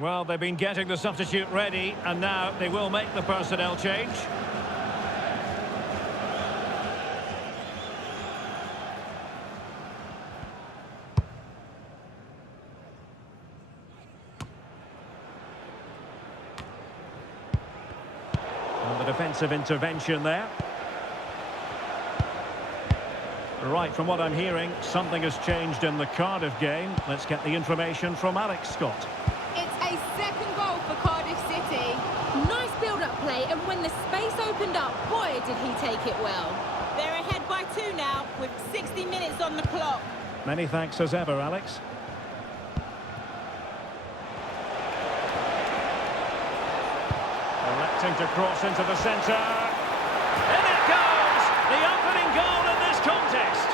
Well, they've been getting the substitute ready, and now they will make the personnel change. And the defensive intervention there. Right, from what I'm hearing, something has changed in the Cardiff game. Let's get the information from Alex Scott. It's a second goal for Cardiff City. Nice build-up play, and when the space opened up, boy, did he take it well. They're ahead by 2 now, with 60 minutes on the clock. Many thanks as ever, Alex. Electing to cross into the centre. In it goes! The opening goal in this contest.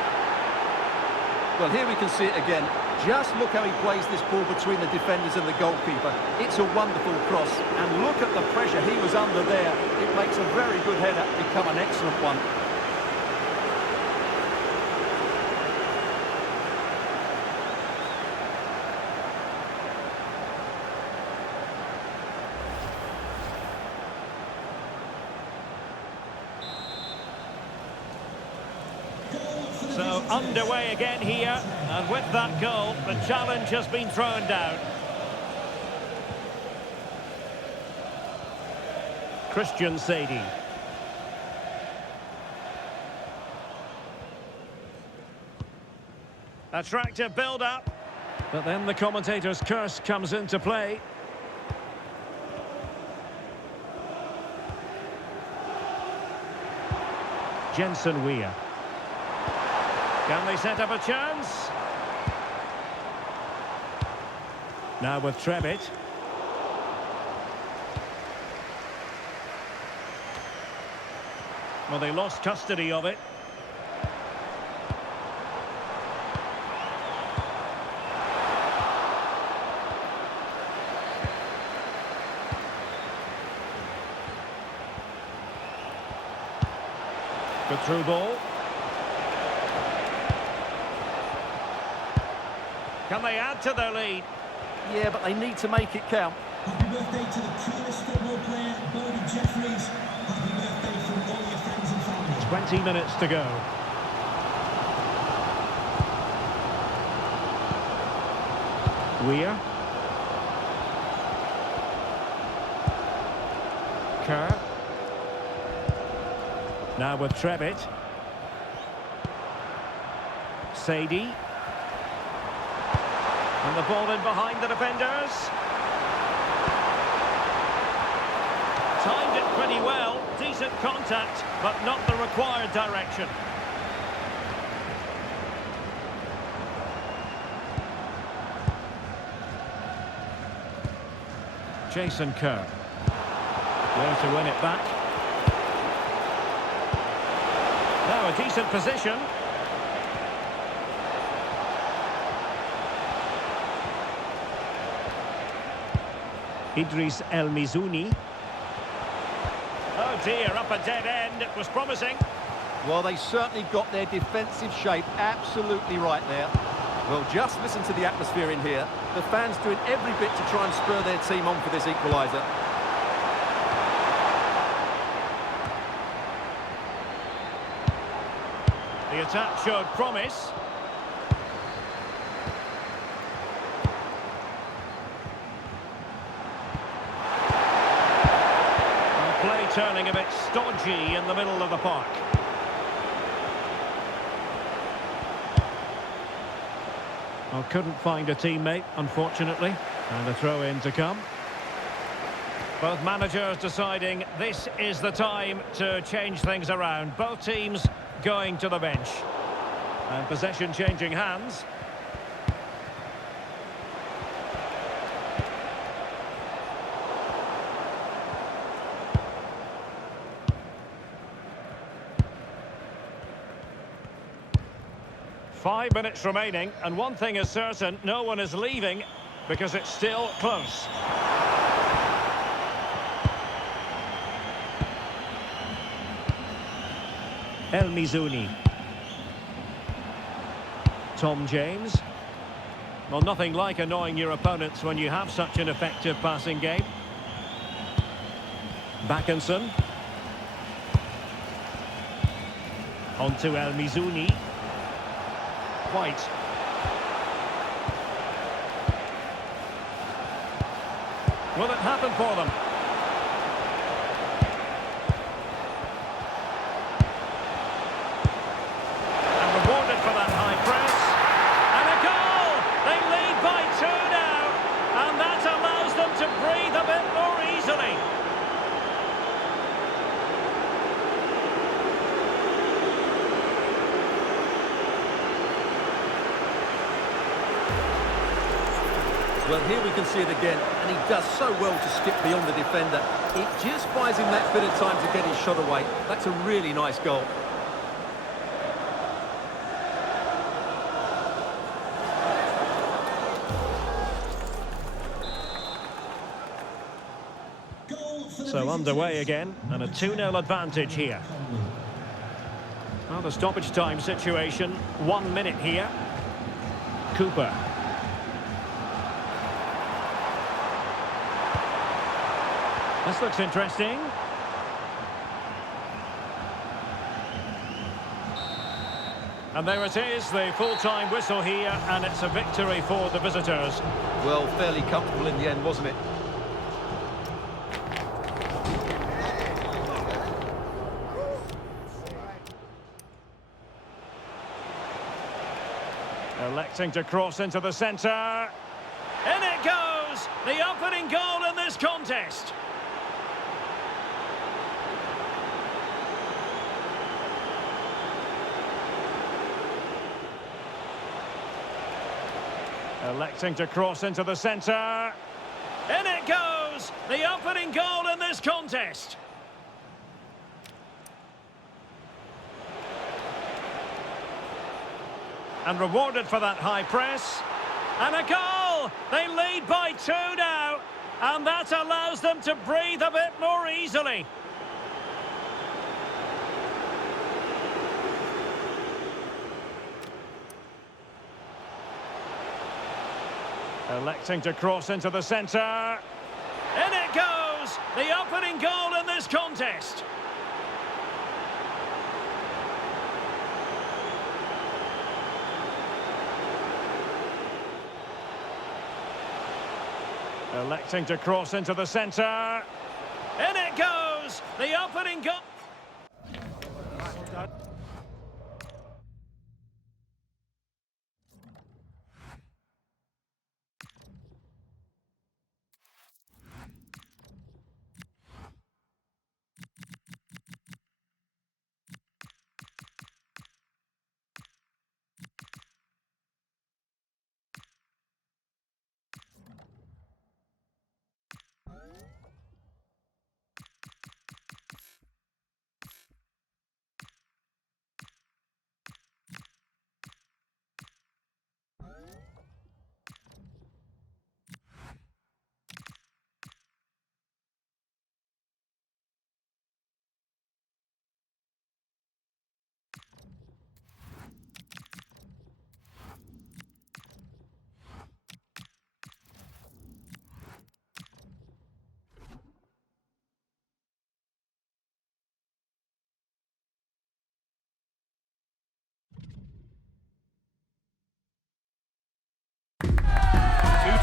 Well, here we can see it again. Just look how he plays this ball between the defenders and the goalkeeper. It's a wonderful cross. And look at the pressure he was under there. It makes a very good header become an excellent one. So underway again here, and with that goal, the challenge has been thrown down. Christian Sadi. Attractive build-up, but then the commentator's curse comes into play. Jensen Weir. Can they set up a chance? Now with Trevitt. Well, they lost custody of it. Good through ball. Can they add to their lead? Yeah, but they need to make it count. Happy birthday to the coolest football player, Bodie Jeffries. Happy birthday from all your friends and family. 20 minutes to go. Weir. Kerr. Now with Trevitt. Sadi. And the ball in behind the defenders. Timed it pretty well. Decent contact, but not the required direction. Jason Kerr. There to win it back. Now a decent position. Idris El Mizouni. Oh dear, up a dead end. It was promising. Well, they certainly got their defensive shape absolutely right there. Well, just listen to the atmosphere in here. The fans doing every bit to try and spur their team on for this equaliser. The attack showed promise. Play turning a bit stodgy in the middle of the park. Well, couldn't find a teammate, unfortunately. And a throw-in to come. Both managers deciding this is the time to change things around. Both teams going to the bench. And possession changing hands. Five minutes remaining, and one thing is certain, no one is leaving because it's still close. El Mizouni. Tom James. Well, nothing like annoying your opponents when you have such an effective passing game. Bakkenson. On to El Mizouni. White. Will it happen for them? And rewarded for that high press. And a goal! They lead by 2 now. And that allows them to breathe a bit more easily. Well, here we can see it again, and he does so well to skip beyond the defender. It just buys him that bit of time to get his shot away. That's a really nice goal. So underway again, and a 2-0 advantage here. Well, the stoppage time situation, 1 minute here. Cooper. This looks interesting. And there it is, the full-time whistle here, and it's a victory for the visitors. Well, fairly comfortable in the end, wasn't it? Electing to cross into the centre. In it goes! The opening goal in this contest. Electing to cross into the centre. In it goes! The opening goal in this contest. And rewarded for that high press. And a goal! They lead by 2 now. And that allows them to breathe a bit more easily. Electing to cross into the centre. In it goes! The opening goal in this contest. Electing to cross into the centre. In it goes! The opening goal.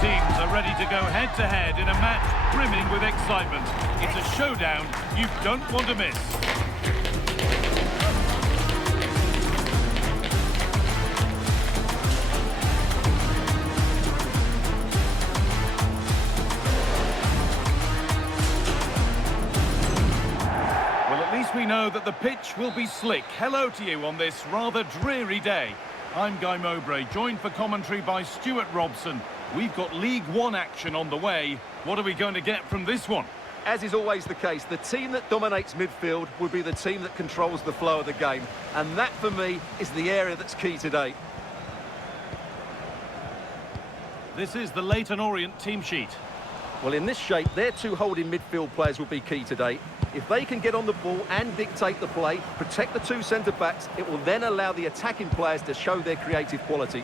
Teams are ready to go head-to-head in a match brimming with excitement. It's a showdown you don't want to miss. Well, at least we know that the pitch will be slick. Hello to you on this rather dreary day. I'm Guy Mowbray, joined for commentary by Stuart Robson. We've got League One action on the way. What are we going to get from this one? As is always the case, the team that dominates midfield will be the team that controls the flow of the game. And that, for me, is the area that's key today. This is the Leyton Orient team sheet. Well, in this shape, their 2 holding midfield players will be key today. If they can get on the ball and dictate the play, protect the 2 centre-backs, it will then allow the attacking players to show their creative quality.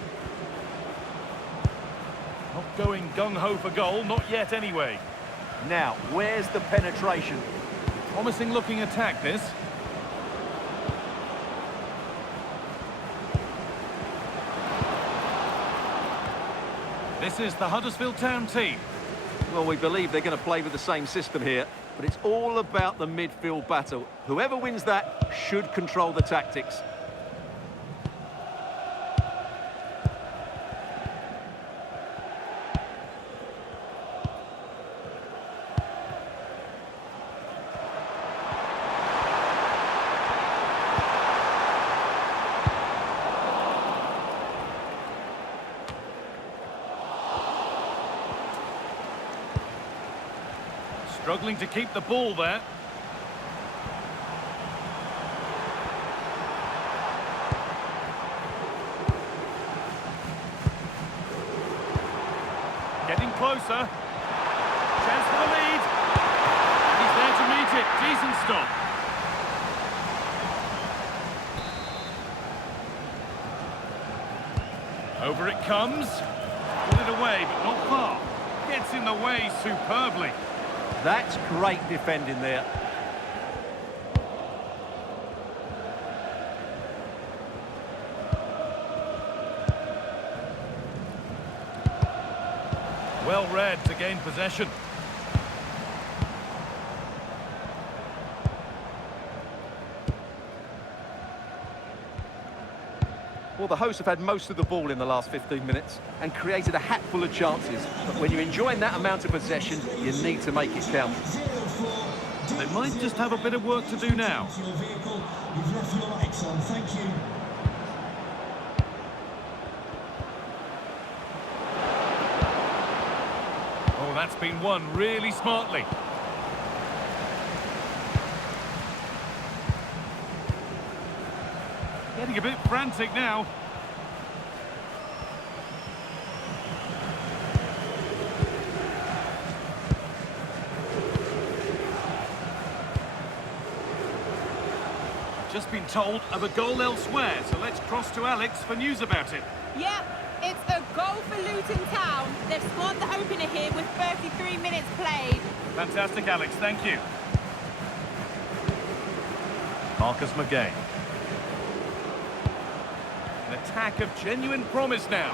Not going gung-ho for goal, not yet anyway. Now, where's the penetration? Promising looking attack, this. This is the Huddersfield Town team. Well, we believe they're going to play with the same system here, but it's all about the midfield battle. Whoever wins that should control the tactics. Struggling to keep the ball there. Getting closer. Chance for the lead. He's there to meet it. Decent stop. Over it comes. Put it away, but not far. Gets in the way superbly. That's great defending there. Well read to gain possession. Well, the hosts have had most of the ball in the last 15 minutes and created a hatful of chances. But when you're enjoying that amount of possession, you need to make it count. They might just have a bit of work to do now. Your vehicle, you've left your lights on. Thank you. Oh, that's been won really smartly. Getting a bit frantic now. Just been told of a goal elsewhere, so let's cross to Alex for news about it. Yep, it's a goal for Luton Town. They've scored the opener here with 33 minutes played. Fantastic, Alex, thank you. Marcus McGain. An attack of genuine promise now.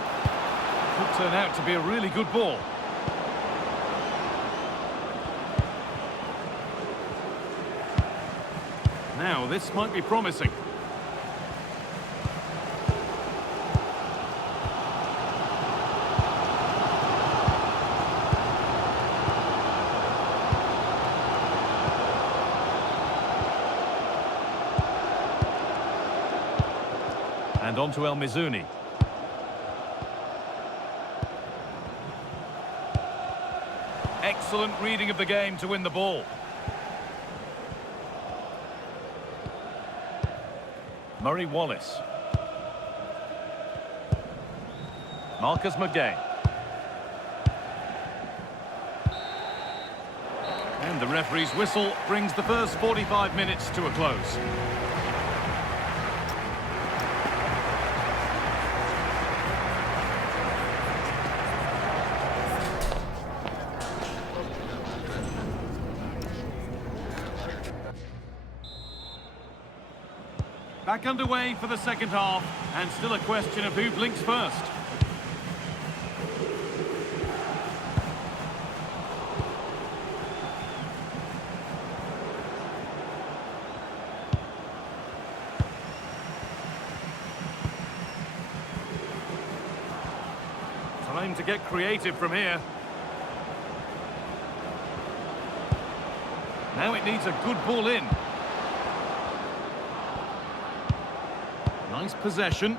Could turn out to be a really good ball. Now, this might be promising. And on to El Mizuni. Excellent reading of the game to win the ball. Murray Wallace. Marcus McGain. And the referee's whistle brings the first 45 minutes to a close. Back underway for the second half, and still a question of who blinks first. Time to get creative from here. Now it needs a good ball in. Nice possession,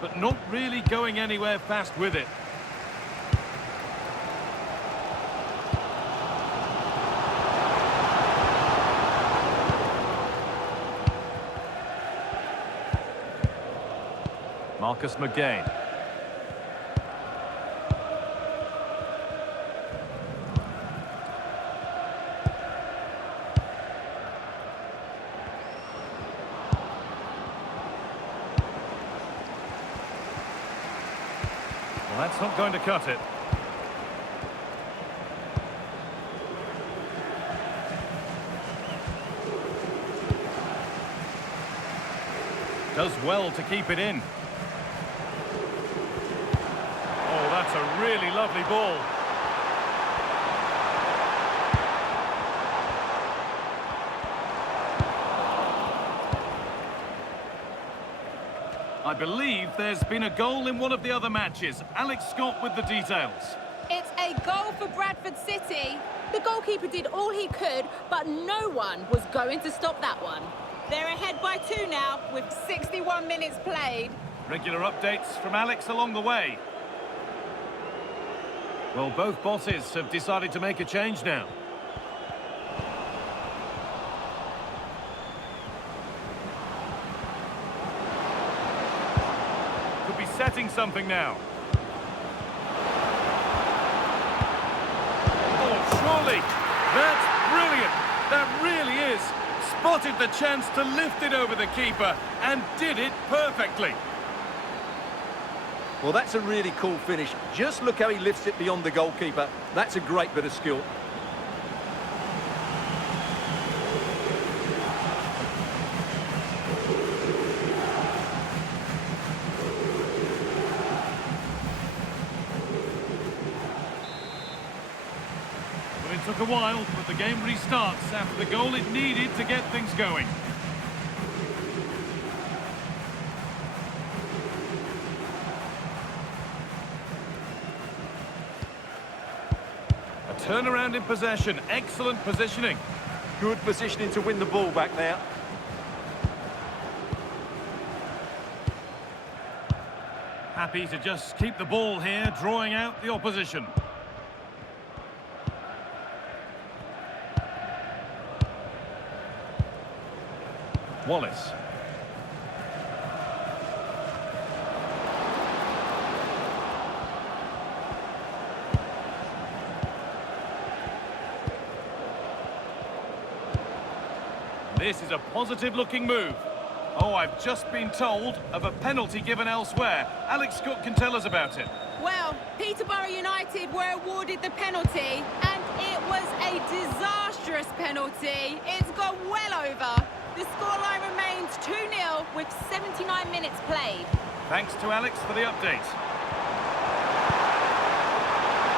but not really going anywhere fast with it. Marcus McGain. Well, that's not going to cut it. Does well to keep it in. Oh, that's a really lovely ball. I believe there's been a goal in one of the other matches. Alex Scott with the details. It's a goal for Bradford City. The goalkeeper did all he could, but no one was going to stop that one. They're ahead by 2 now with 61 minutes played. Regular updates from Alex along the way. Well, both bosses have decided to make a change now. Could be setting something now. Oh, surely! That's brilliant! That really is! Spotted the chance to lift it over the keeper and did it perfectly. Well, that's a really cool finish. Just look how he lifts it beyond the goalkeeper. That's a great bit of skill. Well, it took a while, but the game restarts after the goal it needed to get things going. A turnaround in possession, excellent positioning. Good positioning to win the ball back there. Happy to just keep the ball here, drawing out the opposition. Wallace. This is a positive-looking move. Oh, I've just been told of a penalty given elsewhere. Alex Scott can tell us about it. Well, Peterborough United were awarded the penalty, and it was a disastrous penalty. It's gone well over. The scoreline remains 2-0 with 79 minutes played. Thanks to Alex for the update.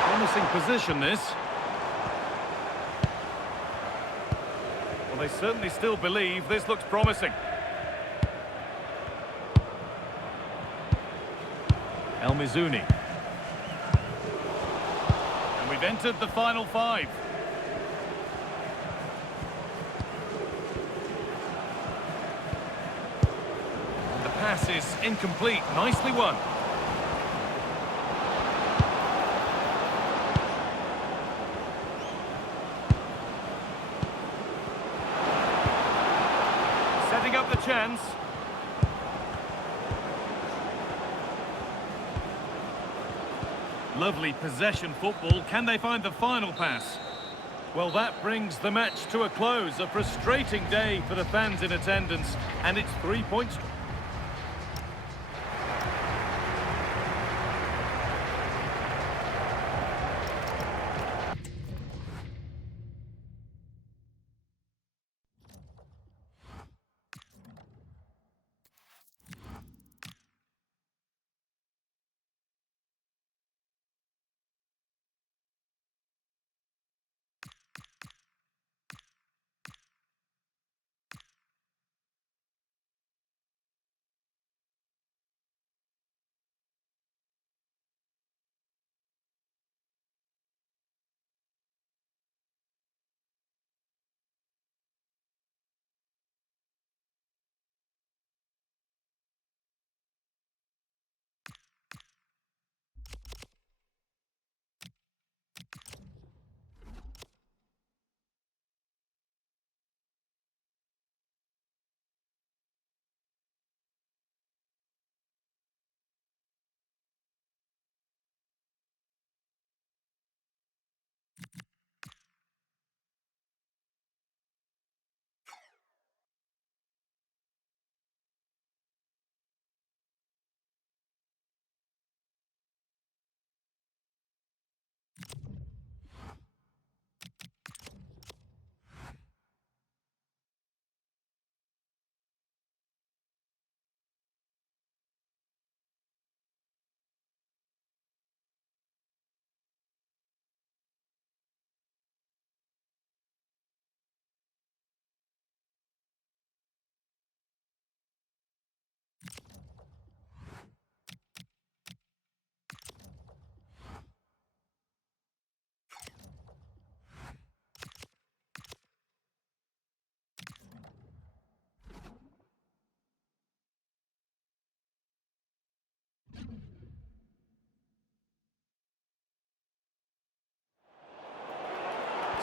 Promising position, this. Well, they certainly still believe this looks promising. El Mizouni. And we've entered the final 5. And the pass is incomplete. Nicely won. Setting up the chance. Lovely possession football. Can they find the final pass? Well, that brings the match to a close. A frustrating day for the fans in attendance, and it's 3 points.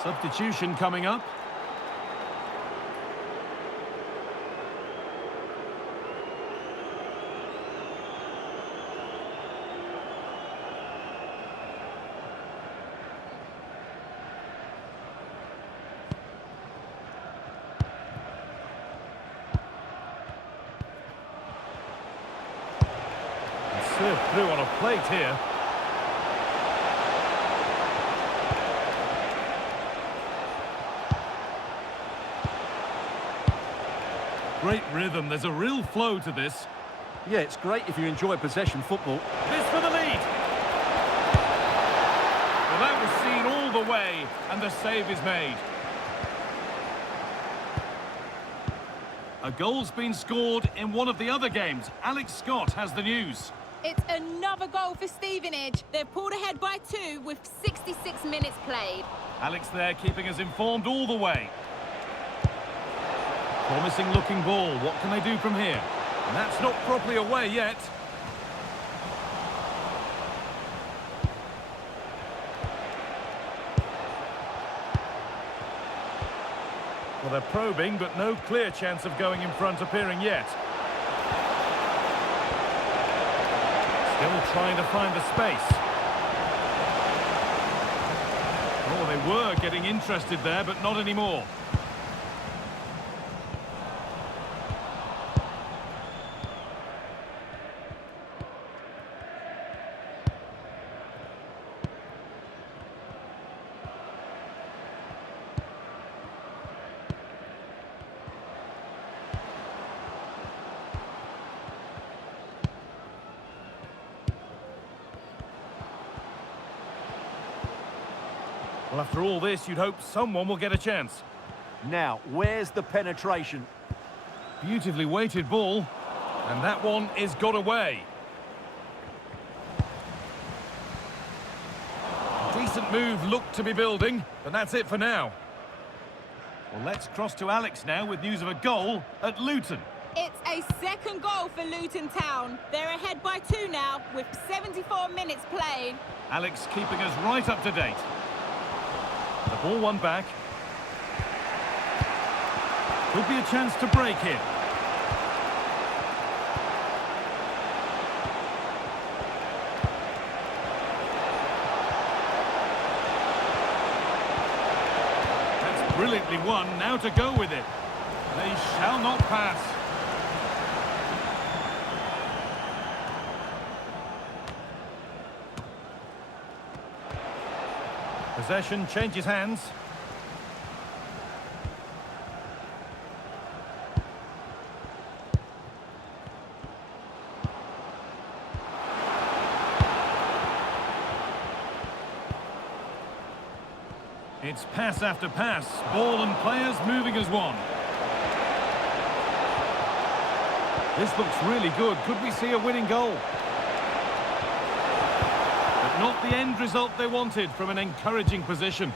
Substitution coming up. Served through on a plate here. Great rhythm, there's a real flow to this. Yeah, it's great if you enjoy possession football. This for the lead. Well, that was seen all the way, and the save is made. A goal's been scored in one of the other games. Alex Scott has the news. It's another goal for Stevenage. They've pulled ahead by 2 with 66 minutes played. Alex there keeping us informed all the way. Promising looking ball. What can they do from here? And that's not properly away yet. Well, they're probing, but no clear chance of going in front appearing yet. Still trying to find the space. Oh, they were getting interested there, but not anymore. Well, after all this, you'd hope someone will get a chance. Now, where's the penetration? Beautifully weighted ball. And that one is got away. Decent move looked to be building, but that's it for now. Well, let's cross to Alex now with news of a goal at Luton. It's a second goal for Luton Town. They're ahead by 2 now with 74 minutes played. Alex keeping us right up to date. The ball won back. Could be a chance to break here. That's brilliantly won. Now to go with it. They shall not pass. Possession changes hands. It's pass after pass, ball and players moving as one. This looks really good. Could we see a winning goal? But not the end result they wanted from an encouraging position.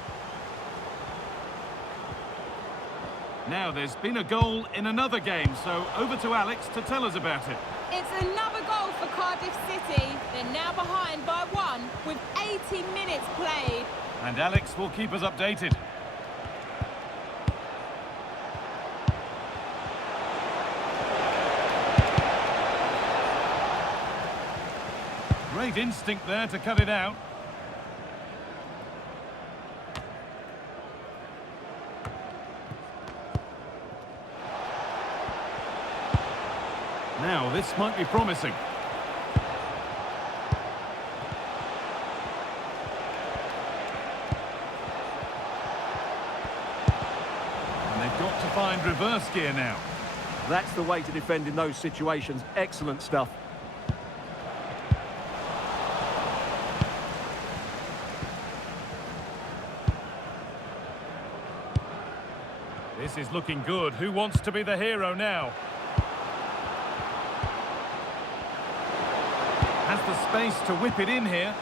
Now, there's been a goal in another game, so over to Alex to tell us about it. It's another goal for Cardiff City. They're now behind by 1 with 80 minutes played. And Alex will keep us updated. Great instinct there to cut it out. Now, this might be promising. And they've got to find reverse gear now. That's the way to defend in those situations. Excellent stuff. This is looking good. Who wants to be the hero now? Has the space to whip it in here.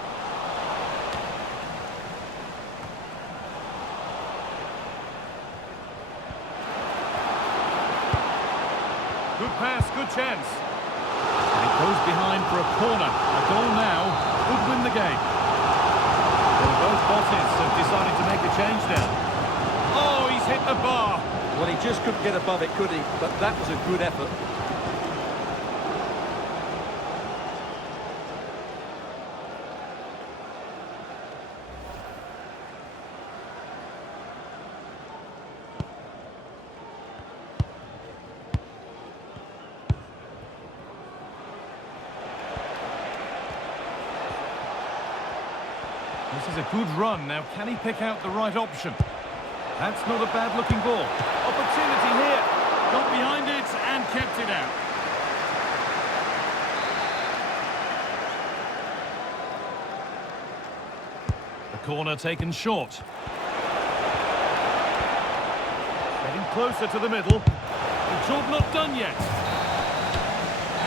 Good pass, good chance. And it goes behind for a corner. A goal now could win the game. Well, both bosses have decided to make a change now. hit the bar. Well, he just couldn't get above it, could he? But that was a good effort. This is a good run. Now, can he pick out the right option? That's not a bad-looking ball. Opportunity here. Got behind it and kept it out. The corner taken short. Getting closer to the middle. The job not done yet.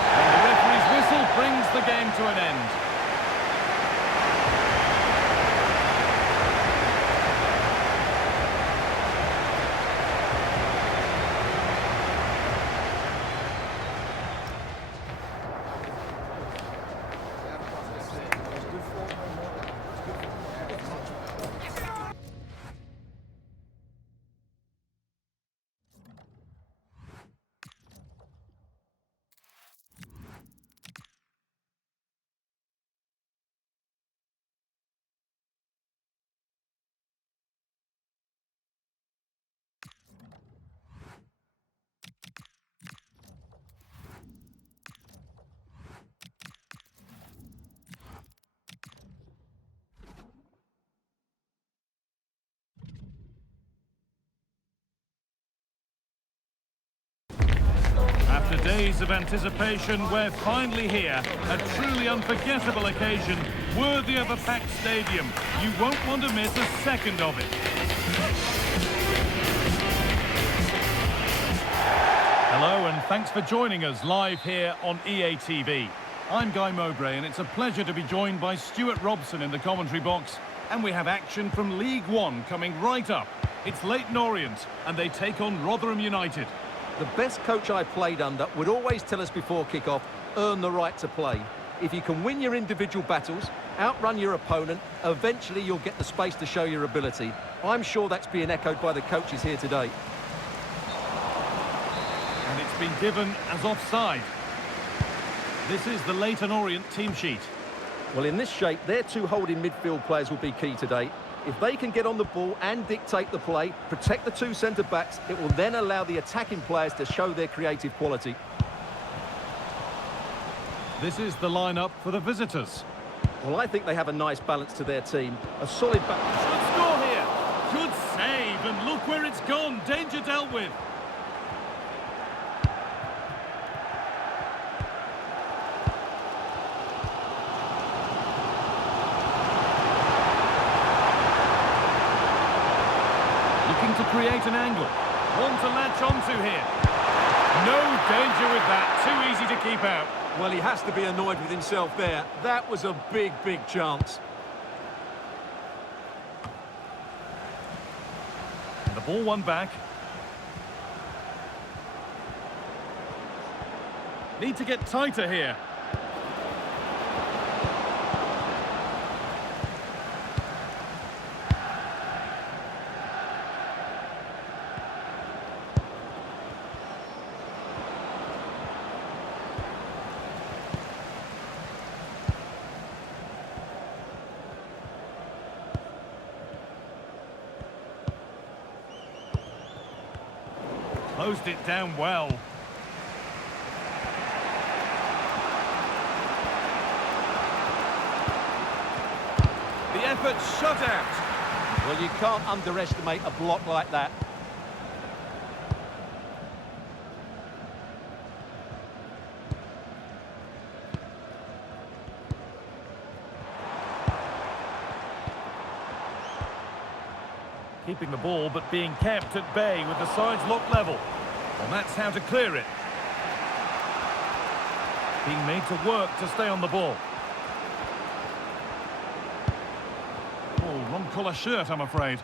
And the referee's whistle brings the game to an end. After days of anticipation, we're finally here. A truly unforgettable occasion, worthy of a packed stadium. You won't want to miss a second of it. Hello, and thanks for joining us live here on EA TV. I'm Guy Mowbray, and it's a pleasure to be joined by Stuart Robson in the commentary box. And we have action from League One coming right up. It's Leyton Orient, and they take on Rotherham United. The best coach I played under would always tell us before kick-off, earn the right to play. If you can win your individual battles, outrun your opponent, eventually you'll get the space to show your ability. I'm sure that's being echoed by the coaches here today. And it's been given as offside. This is the Leyton Orient team sheet. Well, in this shape, their two holding midfield players will be key today. If they can get on the ball and dictate the play, protect the two centre-backs, it will then allow the attacking players to show their creative quality. This is the lineup for the visitors. Well, I think they have a nice balance to their team. A solid back... Should score here. Good save, and look where it's gone. Danger dealt with. To create an angle. One to latch onto here. No danger with that. Too easy to keep out. Well, he has to be annoyed with himself there. That was a big, big chance. And the ball won back. Need to get tighter here. Closed it down well. The effort shut out. Well, you can't underestimate a block like that. Keeping the ball, but being kept at bay with the sides locked level. And that's how to clear it. Being made to work to stay on the ball. Oh, wrong colour shirt, I'm afraid.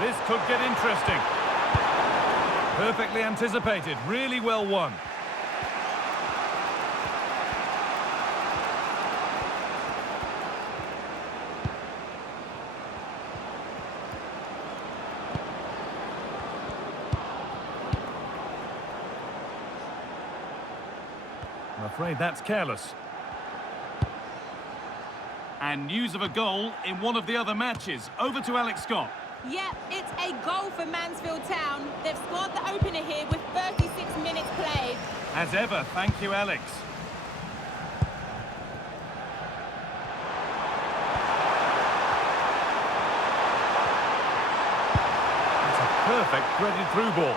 This could get interesting. Perfectly anticipated, really well won. I'm afraid that's careless. And news of a goal in one of the other matches. Over to Alex Scott. Yep, it's a goal for Mansfield Town. They've scored the opener here with 36 minutes played. As ever, thank you, Alex. It's a perfect threaded through ball.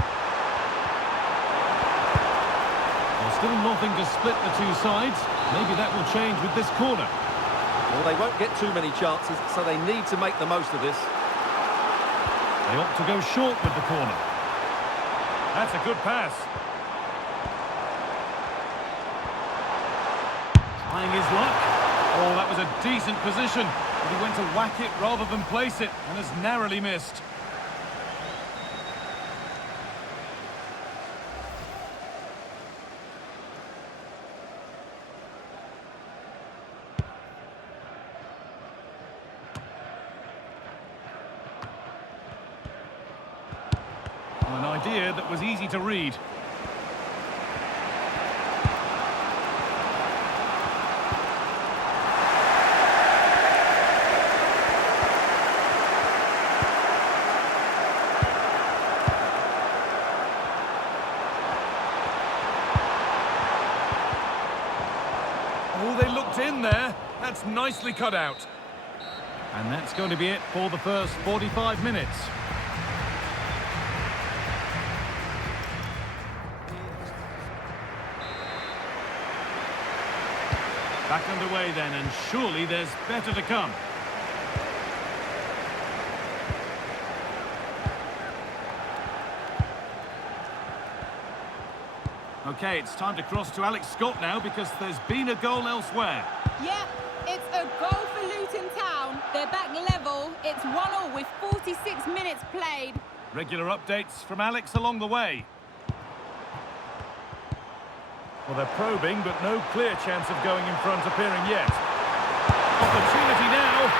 There's still nothing to split the two sides. Maybe that will change with this corner. Well, they won't get too many chances, so they need to make the most of this. They ought to go short with the corner. That's a good pass. Trying his luck. Oh, that was a decent position. But he went to whack it rather than place it and has narrowly missed. An idea that was easy to read. Oh, they looked in there. That's nicely cut out. And that's going to be it for the first 45 minutes. Back underway then, and surely there's better to come. Okay, it's time to cross to Alex Scott now because there's been a goal elsewhere. Yep, it's a goal for Luton Town. They're back level. It's 1-1 with 46 minutes played. Regular updates from Alex along the way. Well, they're probing, but no clear chance of going in front appearing yet. Opportunity now,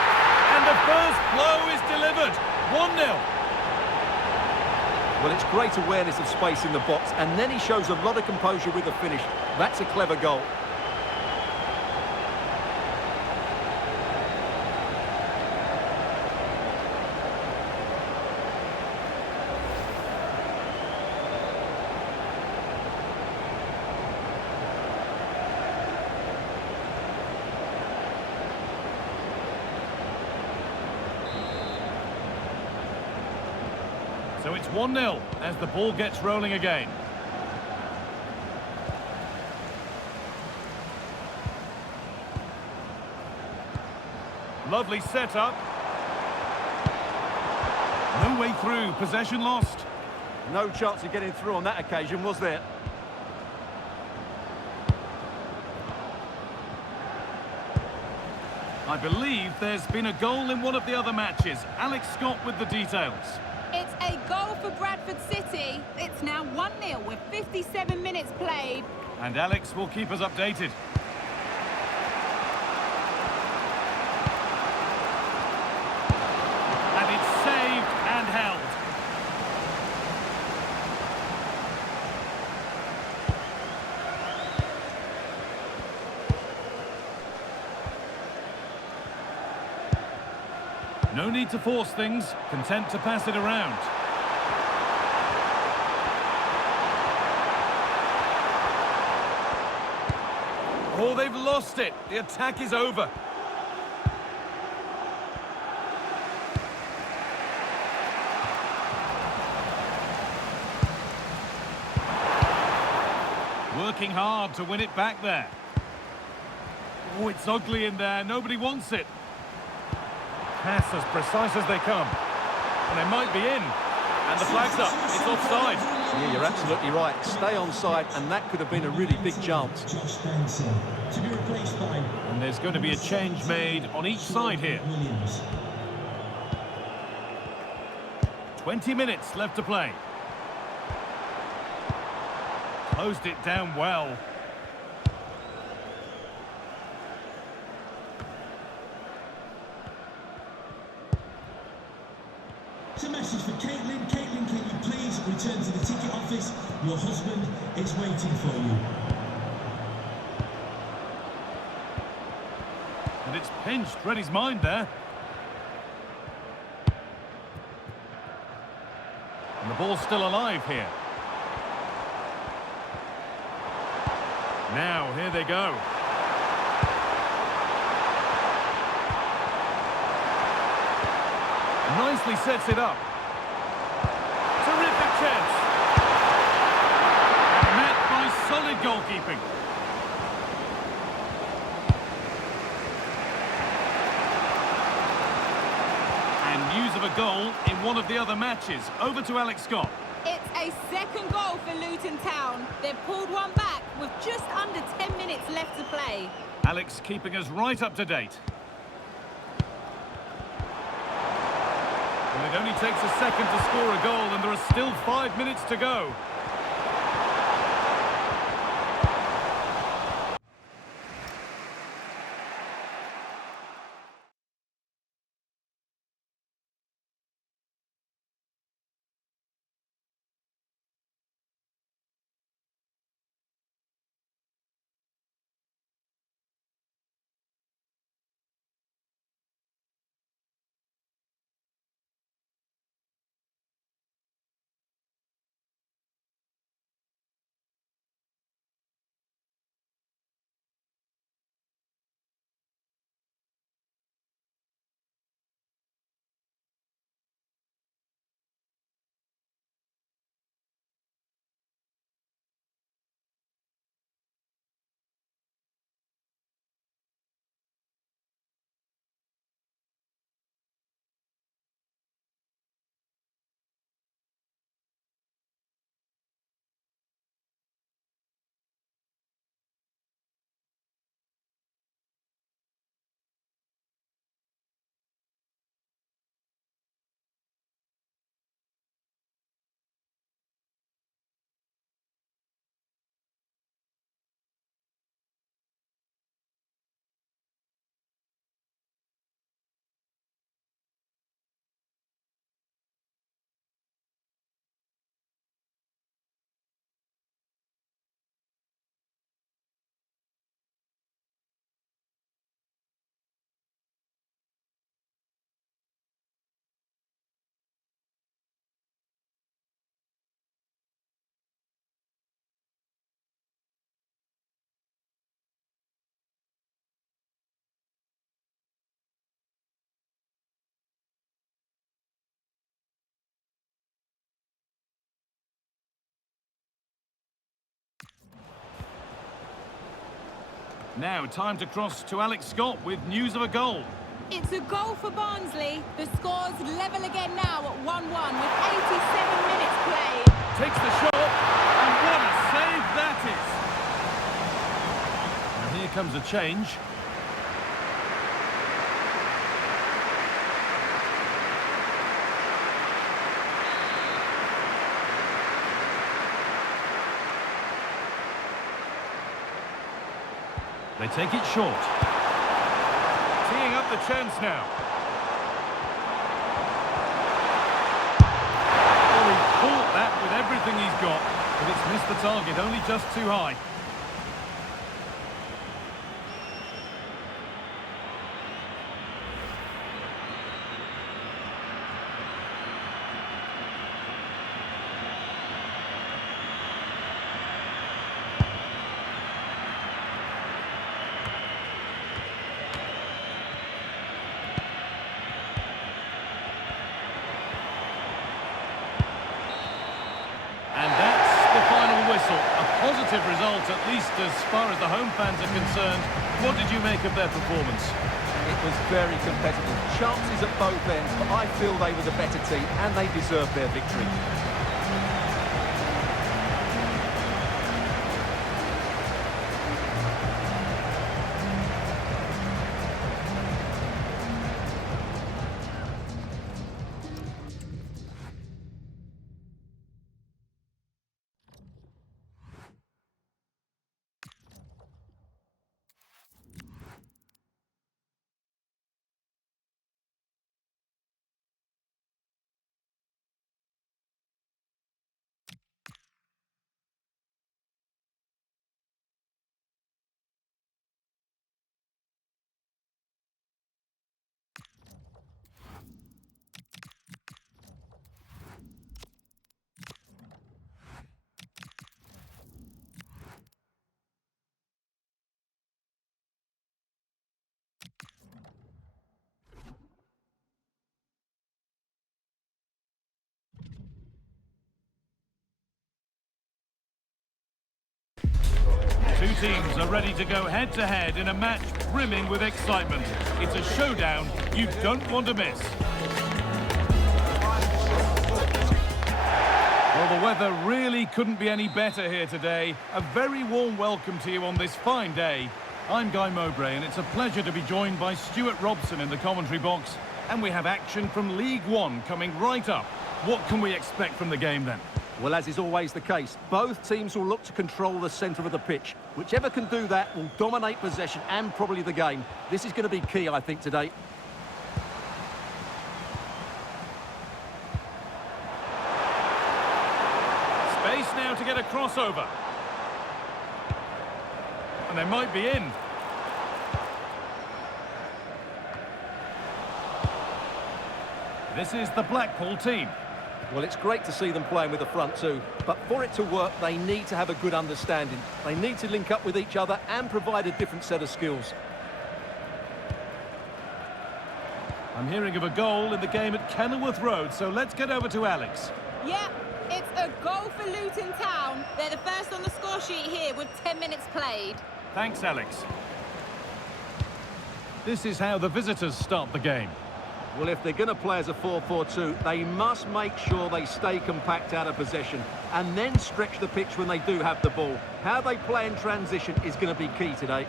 and the first blow is delivered. 1-0. Well, it's great awareness of space in the box, and then he shows a lot of composure with the finish. That's a clever goal. So it's 1-0 as the ball gets rolling again. Lovely setup. No way through, possession lost. No chance of getting through on that occasion, was there? I believe there's been a goal in one of the other matches. Alex Scott with the details. It's a goal for Bradford City. It's now 1-0 with 57 minutes played. And Alex will keep us updated. And it's saved and held. No need to force things, content to pass it around. Oh, they've lost it. The attack is over. Working hard to win it back there. Oh, it's ugly in there. Nobody wants it. Pass as precise as they come. And they might be in. And the flag's up. It's offside. Yeah, you're absolutely right. Stay onside, and that could have been a really big chance. Josh Spencer to be replaced by And there's going to be a change made on each side here. Williams. 20 minutes left to play. Closed it down well. It's a message for Caitlin. Caitlin, can you please return to the ticket office? Your husband is waiting for you. it's pinched. Read his mind there. And the ball's still alive here. Now, here they go. Nicely sets it up. Terrific chance. And met by solid goalkeeping. And news of a goal in one of the other matches. Over to Alex Scott. It's a second goal for Luton Town. They've pulled one back with just under 10 minutes left to play. Alex keeping us right up to date. Well, it only takes a second to score a goal and there are still 5 minutes to go. Now, time to cross to Alex Scott with news of a goal. It's a goal for Barnsley. The score's level again now at 1-1 with 87 minutes played. Takes the shot, and what a save that is! And here comes a change. They take it short. Teeing up the chance now. Well, he caught that with everything he's got, but it's missed the target, only just too high. And that's the final whistle. A positive result, at least as far as the home fans are concerned. What did you make of their performance? It was very competitive. Chances at both ends, but I feel they were the better team and they deserved their victory. teams are ready to go head-to-head in a match brimming with excitement. It's a showdown you don't want to miss. Well, the weather really couldn't be any better here today. A very warm welcome to you on this fine day. I'm Guy Mowbray, and it's a pleasure to be joined by Stuart Robson in the commentary box. And we have action from League One coming right up. What can we expect from the game then? Well, as is always the case, both teams will look to control the centre of the pitch. Whichever can do that will dominate possession and probably the game. This is going to be key, I think, today. Space now to get a crossover. And they might be in. This is the Blackpool team. Well, it's great to see them playing with the front two, but for it to work, they need to have a good understanding. They need to link up with each other and provide a different set of skills. I'm hearing of a goal in the game at Kenilworth Road, so let's get over to Alex. Yeah, it's a goal for Luton Town. They're the first on the score sheet here with 10 minutes played. Thanks, Alex. This is how the visitors start the game. Well, if they're going to play as a 4-4-2, they must make sure they stay compact out of possession and then stretch the pitch when they do have the ball. How they play in transition is going to be key today.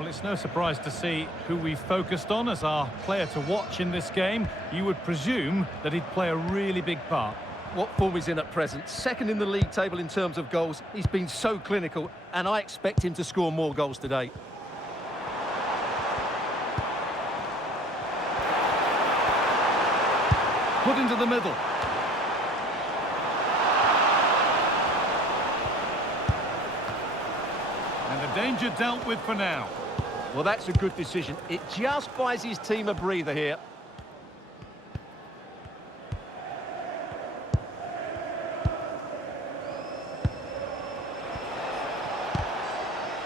Well, it's no surprise to see who we focused on as our player to watch in this game. You would presume that he'd play a really big part. What form he's in at present? Second in the league table in terms of goals. He's been so clinical, and I expect him to score more goals today. Put into the middle. And the danger dealt with for now. Well, that's a good decision. It just buys his team a breather here.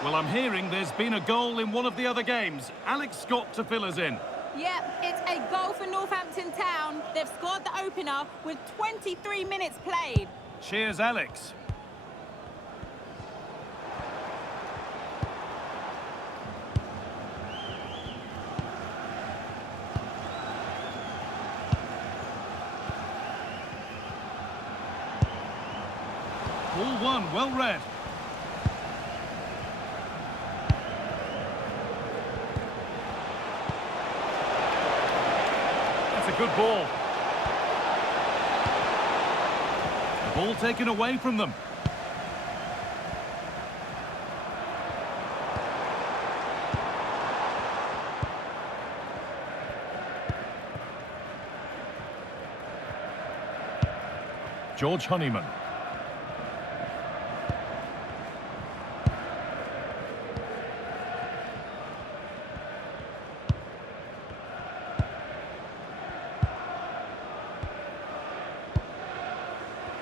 Well, I'm hearing there's been a goal in one of the other games. Alex Scott to fill us in. Yep, it's a goal for Northampton Town. They've scored the opener with 23 minutes played. Cheers, Alex. Ball one, well read. That's a good ball. The ball taken away from them. George Honeyman.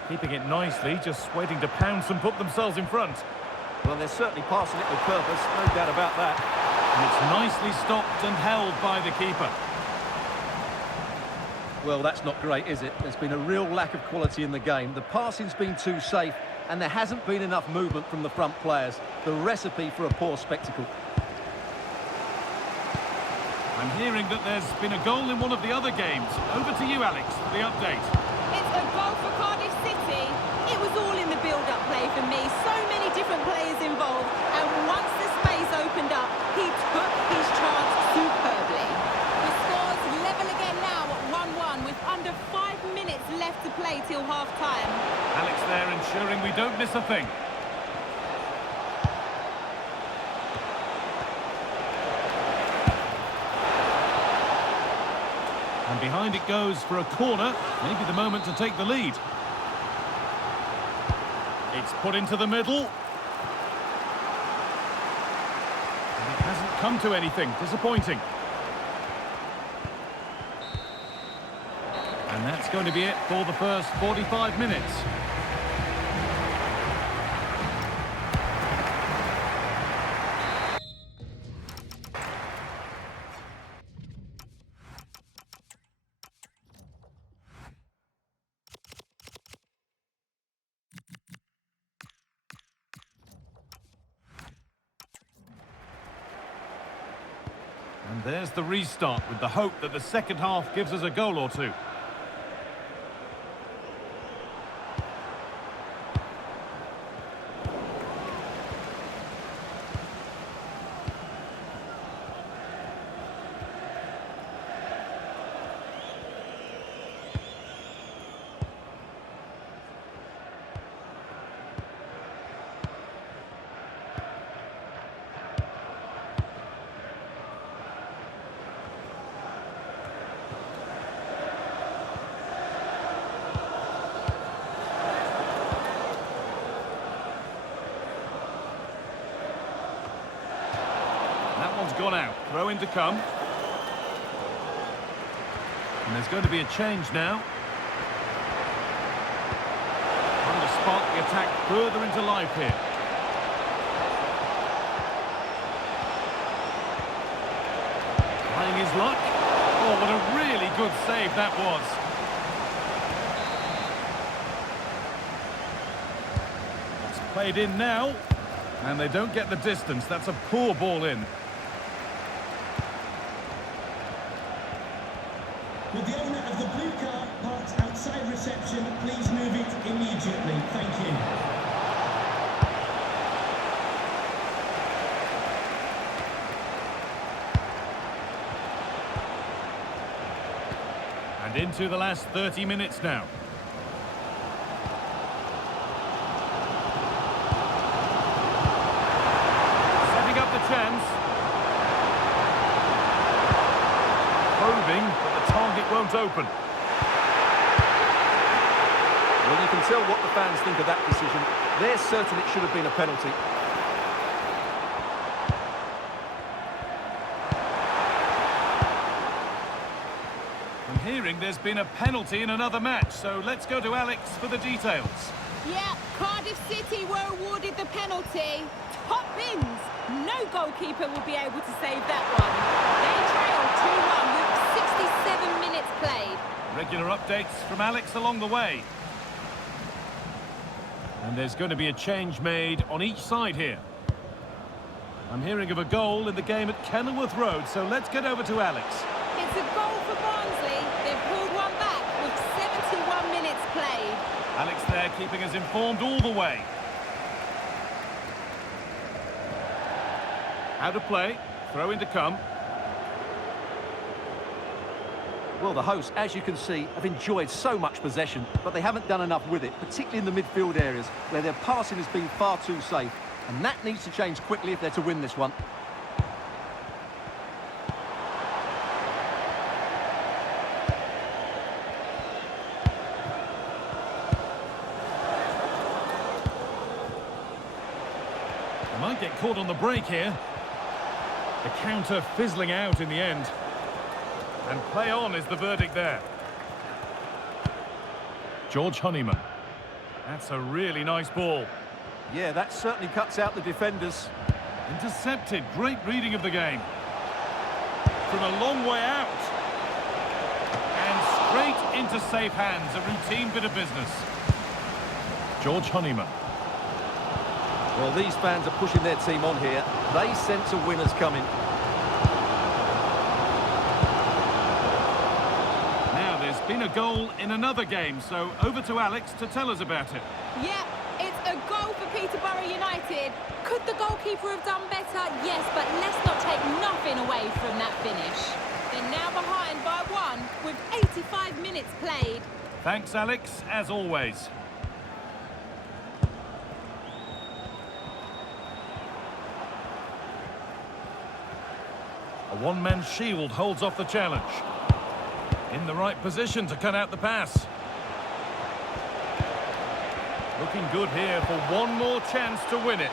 Keeping it nicely, just waiting to pounce and put themselves in front. Well, they're certainly passing it with purpose, no doubt about that. And it's nicely stopped and held by the keeper. Well, that's not great, is it? There's been a real lack of quality in the game. The passing's been too safe, and there hasn't been enough movement from the front players. The recipe for a poor spectacle. I'm hearing that there's been a goal in one of the other games. Over to you, Alex, for the update. It's a goal for Cardiff City. It was all in the build-up play for me. So many different players involved. And once the space opened up, he took his chance superbly. The score's level again now at 1-1 with under 5 minutes left to play till half-time. Alex there ensuring we don't miss a thing. And behind it goes for a corner. Maybe the moment to take the lead. It's put into the middle. And it hasn't come to anything. Disappointing. And that's going to be it for the first 45 minutes. And there's the restart with the hope that the second half gives us a goal or two. That one's gone out. Throw in to come. And there's going to be a change now. Trying to spark the attack further into life here. Trying his luck. Oh, what a really good save that was. It's played in now. And they don't get the distance. That's a poor ball in. Would the owner of the blue car parked outside reception please move it immediately? Thank you. And into the last 30 minutes now. Setting up the chance. Probing, but the target won't open. Well, you can tell what the fans think of that decision. They're certain it should have been a penalty. I'm hearing there's been a penalty in another match, so let's go to Alex for the details. Yeah, Cardiff City were awarded the penalty. Top bins. No goalkeeper will be able to save that one. They trailed 2-1 with 67 minutes played. Regular updates from Alex along the way. And there's going to be a change made on each side here. I'm hearing of a goal in the game at Kenilworth Road, so let's get over to Alex. It's a goal for Barnsley. They've pulled one back with 71 minutes played. Alex there keeping us informed all the way. How to play, throw in to come. Well, the hosts, as you can see, have enjoyed so much possession, but they haven't done enough with it, particularly in the midfield areas, where their passing has been far too safe. And that needs to change quickly if they're to win this one. They might get caught on the break here. The counter fizzling out in the end. And play on is the verdict there. George Honeyman. That's a really nice ball. Yeah, that certainly cuts out the defenders. Intercepted. Great reading of the game. From a long way out. And straight into safe hands. A routine bit of business. George Honeyman. Well, these fans are pushing their team on here. They sense a winner's coming. Now, there's been a goal in another game, so over to Alex to tell us about it. Yeah, it's a goal for Peterborough United. Could the goalkeeper have done better? Yes, but let's not take nothing away from that finish. They're now behind by 1 with 85 minutes played. Thanks, Alex, as always. A one-man shield holds off the challenge. In the right position to cut out the pass. Looking good here for one more chance to win it.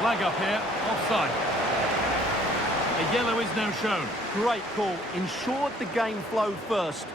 Flag up here, offside. A yellow is now shown. Great call. Ensured the game flowed first.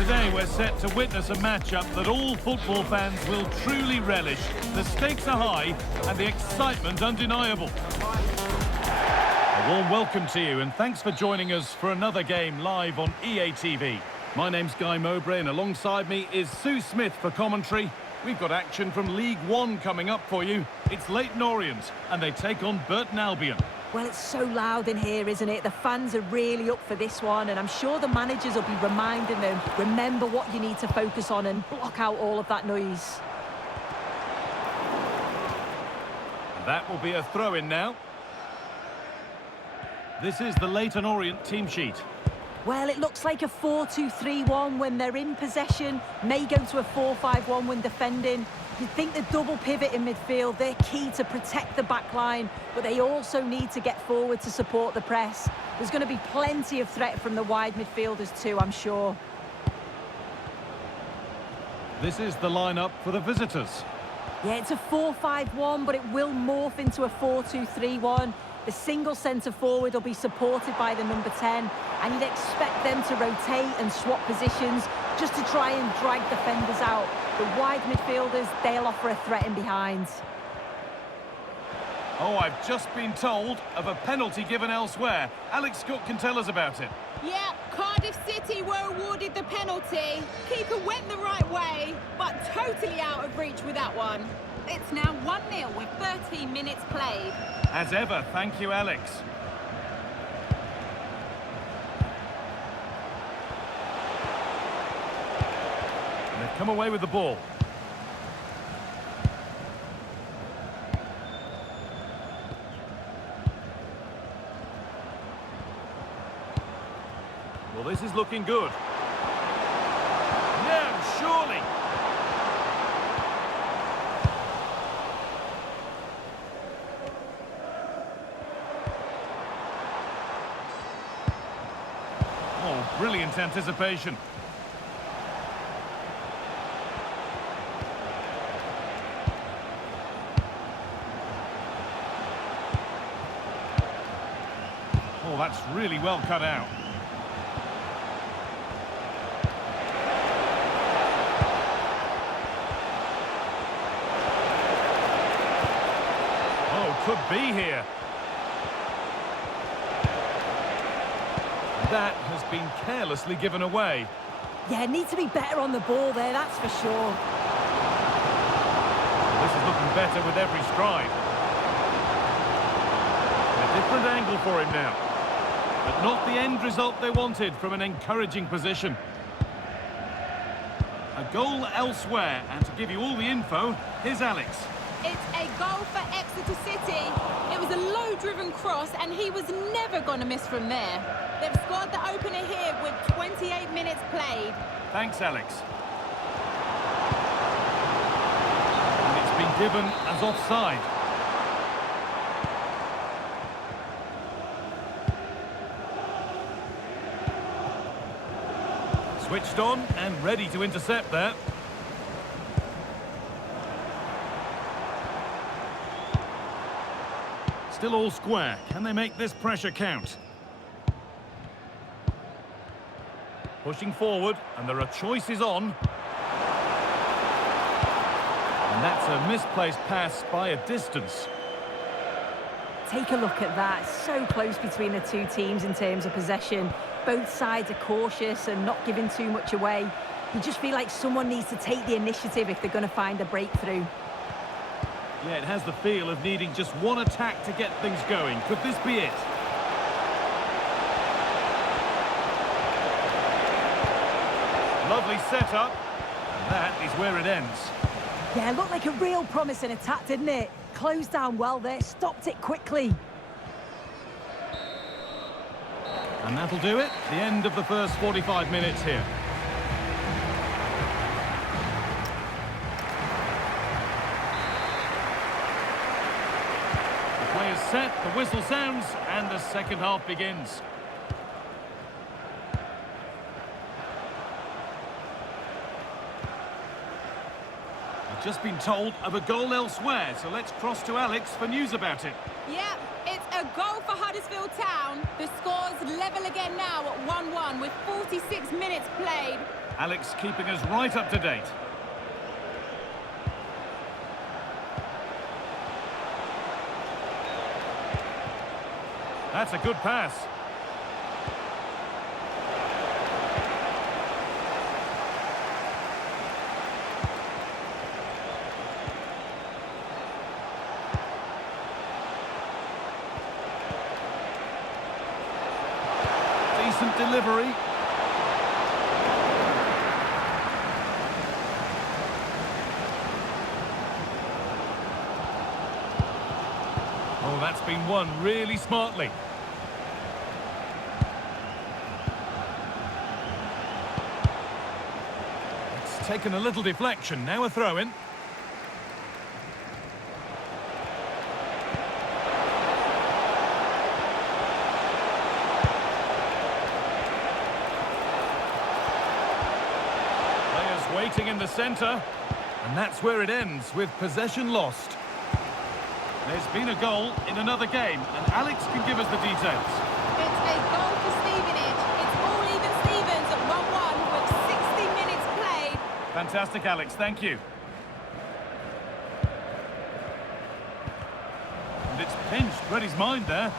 Today we're set to witness a matchup that all football fans will truly relish. The stakes are high and the excitement undeniable. A warm welcome to you and thanks for joining us for another game live on EA TV. My name's Guy Mowbray and alongside me is Sue Smith for commentary. We've got action from League One coming up for you. It's Leyton Orient and they take on Burton Albion. Well, it's so loud in here, isn't it? The fans are really up for this one, and I'm sure the managers will be reminding them, remember what you need to focus on and block out all of that noise. That will be a throw-in now. This is the Leyton Orient team sheet. Well, it looks like a 4-2-3-1 when they're in possession, may go to a 4-5-1 when defending. You'd think the double pivot in midfield, they're key to protect the back line, but they also need to get forward to support the press. There's going to be plenty of threat from the wide midfielders too, I'm sure. This is the lineup for the visitors. Yeah, it's a 4-5-1, but it will morph into a 4-2-3-1. The single centre-forward will be supported by the number 10, and you'd expect them to rotate and swap positions just to try and drag defenders out. The wide midfielders, they'll offer a threat in behind. Oh, I've just been told of a penalty given elsewhere. Alex Scott can tell us about it. Yeah, Cardiff City were awarded the penalty. Keeper went the right way, but totally out of reach with that one. It's now 1-0 with 13 minutes played. As ever, thank you, Alex. And they've come away with the ball. Well, this is looking good. No, surely. Oh, brilliant anticipation. Oh, that's really well cut out. Oh, could be here. That has been carelessly given away. Yeah, need to be better on the ball there, that's for sure. This is looking better with every stride. A different angle for him now. But not the end result they wanted from an encouraging position. A goal elsewhere, and to give you all the info, here's Alex. It's a goal for Exeter City. It was a low-driven cross, and he was never going to miss from there. They've scored the opener here with 28 minutes played. Thanks, Alex. And it's been given as offside. Switched on and ready to intercept there. Still all square. Can they make this pressure count? Pushing forward, and there are choices on. And that's a misplaced pass by a distance. Take a look at that. So close between the two teams in terms of possession. Both sides are cautious and not giving too much away. You just feel like someone needs to take the initiative if they're going to find a breakthrough. Yeah, it has the feel of needing just one attack to get things going. Could this be it? Lovely setup. And that is where it ends. Yeah, looked like a real promising attack, didn't it? Closed down well there, stopped it quickly. And that'll do it. The end of the first 45 minutes here. The play is set, the whistle sounds, and the second half begins. I've just been told of a goal elsewhere, so let's cross to Alex for news about it. Yep, it's a goal for Huddersfield Town. The score's level again now at 1-1. 1 with 46 minutes played. Alex keeping us right up to date. That's a good pass. Decent delivery. Oh, that's been won really smartly. It's taken a little deflection, now a throw-in. Players waiting in the centre, and that's where it ends, with possession lost. There's been a goal in another game, and Alex can give us the details. It's a goal for Stevenage. It's all even Stevens at 1-1 with 60 minutes played. Fantastic, Alex, thank you. And it's pinched, read his mind there.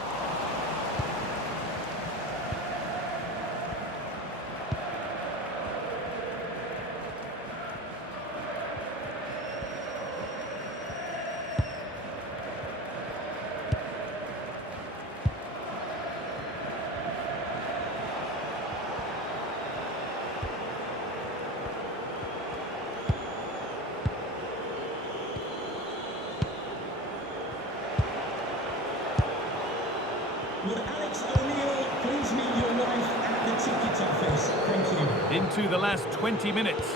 Would Alex O'Neill please meet your wife at the ticket office? Thank you. Into the last 20 minutes.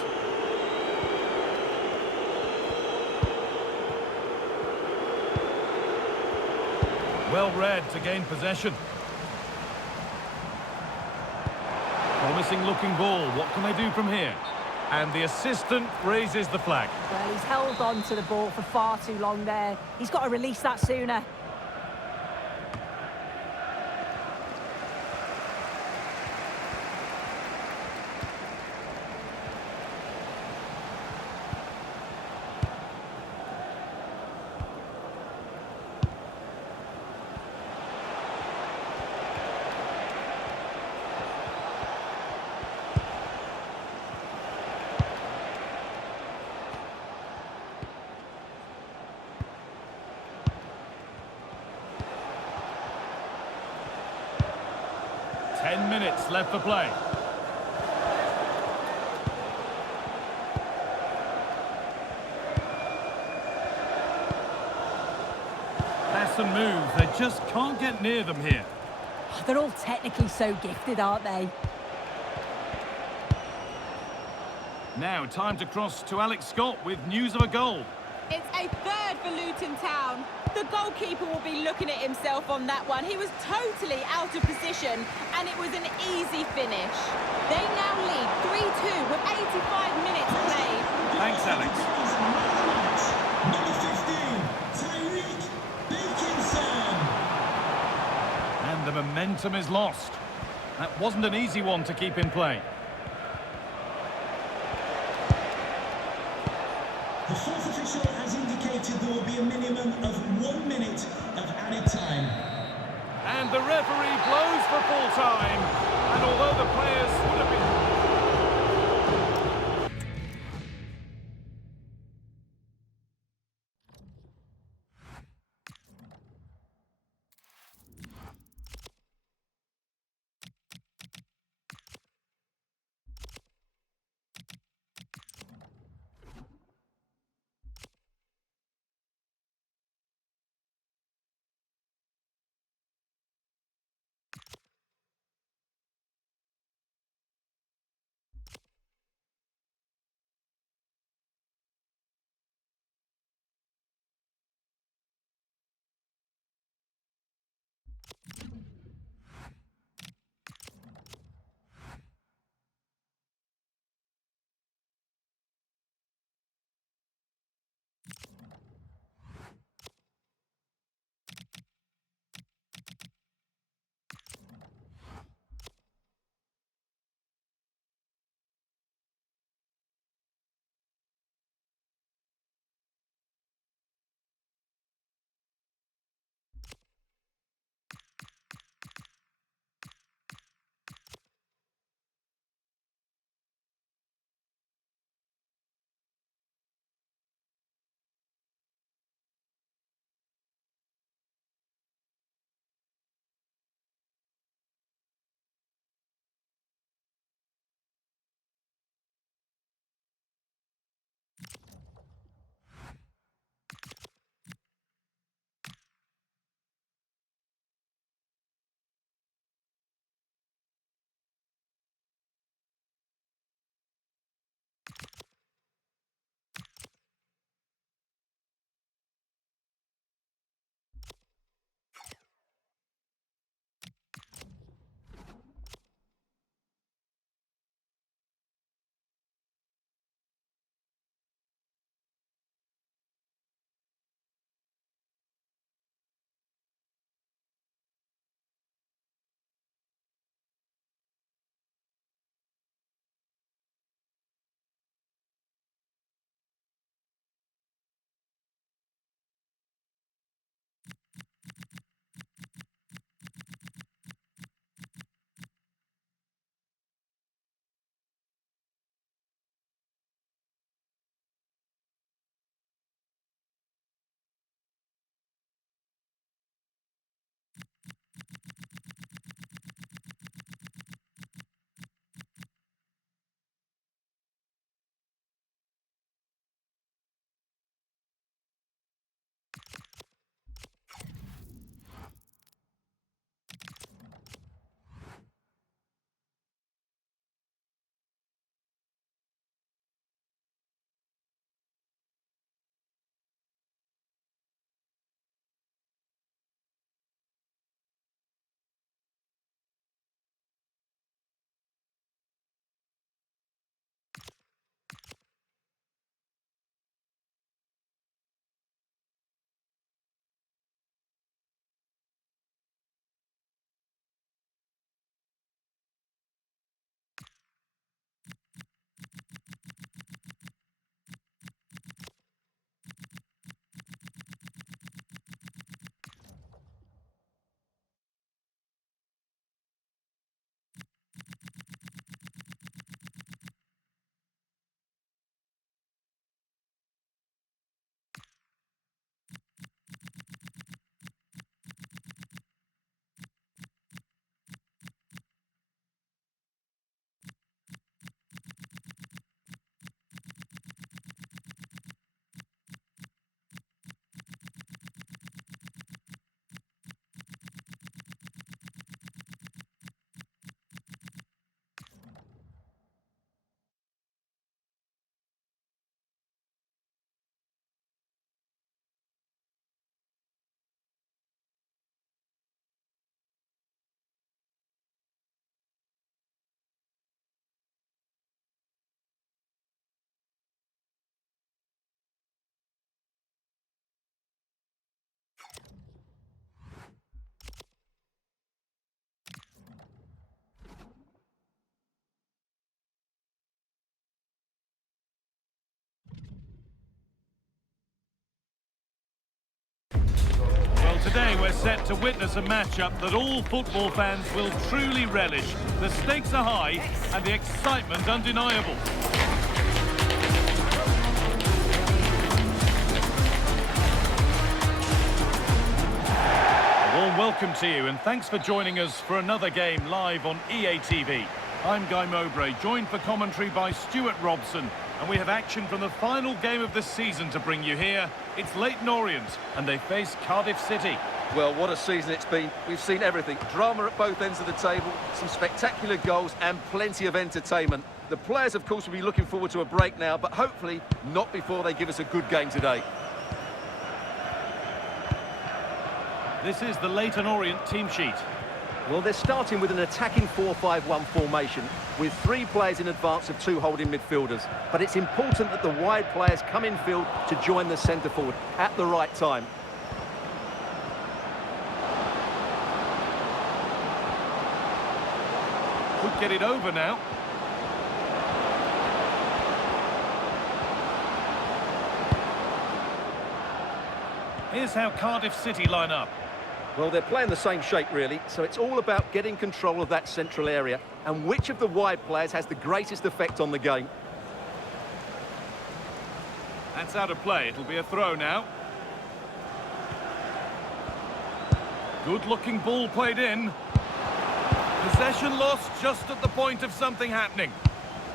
Well read to gain possession. Promising looking ball. What can they do from here? And the assistant raises the flag. Well, he's held on to the ball for far too long there. He's got to release that sooner. Ten minutes left for play. Pass and move. They just can't get near them here. They're all technically so gifted, aren't they? Now, time to cross to Alex Scott with news of a goal. It's a third for Luton Town. The goalkeeper will be looking at himself on that one. He was totally out of position, and it was an easy finish. They now lead 3-2 with 85 minutes played. Thanks, Alex. Number 15, Tyreek Dickinson. And the momentum is lost. That wasn't an easy one to keep in play. The fourth official has indicated there will be a minimum of 1 minute of added time. And the referee blows for full time. And although the players would have been Today we're set to witness a matchup that all football fans will truly relish. The stakes are high and the excitement undeniable. A warm welcome to you and thanks for joining us for another game live on EA TV. I'm Guy Mowbray, joined for commentary by Stuart Robson. And we have action from the final game of the season to bring you here. It's Leyton Orient, and they face Cardiff City. Well, what a season it's been. We've seen everything. Drama at both ends of the table, some spectacular goals and plenty of entertainment. The players, of course, will be looking forward to a break now, but hopefully not before they give us a good game today. This is the Leyton Orient team sheet. Well, they're starting with an attacking 4-5-1 formation with 3 players in advance of 2 holding midfielders. But it's important that the wide players come in field to join the centre forward at the right time. Could get it over now. Here's how Cardiff City line up. Well, they're playing the same shape, really, so it's all about getting control of that central area and which of the wide players has the greatest effect on the game. That's out of play. It'll be a throw now. Good-looking ball played in. Possession lost just at the point of something happening.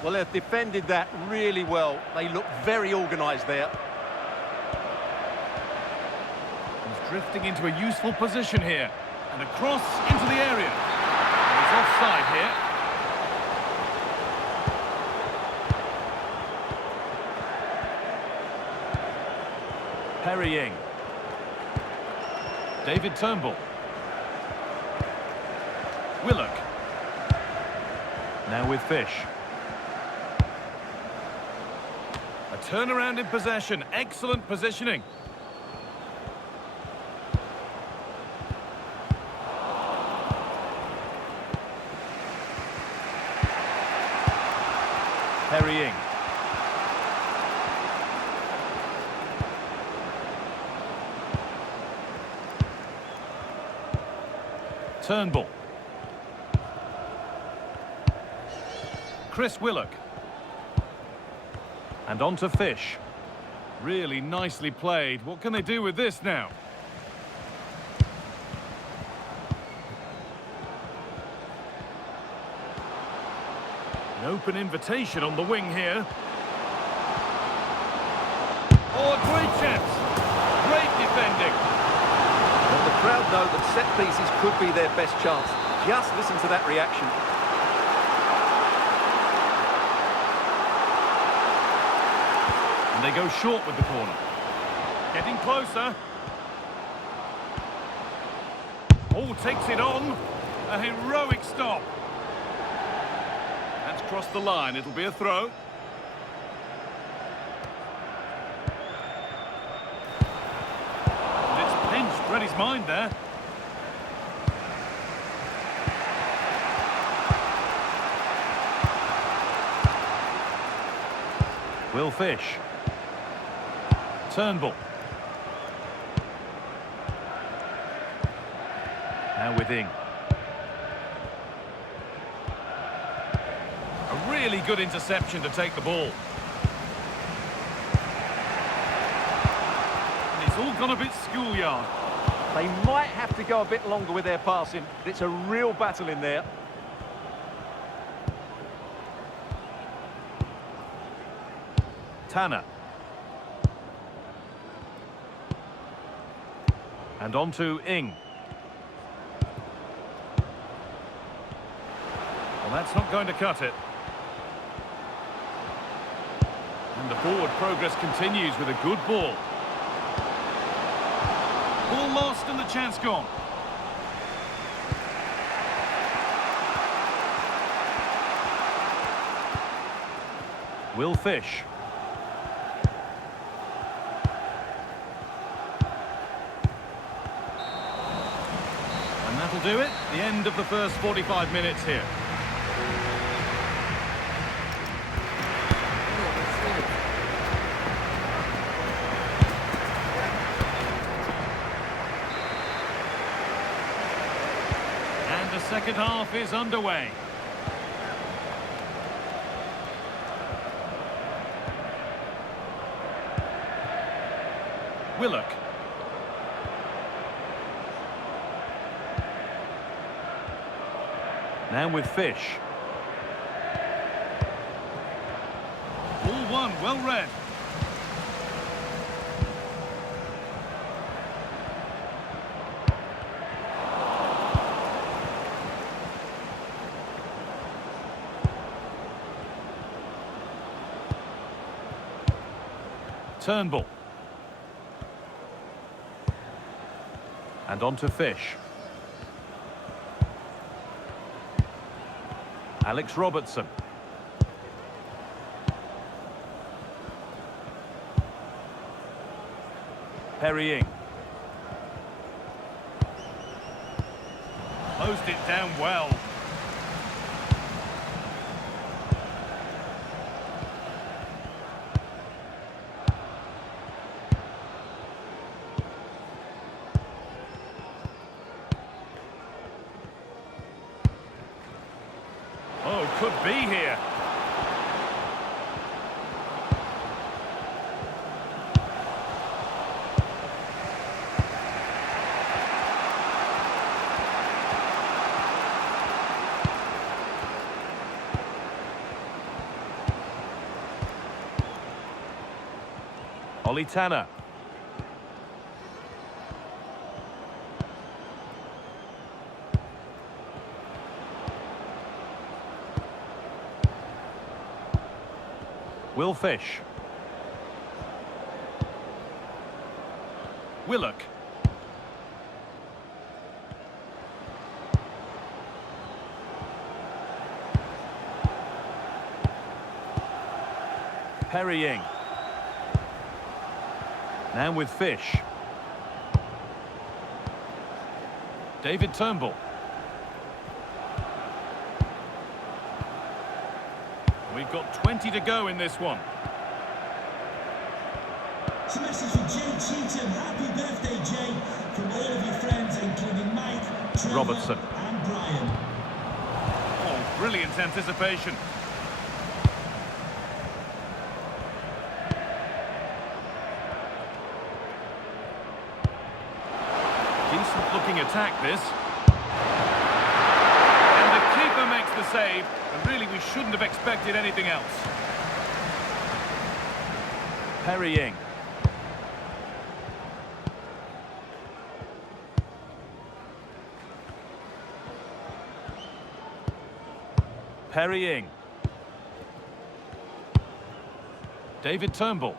Well, they've defended that really well. They look very organised there. Drifting into a useful position here. And a cross into the area. He's offside here. Perry-Ing. David Turnbull. Willock. Now with Fish. A turnaround in possession. Excellent positioning. Perry-Ing. Turnbull. Chris Willock. And on to Fish. Really nicely played. What can they do with this now? An open invitation on the wing here. Oh, a great chance. Great defending. Well, the crowd know that set pieces could be their best chance. Just listen to that reaction. And they go short with the corner. Getting closer. Oh, takes it on. A heroic stop. That's crossed the line. It'll be a throw. And it's pinched. Read his mind there. Will Fish. Turnbull. Now with Ing. A really good interception to take the ball. And it's all gone a bit schoolyard. They might have to go a bit longer with their passing. It's a real battle in there. Tanner. And on to Ing. Well, that's not going to cut it. And the forward progress continues with a good ball. Ball lost and the chance gone. Will Fish. And that'll do it. The end of the first 45 minutes here. And the second half is underway. Willock. Now with Fish. Ball one, well read. Turnbull. And on to Fish. Alex Robertson. Perry-Ing. Closed it down well. Oh, could be here. Ollie Tanner. Will Fish. Willock. Perrying. Now with Fish. David Turnbull. We've got 20 to go in this one. It's a message from Jay Cheatham. Happy birthday, Jay, from all of your friends, including Mike, Trevor, Robertson. and Brian. Oh, brilliant anticipation. Decent looking attack, this. And the keeper makes the save, and really we shouldn't have expected anything else. Perrying. Perrying. David Turnbull.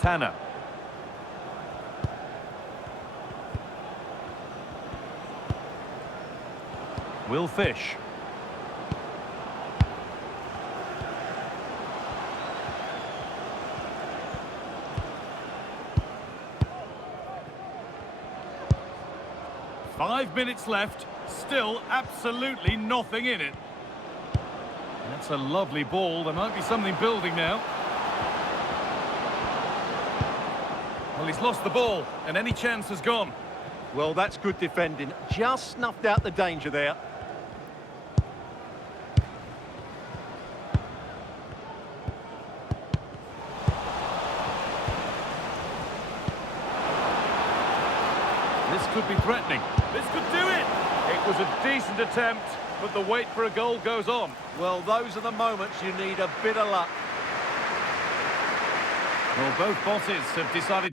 Tanner. Will Fish. Five minutes left, still absolutely nothing in it. That's a lovely ball, there might be something building now. Well, he's lost the ball, and any chance has gone. Well, that's good defending. Just snuffed out the danger there. This could be threatening. This could do it! It was a decent attempt, but the wait for a goal goes on. Well, those are the moments you need a bit of luck. Well, both bosses have decided...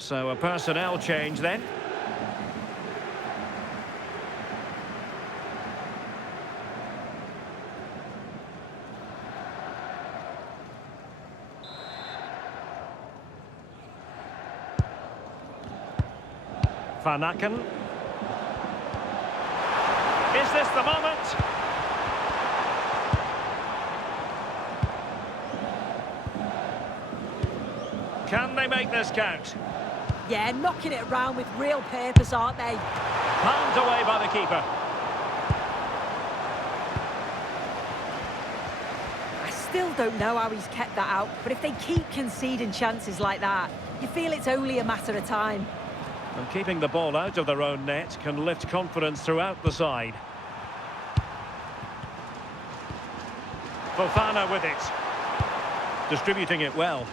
So a personnel change then. Van Aken. Is this the moment? Can they make this count? Yeah, knocking it around with real purpose, aren't they? Palmed away by the keeper. I still don't know how he's kept that out, but if they keep conceding chances like that, you feel it's only a matter of time. And keeping the ball out of their own net can lift confidence throughout the side. Fofana with it. Distributing it well.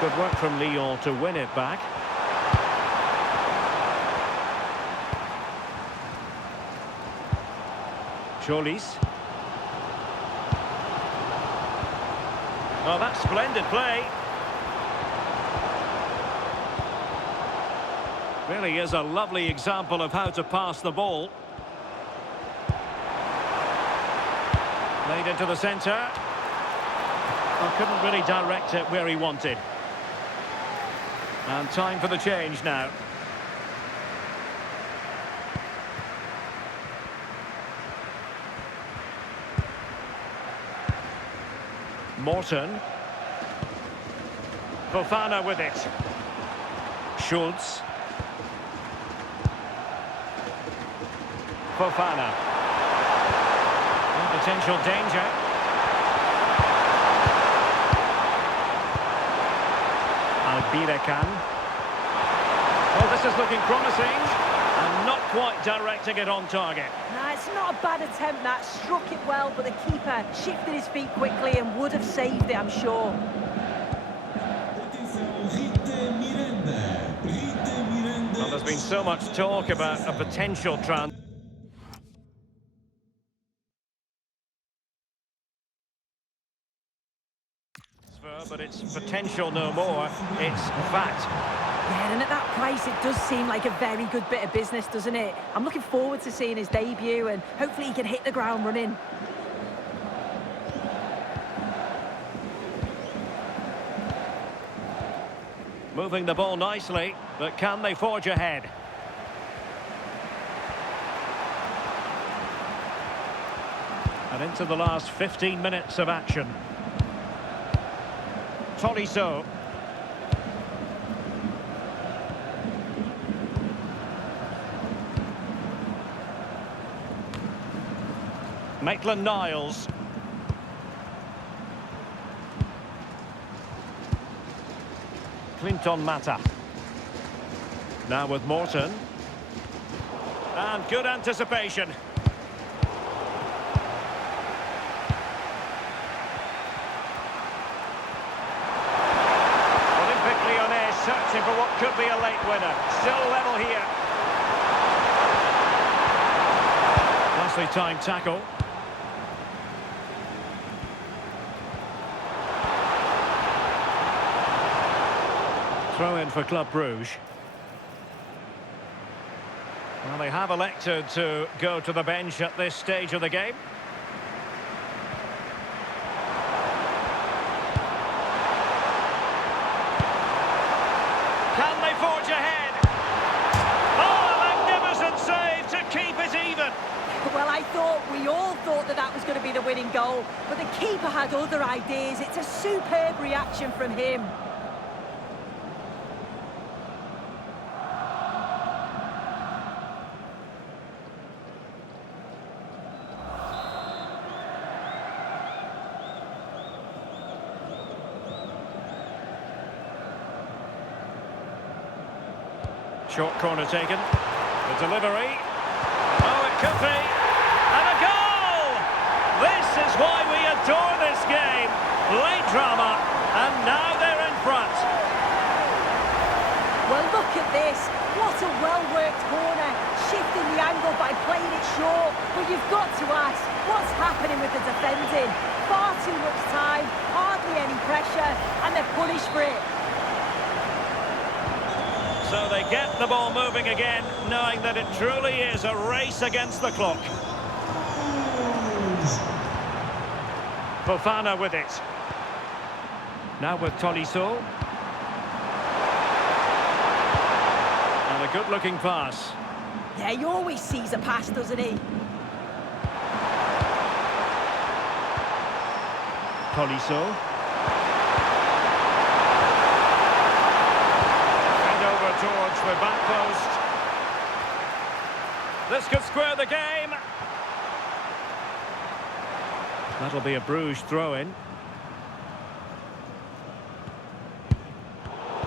Good work from Lyon to win it back. Cholis. Oh, that's splendid play. Really is a lovely example of how to pass the ball. Played into the centre. Well, couldn't really direct it where he wanted. And time for the change now. Morton. Fofana with it. Schultz. Fofana. In potential danger. Albiracan. Oh, this is looking promising. And not quite directing it on target. Nah, it's not a bad attempt, that. Struck it well, but the keeper shifted his feet quickly and would have saved it, I'm sure. Well, there's been so much talk about a potential transfer, but it's potential no more. It's fact. Yeah, and at that price, it does seem like a very good bit of business, doesn't it? I'm looking forward to seeing his debut, and hopefully he can hit the ground running. Moving the ball nicely, but can they forge ahead? And into the last 15 minutes of action. Tolisso. Maitland-Niles. Clinton Mata. Now with Morton. And good anticipation. Olympique Lyonnais searching for what could be a late winner. Still level here. Nicely timed tackle. Throw in for Club Brugge. Well, they have elected to go to the bench at this stage of the game. Can they forge ahead? Oh, a magnificent save to keep it even. Well, we all thought that was going to be the winning goal, but the keeper had other ideas. It's a superb reaction from him. Short corner taken. The delivery. Oh, it could be. And a goal! This is why we adore this game. Late drama, and now they're in front. Well, look look at this. What a well-worked corner. Shifting the angle by playing it short. But you've got to ask, what's happening with the defending? Far too much time, hardly any pressure, and they're punished for it. So they get the ball moving again, knowing that it truly is a race against the clock. Fofana with it. Now with Tolisso. And a good-looking pass. Yeah, he always sees a pass, doesn't he? Tolisso. And over towards the back post. This could square the game. That'll be a Bruges throw-in.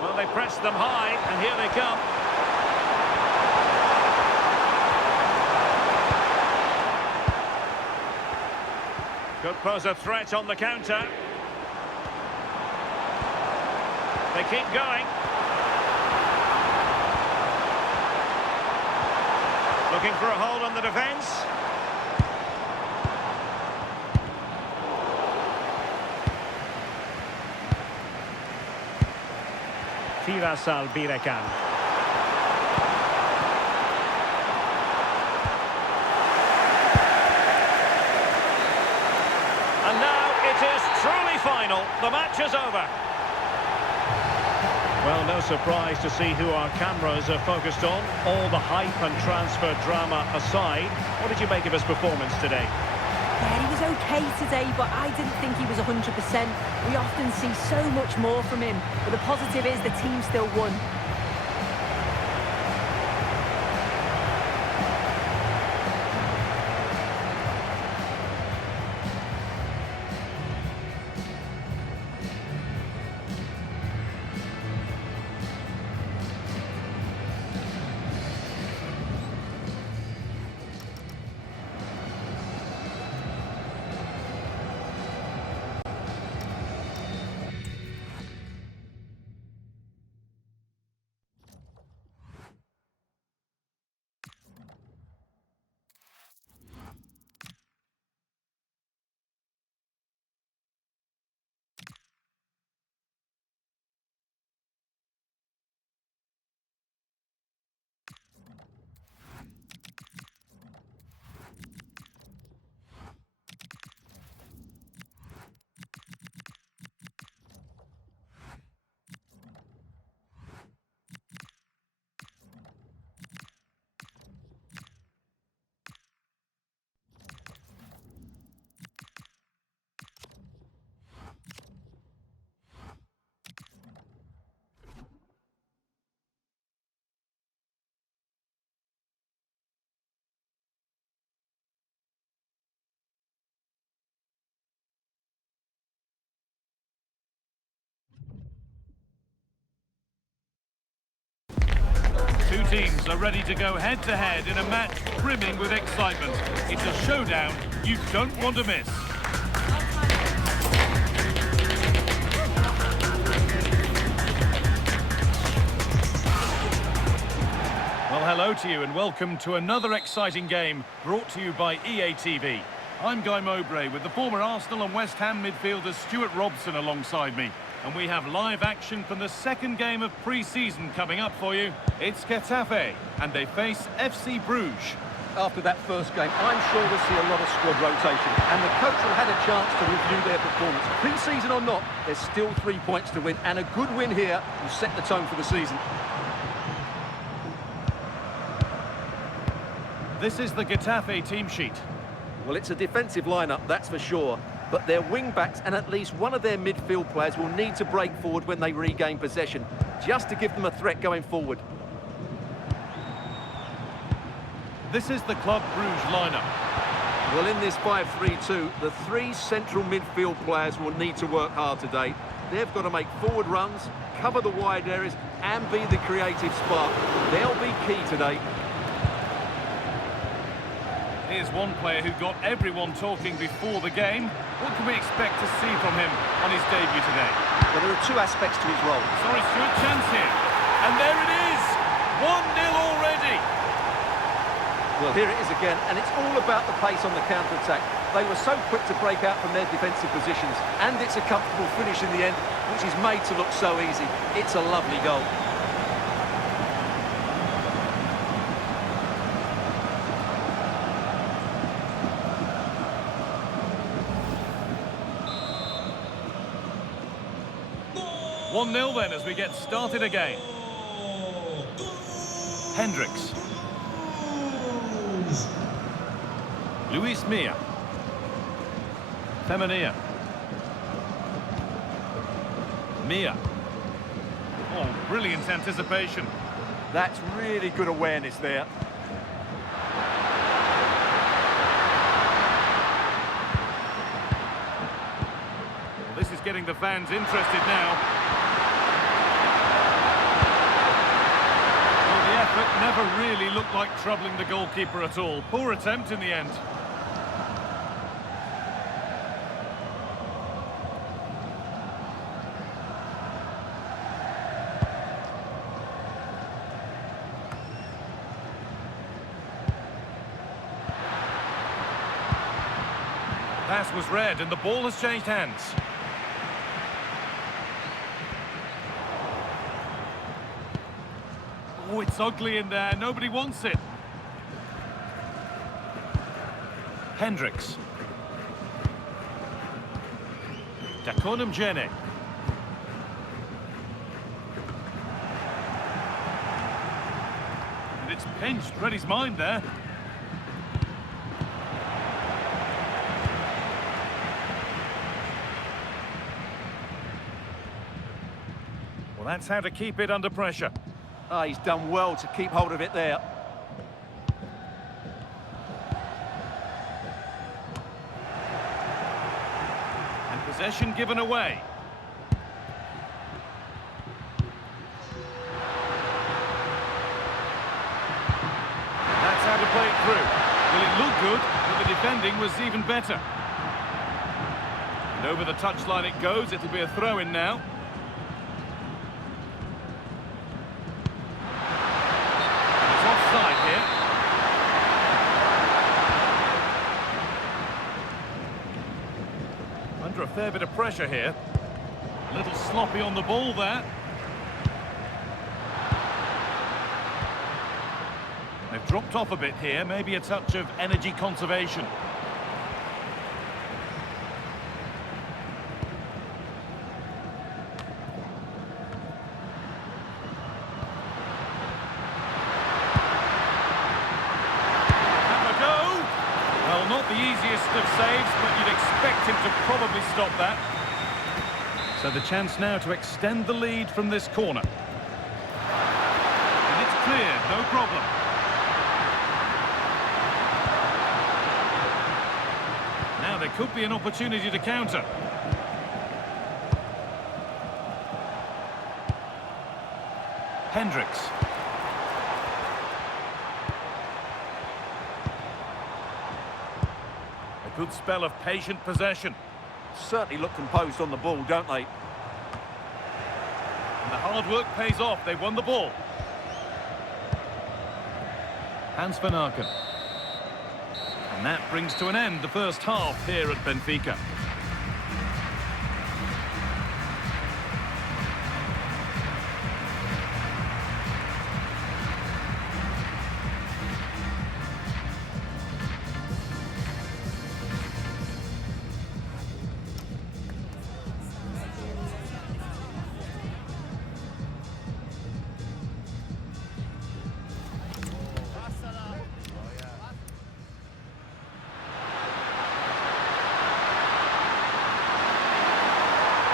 Well, they pressed them high, and here they come. Could pose a threat on the counter. They keep going. Looking for a hold on the defence. Firas Albirekan. And now it is truly final. The match is over. Well, no surprise to see who our cameras are focused on. All the hype and transfer drama aside, what did you make of his performance today? Yeah, he was okay today, but I didn't think he was 100%. We often see so much more from him, but the positive is the team still won. Two teams are ready to go head-to-head in a match brimming with excitement. It's a showdown you don't want to miss. Well, hello to you and welcome to another exciting game brought to you by EA TV. I'm Guy Mowbray with the former Arsenal and West Ham midfielder Stuart Robson alongside me. And we have live action from the second game of pre-season coming up for you. It's Getafe, and they face FC Bruges. After that first game, I'm sure we'll see a lot of squad rotation, and the coach will have a chance to review their performance. Pre-season or not, there's still 3 points to win, and a good win here will set the tone for the season. This is the Getafe team sheet. Well, it's a defensive lineup, that's for sure. But their wing-backs and at least one of their midfield players will need to break forward when they regain possession, just to give them a threat going forward. This is the Club Bruges lineup. Well, in this 5-3-2, the three central midfield players will need to work hard today. They've got to make forward runs, cover the wide areas, and be the creative spark. They'll be key today. Here's one player who got everyone talking before the game. What can we expect to see from him on his debut today? Well, there are two aspects to his role. Sorry, Stuart, chance here. And there it is! Well, here it is again, and it's all about the pace on the counter-attack. They were so quick to break out from their defensive positions, and it's a comfortable finish in the end, which is made to look so easy. It's a lovely goal. Goal! 1-0 then as we get started again. Hendricks. Luis Mia. Femenia. Mia. Oh, brilliant anticipation. That's really good awareness there. Well, this is getting the fans interested now. Well, the effort never really looked like troubling the goalkeeper at all. Poor attempt in the end. Pass was read and the ball has changed hands. Oh, it's ugly in there. Nobody wants it. Hendricks. Dakonum Jene. And it's pinched. Read his mind there. Well, that's how to keep it under pressure. Ah, he's done well to keep hold of it there. And possession given away. That's how to play it through. Well, it looked good, but the defending was even better. And over the touchline it goes. It'll be a throw-in now. Offside here. Under a fair bit of pressure here. A little sloppy on the ball there. They've dropped off a bit here, maybe a touch of energy conservation. Not the easiest of saves, but you'd expect him to probably stop that. So the chance now to extend the lead from this corner. And it's clear, no problem. Now there could be an opportunity to counter. Hendricks. Good spell of patient possession. Certainly look composed on the ball, don't they? And the hard work pays off. They've won the ball. Hans van Aken. And that brings to an end the first half here at Benfica.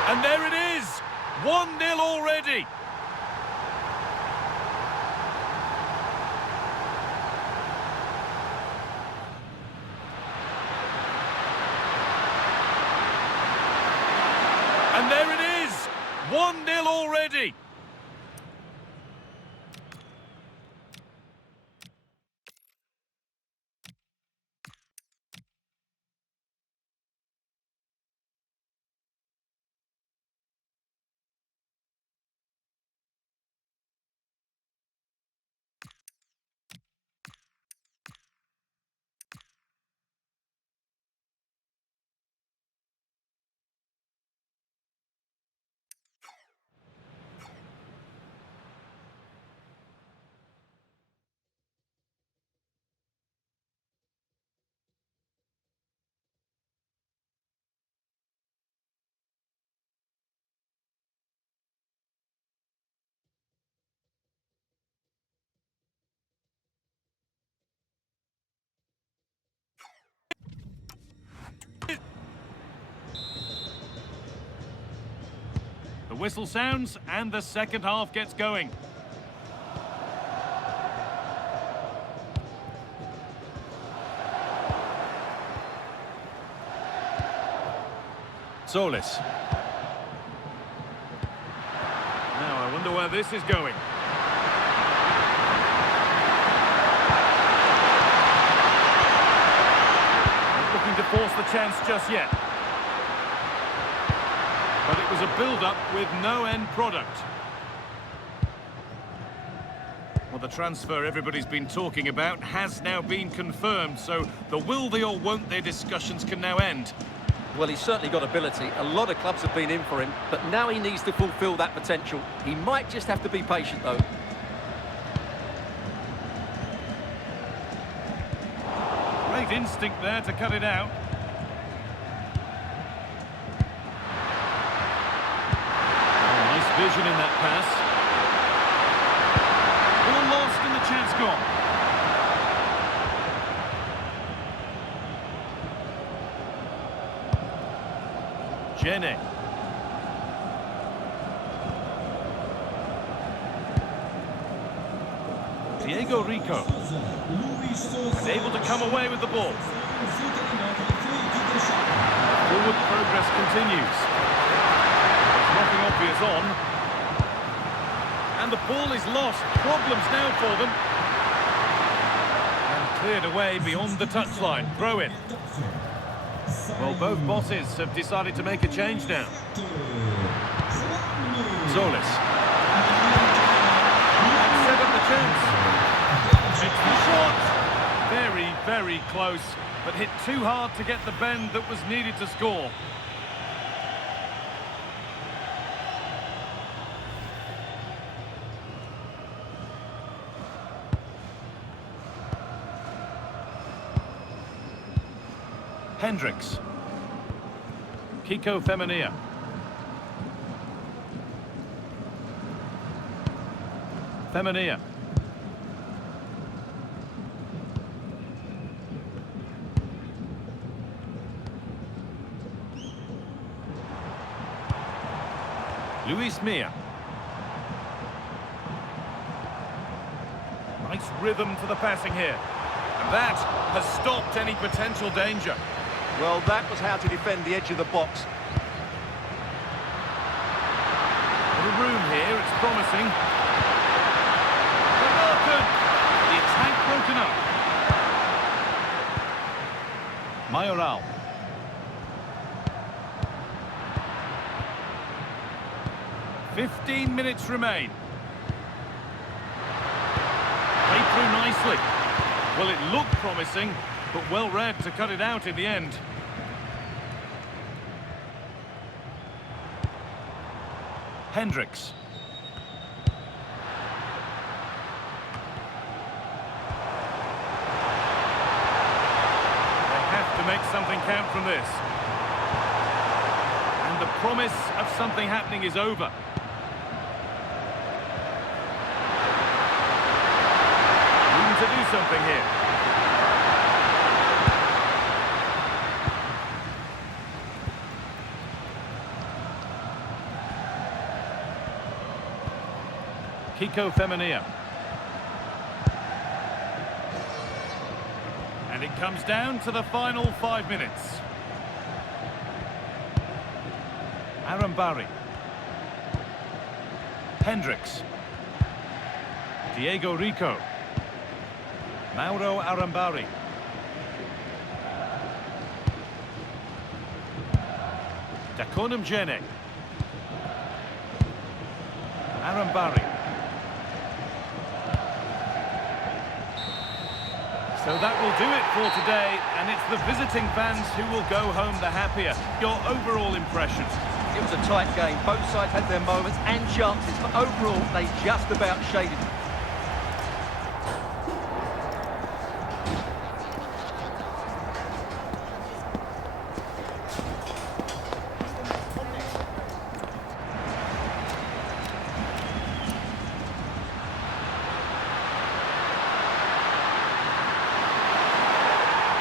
And there it is! 1-0 already! And there it is! 1-0 already! whistle sounds and the second half gets going. Solis. Now I wonder where this is going. Not looking to force the chance just yet. But it was a build-up with no end product. Well, the transfer everybody's been talking about has now been confirmed, so the will they or won't they discussions can now end. Well, he's certainly got ability. A lot of clubs have been in for him, but now he needs to fulfil that potential. He might just have to be patient, though. Great instinct there to cut it out. Oh, nice vision in that pass. All lost and the chance gone. Jenny. Diego Rico. And able to come away with the ball. Forward progress continues. There's nothing obvious on. And the ball is lost. Problems now for them. And cleared away beyond the touchline. Throw in. Well, both bosses have decided to make a change now. Solis. And set up the chance. It's the shot. Very, very close, but hit too hard to get the bend that was needed to score. Hendricks. Kiko Femenia. Femenia. Luis Mia. Nice rhythm to the passing here. And that has stopped any potential danger. Well, that was how to defend the edge of the box. Little room here, it's promising. Morgan! The attack broken up. Mayoral. "15 minutes remain. Played through nicely. Well, it looked promising, but well read to cut it out in the end. Hendricks. They have to make something count from this. And the promise of something happening is over. Room to do something here. Kiko Femenia. And it comes down to the final 5 minutes. Arambari. Hendricks. Diego Rico. Mauro Arambari. Dakonam Jene. Arambari. So that will do it for today, and it's the visiting fans who will go home the happier. Your overall impression? It was a tight game. Both sides had their moments and chances, but overall, they just about shaded it.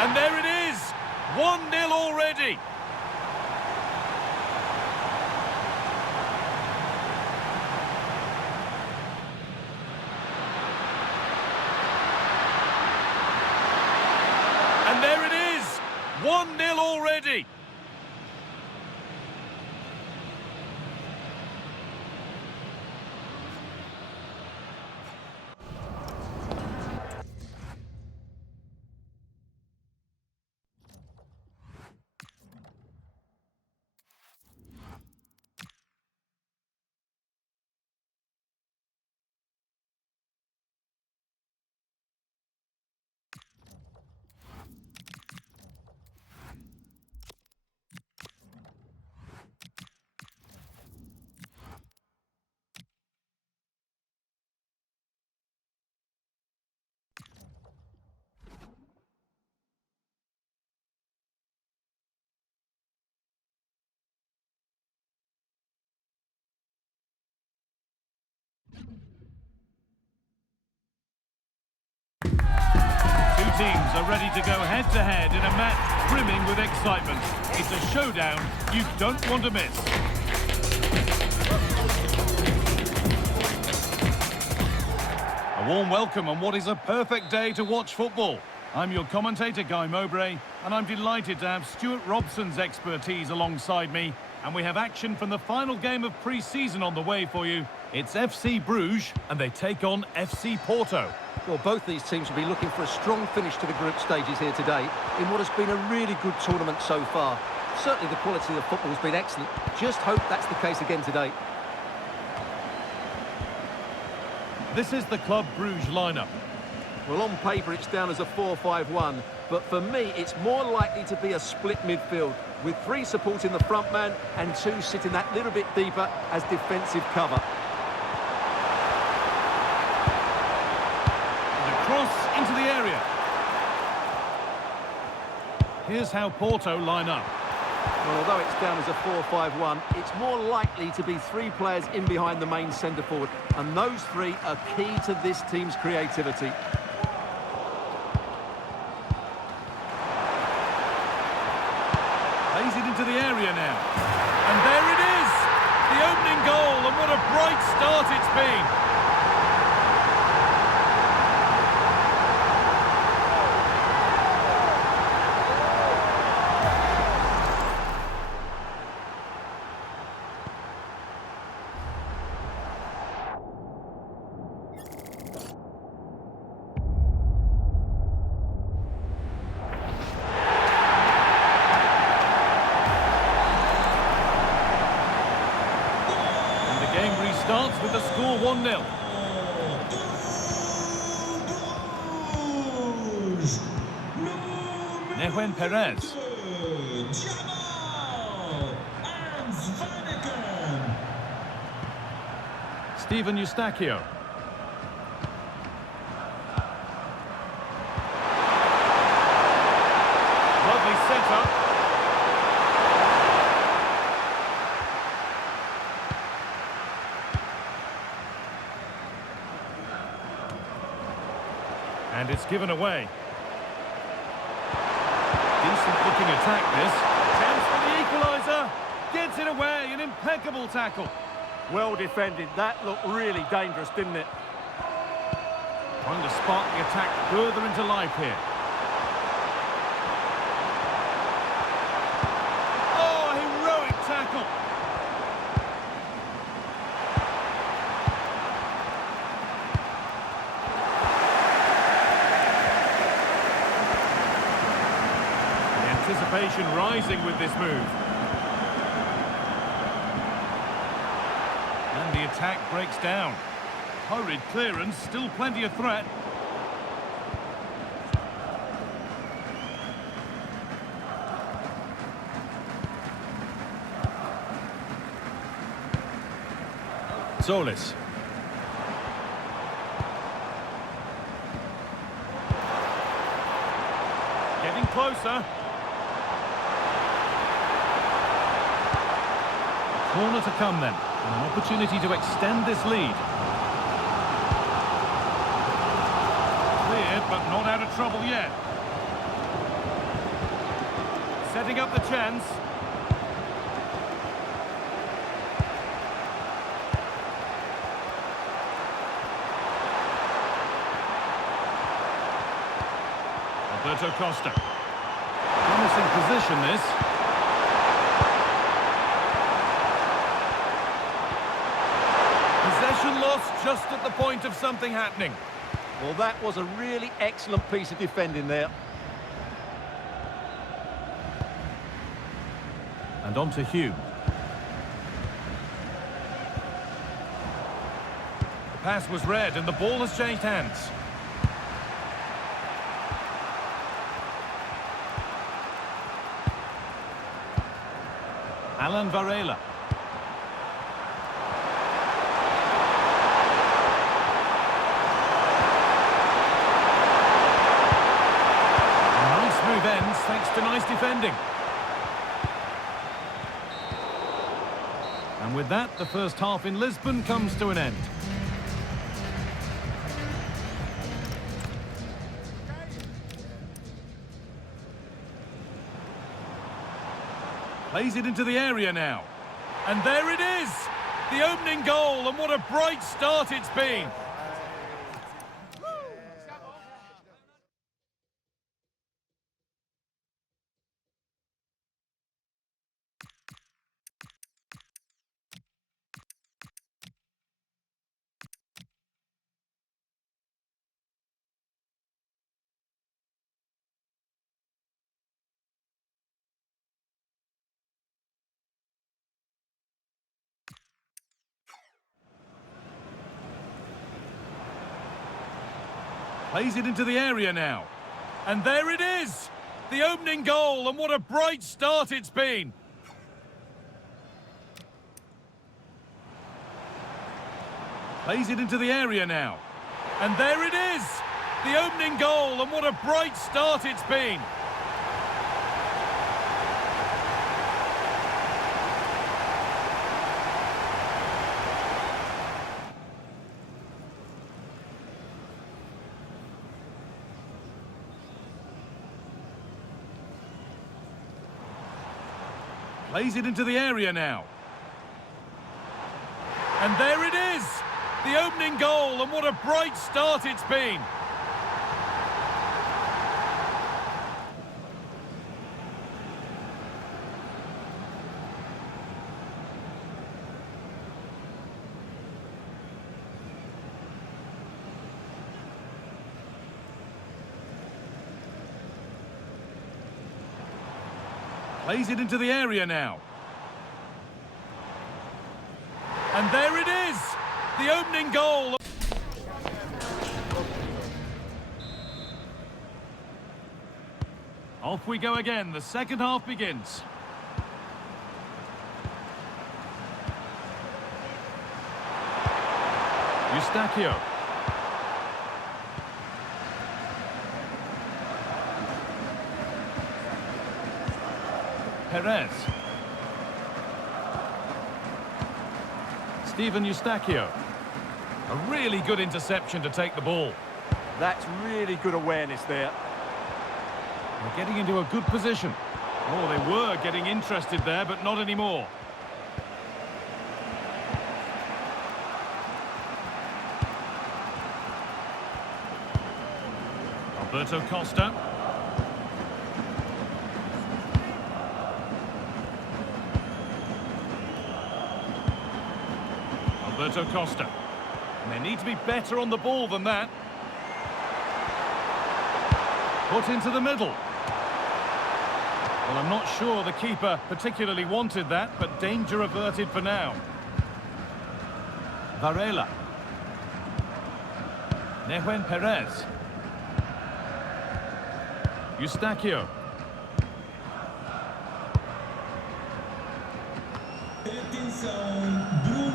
And there it is, 1-0 already. 1-0 already. Two teams are ready to go head-to-head in a match brimming with excitement. It's a showdown you don't want to miss. A warm welcome on what is a perfect day to watch football. I'm your commentator, Guy Mowbray, and I'm delighted to have Stuart Robson's expertise alongside me. And we have action from the final game of pre-season on the way for you. It's FC Bruges, and they take on FC Porto. Well, both these teams will be looking for a strong finish to the group stages here today in what has been a really good tournament so far. Certainly the quality of the football has been excellent. Just hope that's the case again today. This is the Club Bruges lineup. Well, on paper it's down as a 4-5-1, but for me it's more likely to be a split midfield, with 3 supporting the front man and 2 sitting that little bit deeper as defensive cover. Cross into the area. Here's how Porto line up. Well, although it's down as a 4-5-1, it's more likely to be 3 players in behind the main centre-forward, and those 3 are key to this team's creativity. Plays it into the area now. And there it is! The opening goal, and what a bright start it's been! Starts with the score 1-0. Nehuen Perez. Steven Eustachio. Lovely setup. And it's given away. Decent looking attack this. Chance for the equaliser. Gets it away. An impeccable tackle. Well defended. That looked really dangerous, didn't it? Trying to spark the attack further into life here. Oh, heroic tackle. Anticipation rising with this move. And the attack breaks down. Hurried clearance, still plenty of threat. Solis. Getting closer. Corner to come then, and an opportunity to extend this lead. Cleared, but not out of trouble yet. Setting up the chance. Alberto Costa. Promising position, this. Possession lost just at the point of something happening. Well, that was a really excellent piece of defending there. And on to Hume. The pass was read and the ball has changed hands. Alan Varela. Nice move ends thanks to nice defending. And with that, the first half in Lisbon comes to an end. Plays it into the area now. And there it is! The opening goal, and what a bright start it's been! Plays it into the area now. And there it is! The opening goal, and what a bright start it's been! Plays it into the area now. And there it is! The opening goal, and what a bright start it's been! Plays it into the area now. And there it is! The opening goal, and what a bright start it's been! Plays it into the area now. And there it is! The opening goal! Off we go again, the second half begins. Eustachio. Perez. Steven Eustachio. A really good interception to take the ball. That's really good awareness there. They're getting into a good position. Oh, they were getting interested there, but not anymore. Alberto Costa. Alberto Costa. And they need to be better on the ball than that. Put into the middle. Well, I'm not sure the keeper particularly wanted that, but danger averted for now. Varela. Nehuen Perez. Eustachio.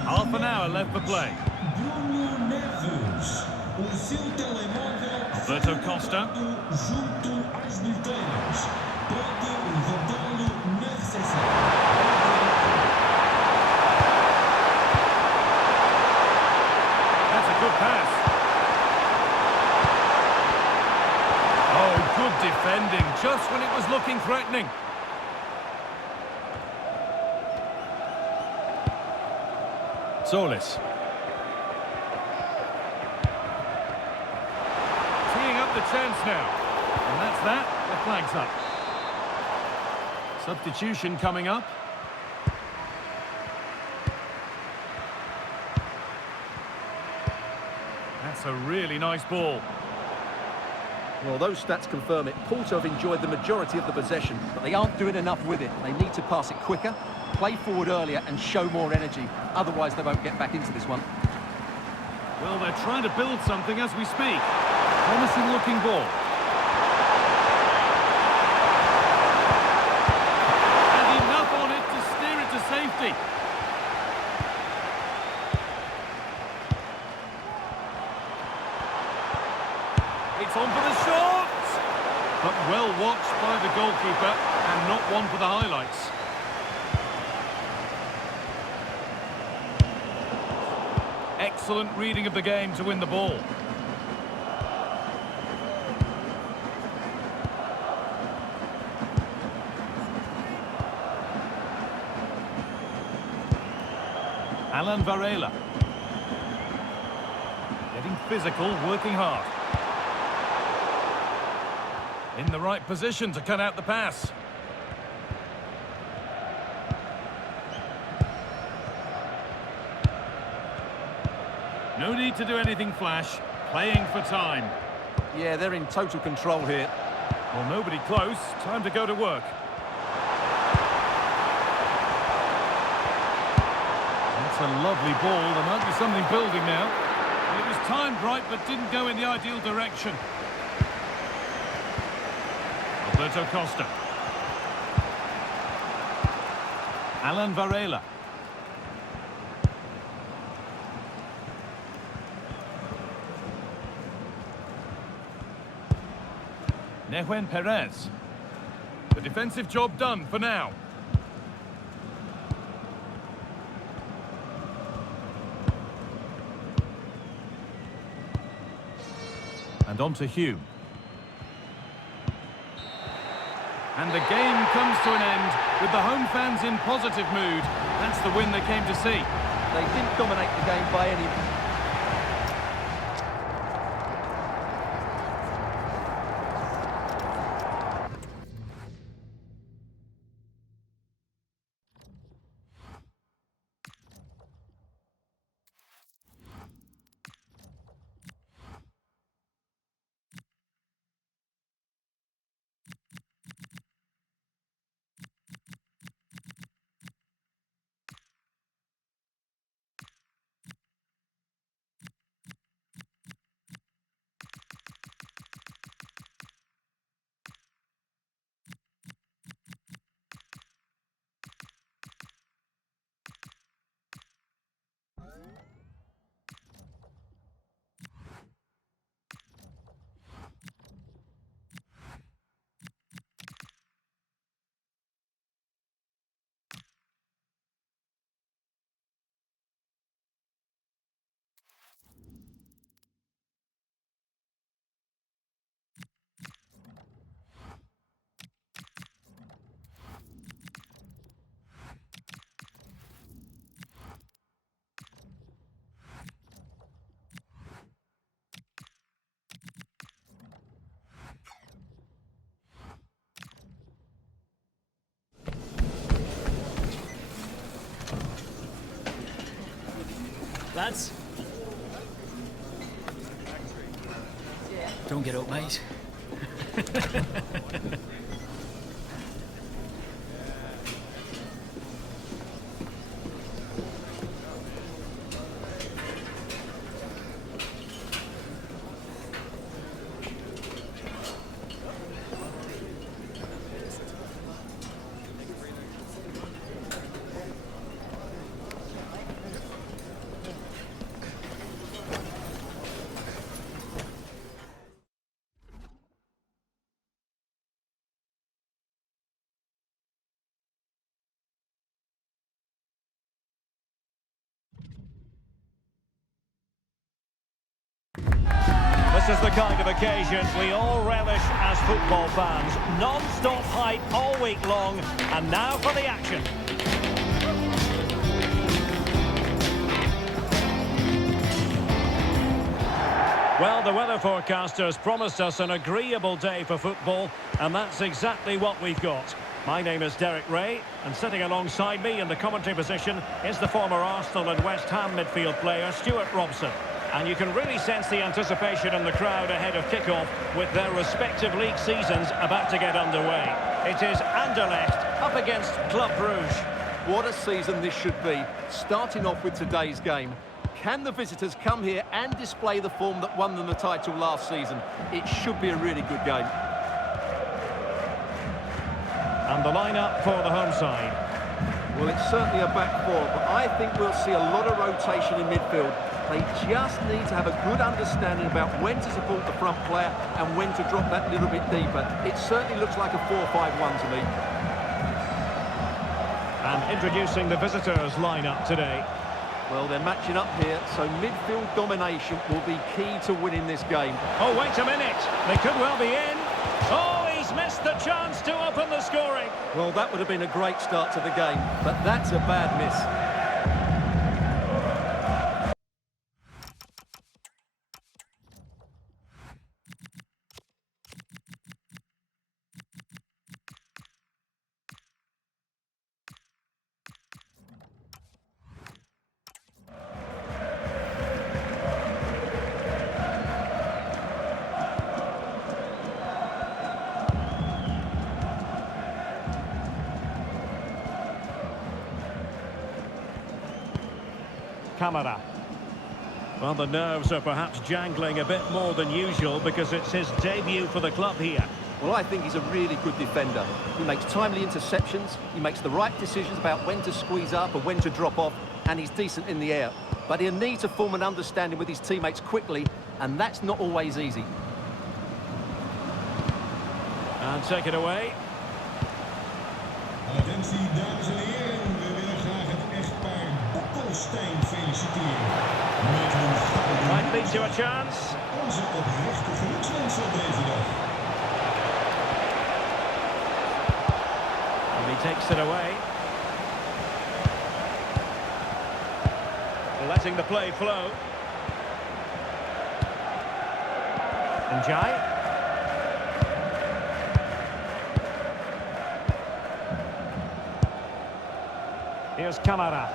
Half an hour left for play. Alberto Costa. That's a good pass. Oh, good defending, just when it was looking threatening. Solis. Teeing up the chance now. And that's that. The flag's up. Substitution coming up. That's a really nice ball. Well, those stats confirm it. Porto have enjoyed the majority of the possession, but they aren't doing enough with it. They need to pass it quicker, play forward earlier and show more energy. Otherwise, they won't get back into this one. Well, they're trying to build something as we speak. Promising looking ball. And enough on it to steer it to safety. It's on for the shot! But well watched by the goalkeeper and not one for the highlights. Excellent reading of the game to win the ball. Alan Varela. Getting physical, working hard. In the right position to cut out the pass. No need to do anything flash, playing for time. Yeah, they're in total control here. Well, nobody close, time to go to work. That's a lovely ball, there might be something building now. It was timed right, but didn't go in the ideal direction. Alberto Costa. Alan Varela. Nehuen Perez. The defensive job done for now. And on to Hume. And the game comes to an end with the home fans in positive mood. That's the win they came to see. They didn't dominate the game by any... Lads. Don't get up, mate. This is the kind of occasion we all relish as football fans. Non-stop hype all week long, and now for the action. Well, the weather forecasters promised us an agreeable day for football, and that's exactly what we've got. My name is Derek Ray, and sitting alongside me in the commentary position is the former Arsenal and West Ham midfield player Stuart Robson. And you can really sense the anticipation in the crowd ahead of kick-off with their respective league seasons about to get underway. It is Anderlecht up against Club Brugge. What a season this should be, starting off with today's game. Can the visitors come here and display the form that won them the title last season? It should be a really good game. And the lineup for the home side. Well, it's certainly a back four, but I think we'll see a lot of rotation in midfield. They just need to have a good understanding about when to support the front player and when to drop that little bit deeper. It certainly looks like a 4-5-1 to me. And introducing the visitors lineup today. Well, they're matching up here, so midfield domination will be key to winning this game. Oh, wait a minute. They could well be in. Oh, he's missed the chance to open the scoring. Well, that would have been a great start to the game, but that's a bad miss. Kamara. Well, the nerves are perhaps jangling a bit more than usual because it's his debut for the club here. Well, I think he's a really good defender. He makes timely interceptions, he makes the right decisions about when to squeeze up and when to drop off, and he's decent in the air. But he'll need to form an understanding with his teammates quickly, and that's not always easy. And take it away. Attentie, dames en heren. We willen graag het echtpaar Boekelstein feliciteren. Met hun gouden Might lead to a chance. Onze oprechte gelukswensen op deze dag. And he takes it away. Letting the play flow. Njai. Here's Kamara.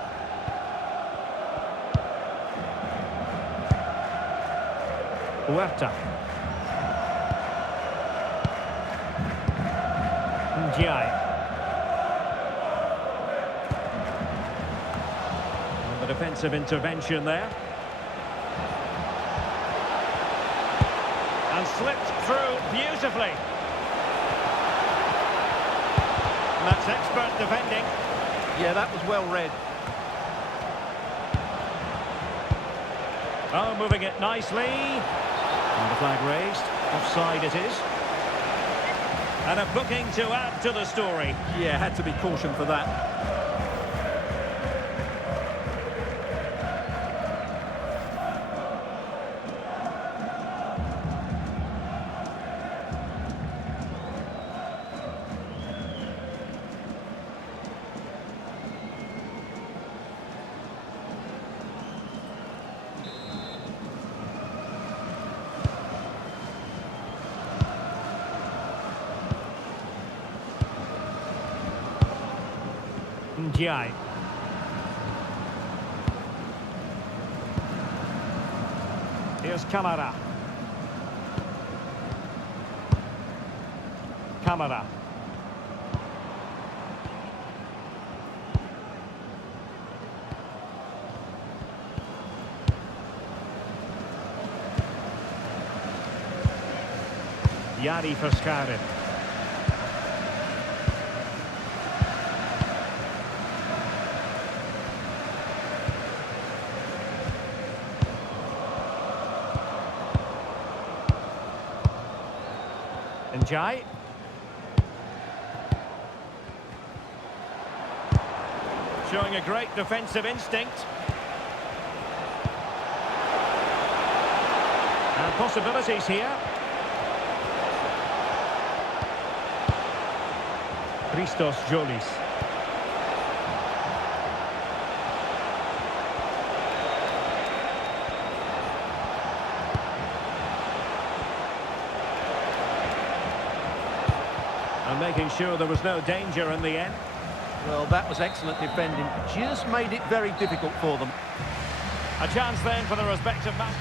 Huerta. Njai. And the defensive intervention there. And slipped through beautifully. And that's expert defending. Yeah, that was well read. Oh, moving it nicely. And the flag raised. Offside it is. And a booking to add to the story. Yeah, had to be cautioned for that. Njai. Here's Kamara. Kamara. Jari Verscharen. Njai. Showing a great defensive instinct. And possibilities here. Christos Jolis. And making sure there was no danger in the end. Well, that was excellent defending. Just made it very difficult for them. A chance then for the respective man.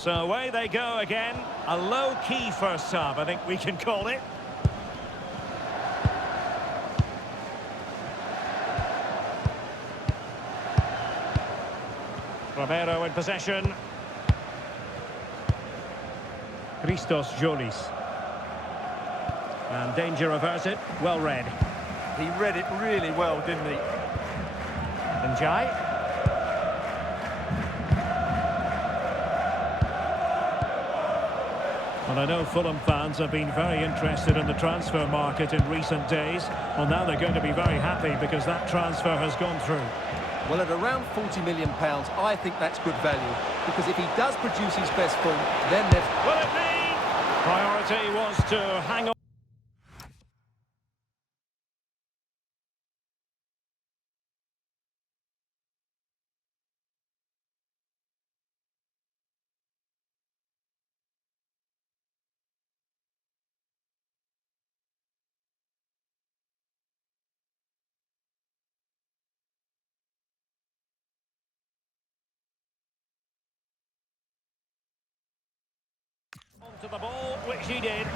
So away they go again. A low-key first half, I think we can call it. Romero in possession. Christos Jolis. And danger averted. Well read. He read it really well, didn't he? Njai. Well, I know Fulham fans have been very interested in the transfer market in recent days. Well, now they're going to be very happy because that transfer has gone through. Well, at around £40 million, I think that's good value. Because if he does produce his best form, then there's... Will it be? Priority was to hang on. To the ball, which he did.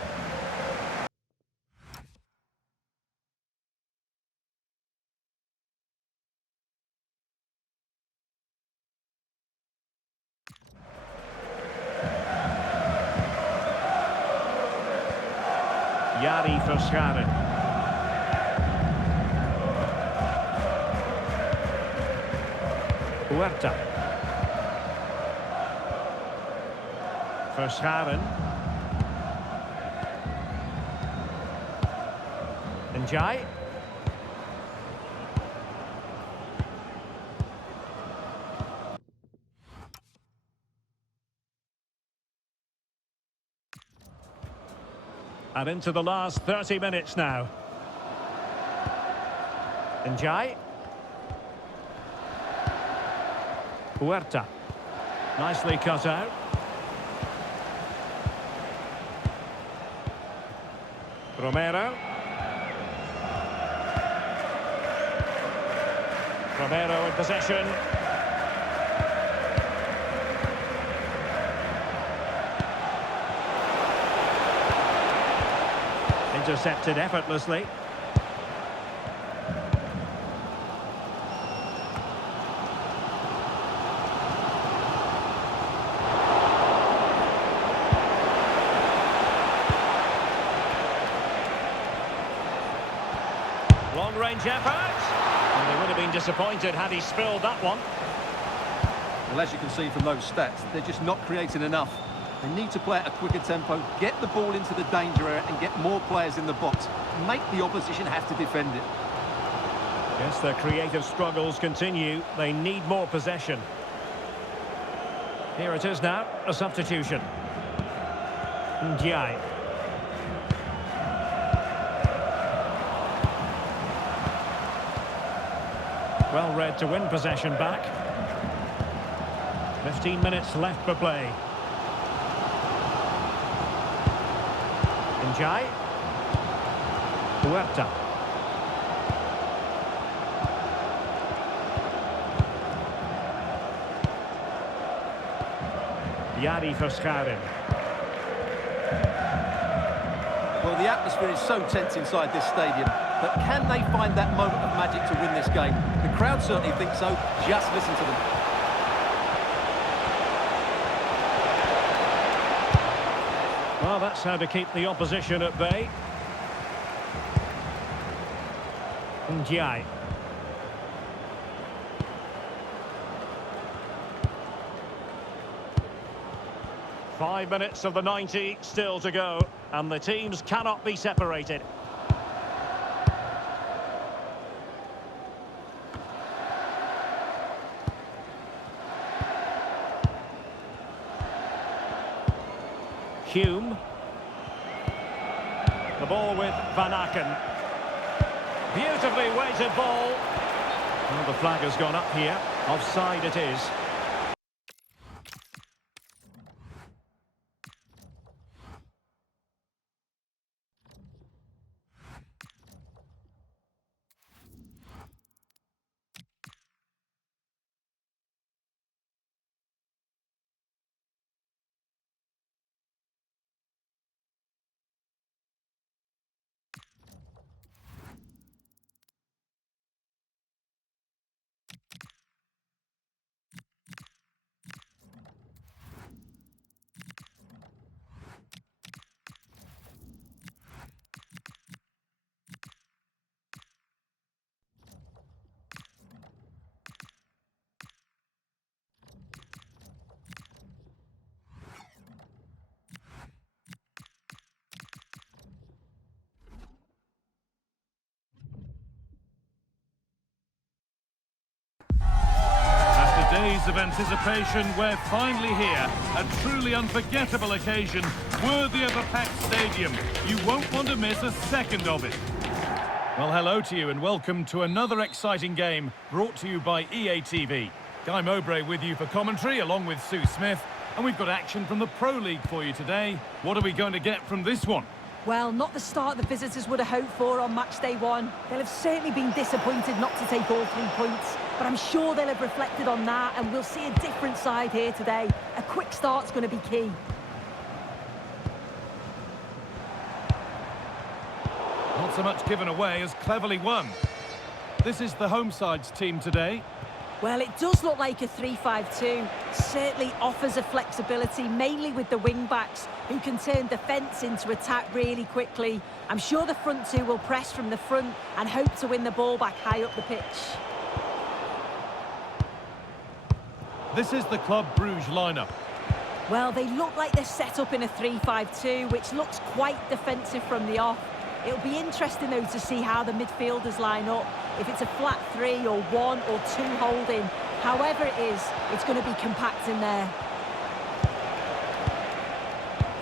Jari Verscharen. Huerta. Verscharen. Njai. And into the last 30 minutes now. Njai. Huerta. Nicely cut out. Romero. Romero in possession. Intercepted effortlessly. Long-range effort. And they would have been disappointed had he spilled that one. Well, as you can see from those stats, they're just not creating enough. They need to play at a quicker tempo, get the ball into the danger area and get more players in the box. Make the opposition have to defend it. Yes, their creative struggles continue. They need more possession. Here it is now, a substitution. Ndiaye. Well read to win possession back. 15 minutes left for play. Njai. Huerta. Jari Verscharen. Well, the atmosphere is so tense inside this stadium, but can they find that moment of magic to win this game? The crowd certainly think so. Just listen to them. Well, that's how to keep the opposition at bay. Ndiaye. Five minutes of the 90 still to go, and the teams cannot be separated. Hume. The ball with Van Aken. Beautifully weighted ball. Well, the flag has gone up here. Offside it is. years of anticipation, we're finally here. A truly unforgettable occasion, worthy of a packed stadium. You won't want to miss a second of it. Well, hello to you and welcome to another exciting game brought to you by EA TV. Guy Mowbray with you for commentary, along with Sue Smith. And we've got action from the Pro League for you today. What are we going to get from this one? Well, not the start the visitors would have hoped for on match day one. They'll have certainly been disappointed not to take all 3 points, but I'm sure they'll have reflected on that and we'll see a different side here today. A quick start's going to be key. Not so much given away as cleverly won. This is the home side's team today. Well, it does look like a 3-5-2. Certainly offers a flexibility, mainly with the wing-backs, who can turn defence into attack really quickly. I'm sure the front two will press from the front and hope to win the ball back high up the pitch. This is the Club Brugge lineup. Well, they look like they're set up in a 3-5-2, which looks quite defensive from the off. It'll be interesting, though, to see how the midfielders line up. If it's a flat 3 or 1 or 2 holding, however it is, it's going to be compact in there.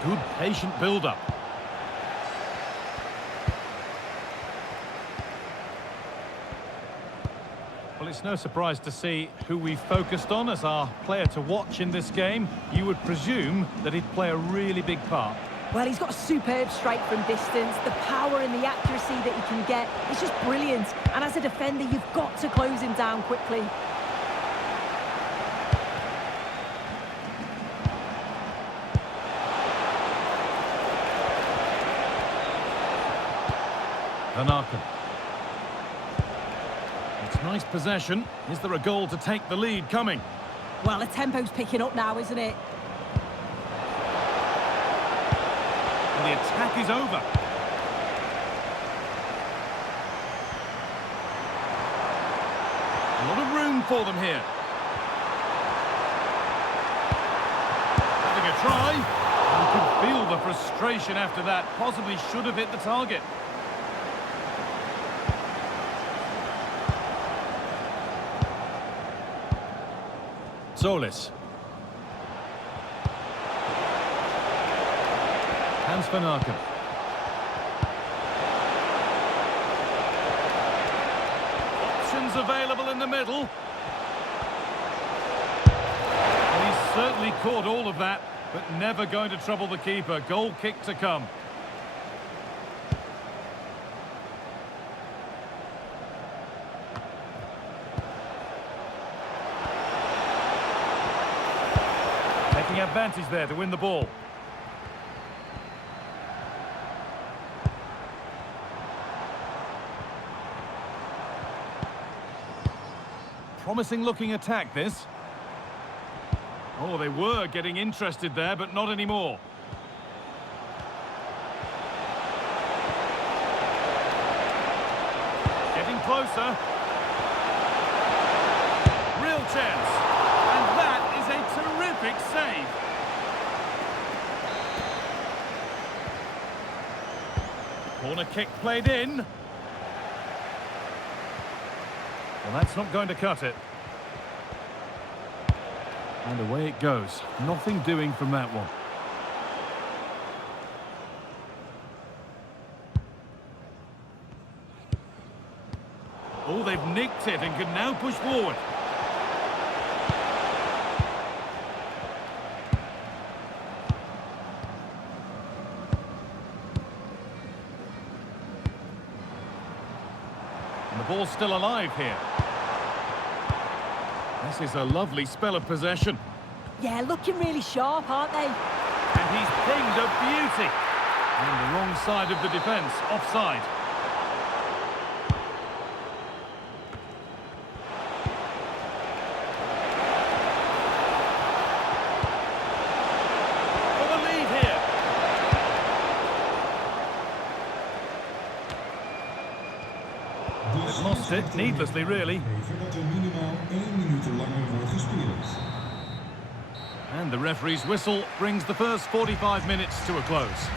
Good patient build-up. Well, it's no surprise to see who we focused on as our player to watch in this game. You would presume that he'd play a really big part. Well, he's got a superb strike from distance. The power and the accuracy that he can get is just brilliant. And as a defender, you've got to close him down quickly. Van Aken. It's nice possession. Is there a goal to take the lead coming? Well, the tempo's picking up now, isn't it? The attack is over. A lot of room for them here. Having a try. You could feel the frustration after that. Possibly should have hit the target. Solis. Hans Van Aken. Options available in the middle. Well, he's certainly caught all of that, but never going to trouble the keeper. Goal kick to come. Taking advantage there to win the ball. Promising looking attack, this. Oh, they were getting interested there, but not anymore. Getting closer. Real chance. And that is a terrific save. Corner kick played in. Well, that's not going to cut it. And away it goes. Nothing doing from that one. Oh, they've nicked it and can now push forward. And the ball's still alive here. This is a lovely spell of possession. Yeah, looking really sharp, aren't they? And he's pinged a beauty. On the wrong side of the defence, offside. For the lead here. They've lost it, needlessly really. And the referee's whistle brings the first 45 minutes to a close.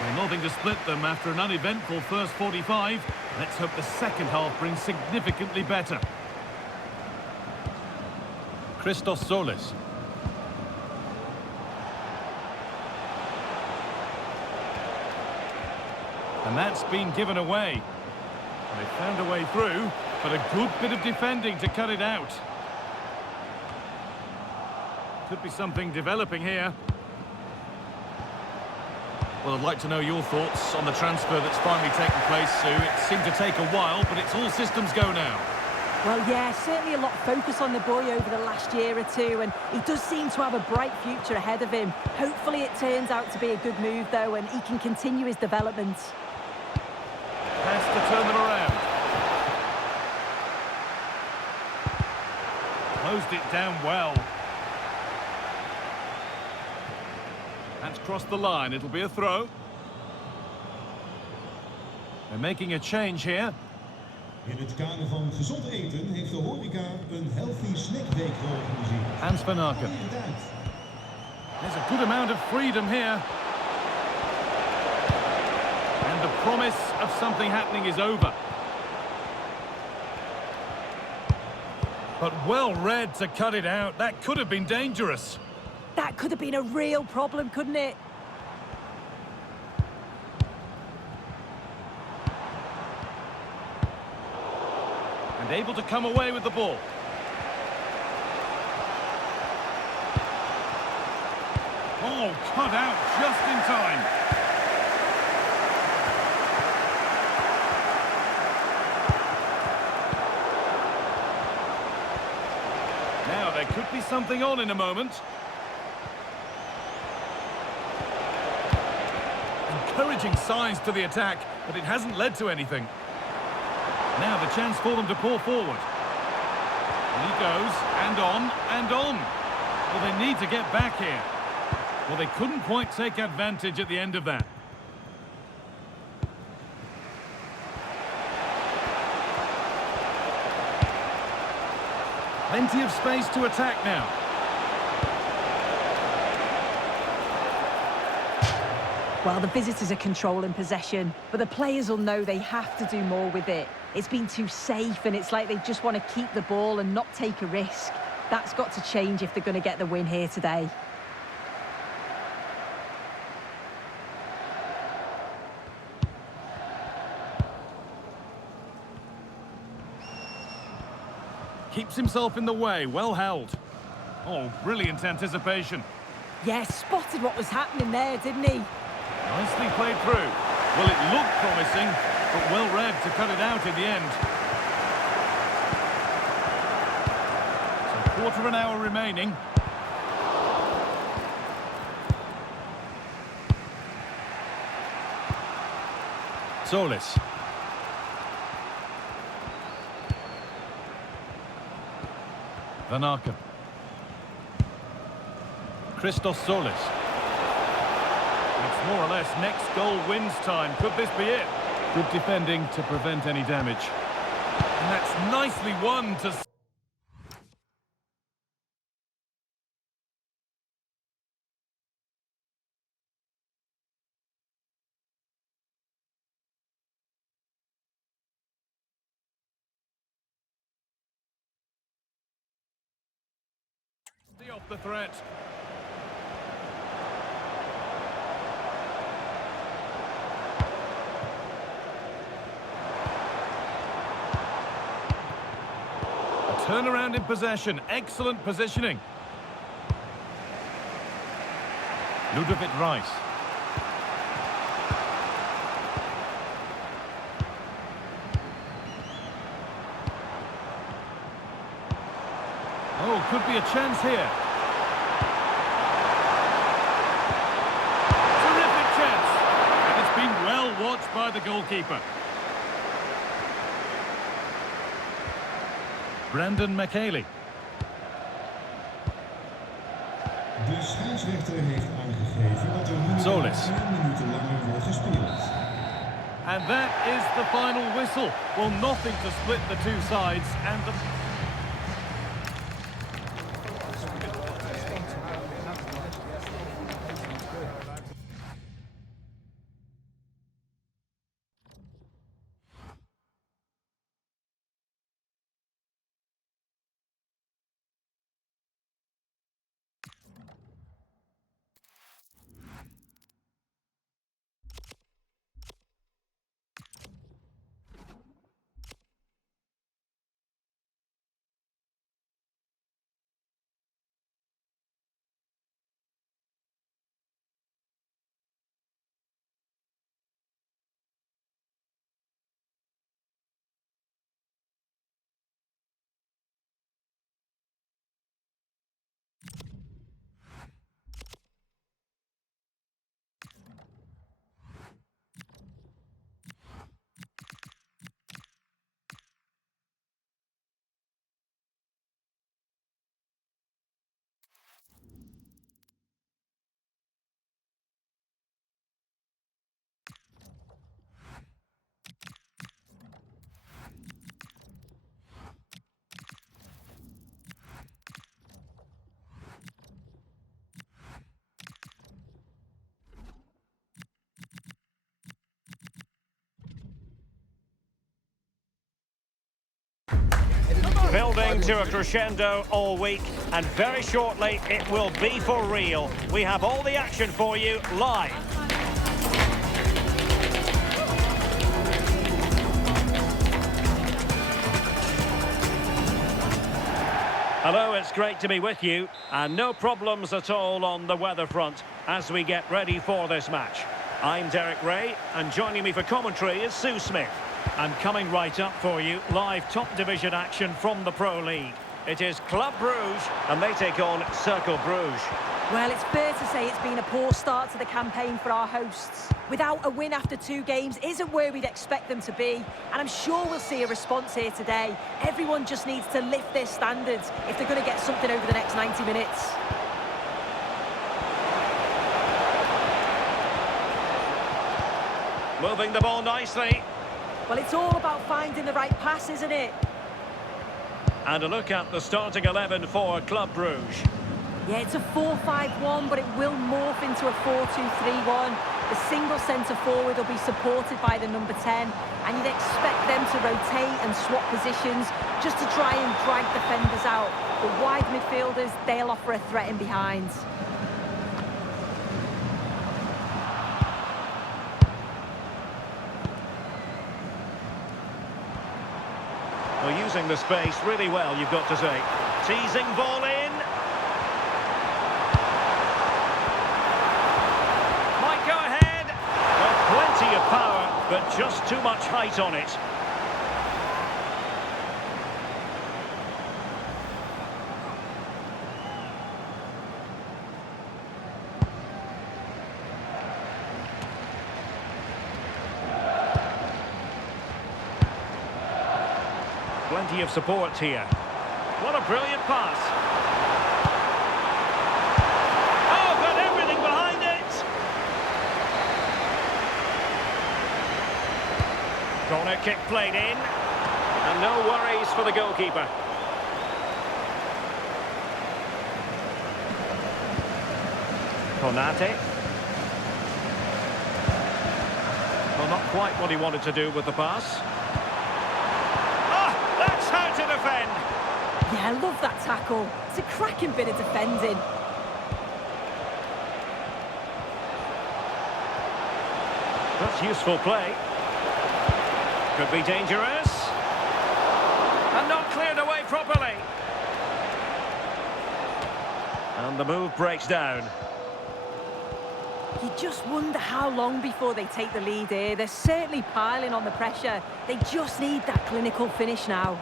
Well, nothing to split them after an uneventful first 45. Let's hope the second half brings significantly better. Christos Zolis. And that's been given away. They found a way through, but a good bit of defending to cut it out. Could be something developing here. Well, I'd like to know your thoughts on the transfer that's finally taken place, Sue. It seemed to take a while, but it's all systems go now. Well, yeah, certainly a lot of focus on the boy over the last year or two, and he does seem to have a bright future ahead of him. Hopefully it turns out to be a good move, though, and he can continue his development. Has to turn them around. Closed it down well. That's crossed the line. It'll be a throw. They're making a change here. In het kader van gezond eten heeft de horeca een Healthy Snack Week georganiseerd. Hans van Aken. There's a good amount of freedom here. And the promise of something happening is over. But well read to cut it out. That could have been dangerous. That could have been a real problem, couldn't it? And able to come away with the ball. Oh, cut out just in time. Now, there could be something on in a moment. Encouraging signs to the attack, but it hasn't led to anything. Now the chance for them to pour forward. And he goes, and on, and on. Well, they need to get back here. Well, they couldn't quite take advantage at the end of that. Plenty of space to attack now. Well, the visitors are controlling possession, but the players will know they have to do more with it. It's been too safe, and it's like they just want to keep the ball and not take a risk. That's got to change if they're going to get the win here today. Keeps himself in the way, well held. Oh, brilliant anticipation. Yeah, spotted what was happening there, didn't he? Nicely played through. Well, it looked promising, but well read to cut it out in the end. So, quarter of an hour remaining. Zolis. Van Aken. Christos Zolis. It's more or less next goal wins time. Could this be it? Good defending to prevent any damage. And that's nicely won to... Stay off the threat. Turnaround in possession, excellent positioning. Ludovic Rice. Oh, could be a chance here. Terrific chance. And it's been well watched by the goalkeeper. Brandon McHaley. De scheidsrechter heeft aangegeven dat er nu Zolis. 10 minuten langer wordt gespeeld. And that is the final whistle. Well, nothing to split the two sides, and the... to a crescendo all week, and very shortly it will be for real. We have all the action for you live. Hello, it's great to be with you, and no problems at all on the weather front as we get ready for this match. I'm Derek Ray, and joining me for commentary is Sue Smith. And coming right up for you, live top division action from the Pro League. It is Club Bruges, and they take on Cercle Bruges. Well, it's fair to say it's been a poor start to the campaign for our hosts. Without a win after 2 games isn't where we'd expect them to be, and I'm sure we'll see a response here today. Everyone just needs to lift their standards if they're going to get something over the next 90 minutes. Moving the ball nicely. Well, it's all about finding the right pass, isn't it? And a look at the starting 11 for Club Bruges. Yeah, it's a 4-5-1, but it will morph into a 4-2-3-1. The single centre-forward will be supported by the number 10, and you'd expect them to rotate and swap positions just to try and drag defenders out. The wide midfielders, they'll offer a threat in behind. Well, using the space really well, you've got to say. Teasing ball in. Might go ahead. Well, plenty of power, but just too much height on it. Plenty of support here. What a brilliant pass. Oh, got everything behind it. Corner kick played in. And no worries for the goalkeeper. Konate. Well, not quite what he wanted to do with the pass. That's how to defend. Yeah, I love that tackle. It's a cracking bit of defending. That's useful play. Could be dangerous. And not cleared away properly. And the move breaks down. You just wonder how long before they take the lead here. They're certainly piling on the pressure. They just need that clinical finish now.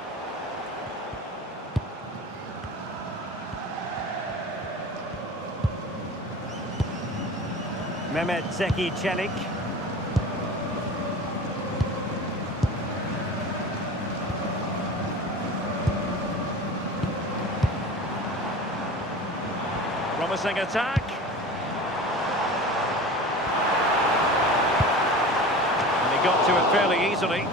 Mehmet Zeki Çelik. Promising attack. Got to it fairly easily.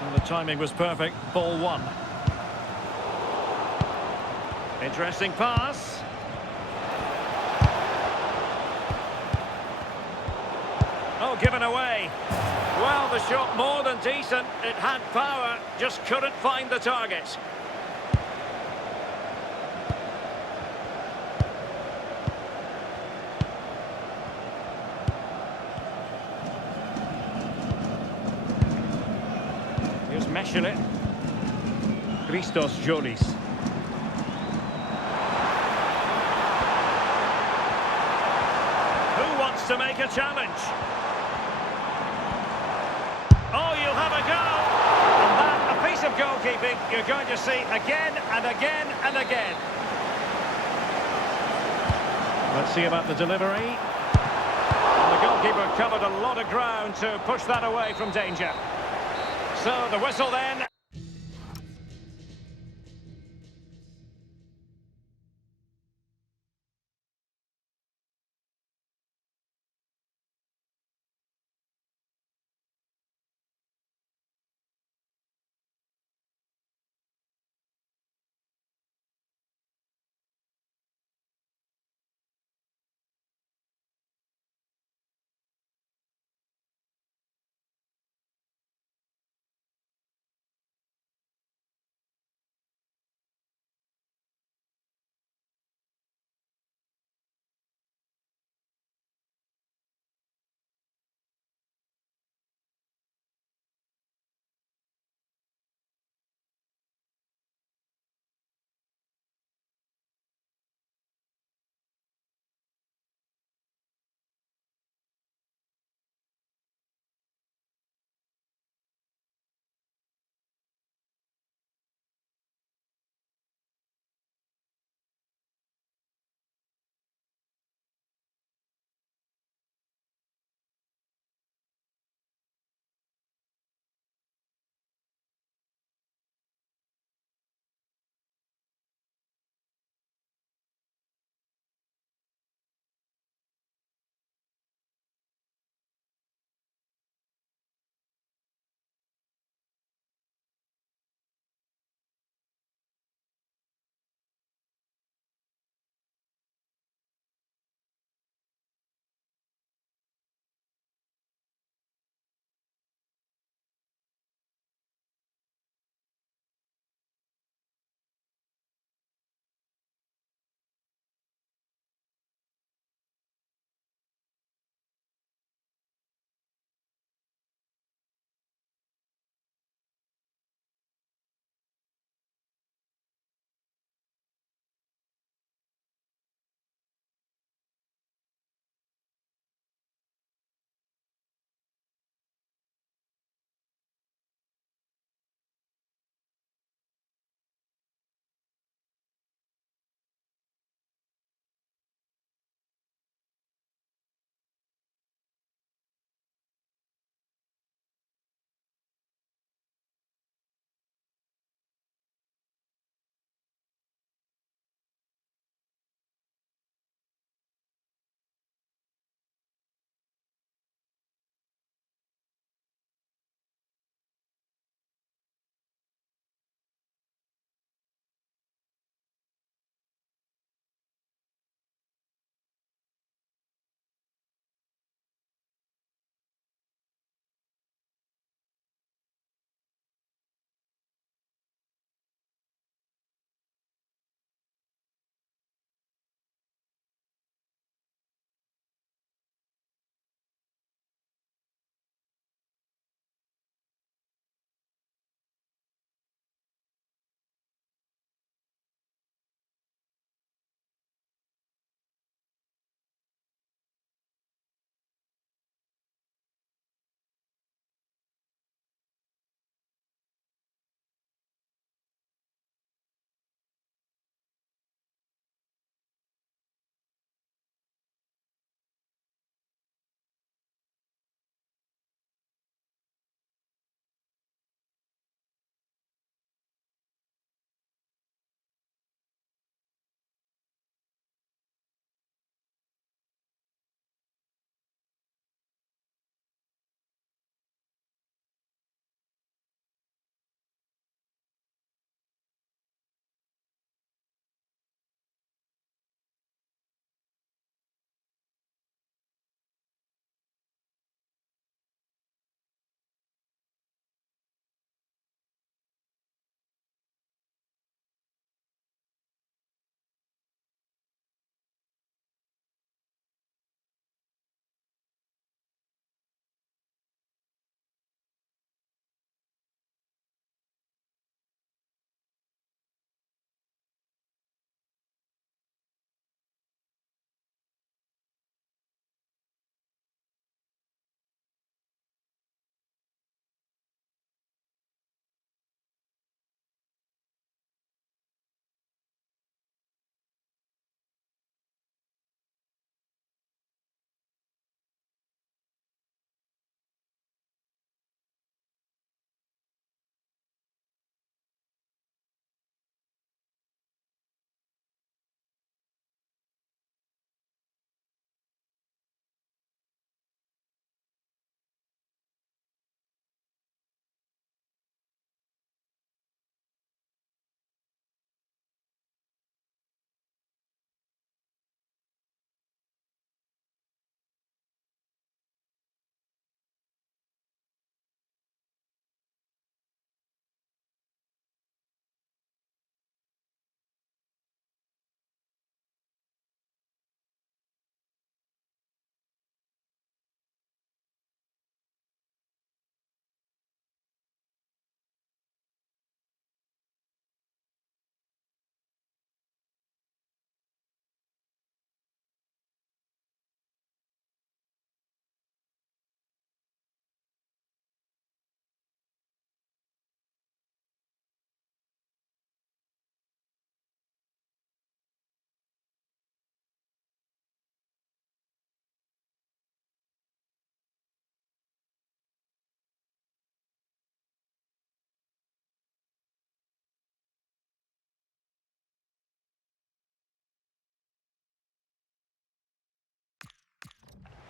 Well, the timing was perfect. Ball one. Interesting pass. Oh, given away. Well, the shot more than decent. It had power, just couldn't find the target. Here's Meshelet. Christos Jolis. To make a challenge. Oh, you'll have a go. And that, a piece of goalkeeping you're going to see again and again and again. Let's see about the delivery. And the goalkeeper covered a lot of ground to push that away from danger. So the whistle then.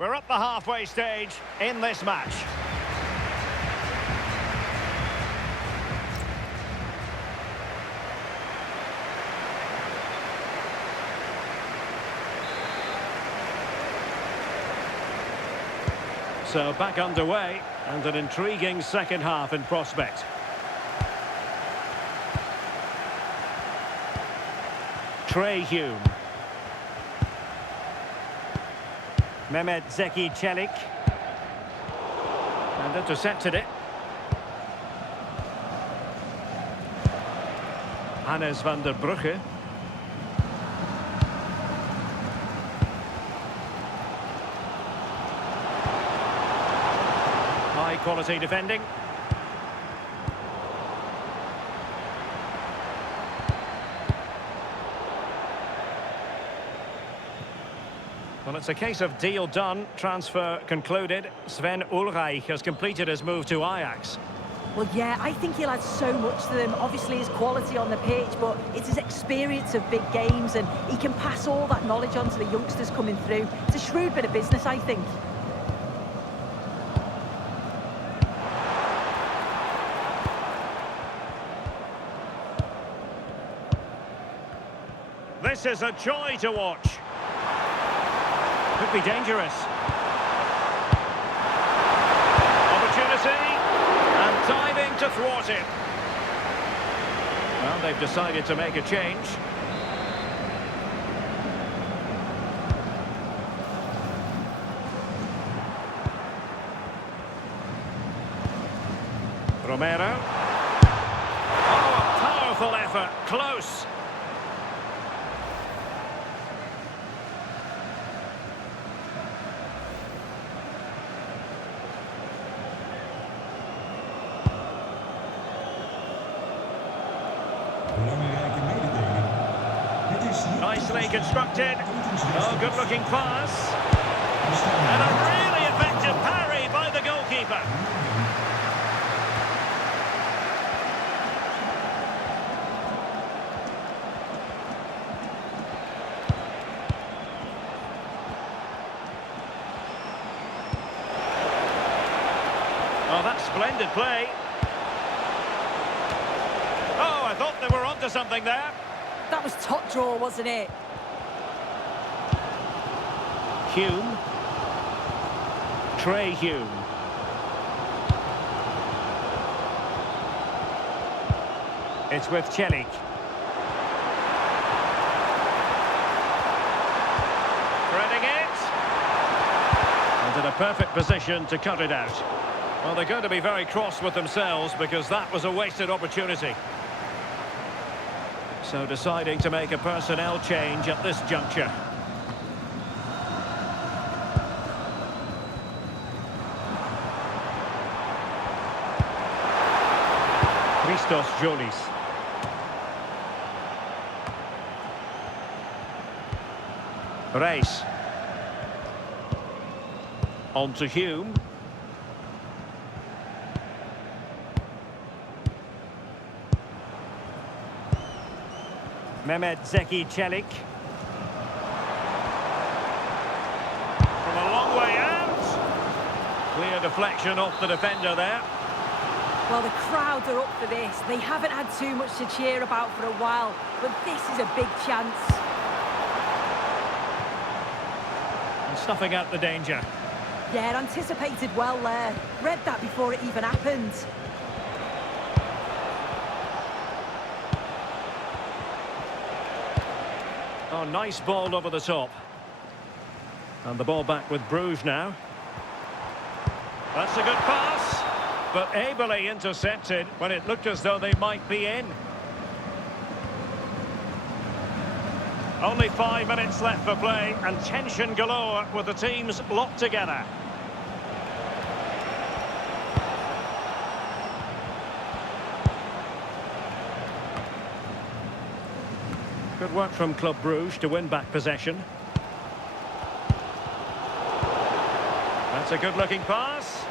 We're up the halfway stage in this match. So back underway, and an intriguing second half in prospect. Trey Hume. Mehmet Zeki Çelik. And intercepted it. Hannes van der Brugge. High quality defending. Well, it's a case of deal done, transfer concluded. Sven Ulreich has completed his move to Ajax. Well, yeah, I think he'll add so much to them. Obviously, his quality on the pitch, but it's his experience of big games, and he can pass all that knowledge on to the youngsters coming through. It's a shrewd bit of business, I think. This is a joy to watch. Could be dangerous. Opportunity, and diving to thwart it. Well, they've decided to make a change. Romero. Oh, a powerful effort, close. Nicely constructed. Oh, good-looking pass. And a really effective parry by the goalkeeper. Oh, that's splendid play. Oh, I thought they were onto something there. That was top draw, wasn't it? Hume. Trey Hume. It's with Çelik. Threading it. And in a perfect position to cut it out. Well, they're going to be very cross with themselves because that was a wasted opportunity. So deciding to make a personnel change at this juncture. Christos Jolis. Reis. On to Hume. Mehmet Zeki Çelik. From a long way out. Clear deflection off the defender there. Well, the crowd are up for this. They haven't had too much to cheer about for a while, but this is a big chance. And snuffing out the danger. Yeah, anticipated well there. Read that before it even happened. Oh, nice ball over the top. And the ball back with Bruges now. That's a good pass, but ably intercepted when it looked as though they might be in. Only 5 minutes left for play, and tension galore with the teams locked together. Good work from Club Bruges to win back possession. That's a good-looking pass.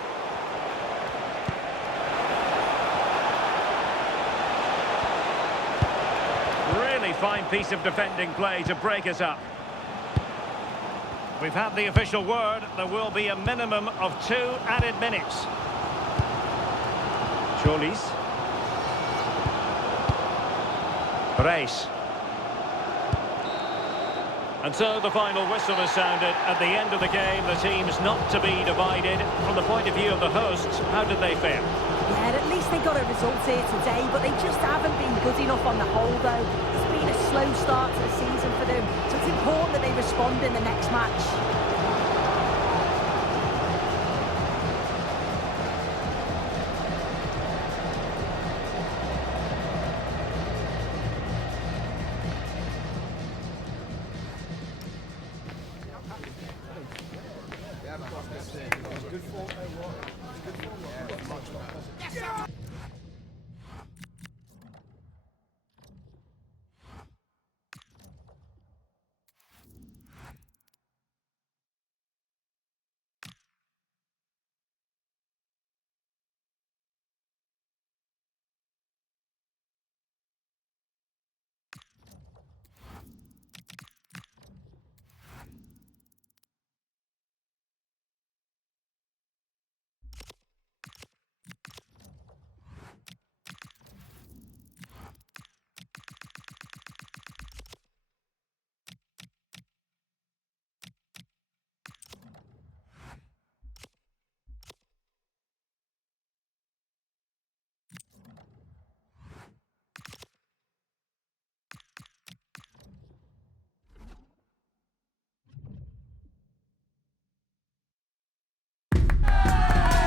Really fine piece of defending play to break us up. We've had the official word. There will be a minimum of 2 added minutes. Cholis. Brace. And so the final whistle is sounded. At the end of the game, the team's not to be divided. From the point of view of the hosts, how did they fare? Yeah, at least they got a result here today, but they just haven't been good enough on the whole, though. It's been a slow start to the season for them, so it's important that they respond in the next match.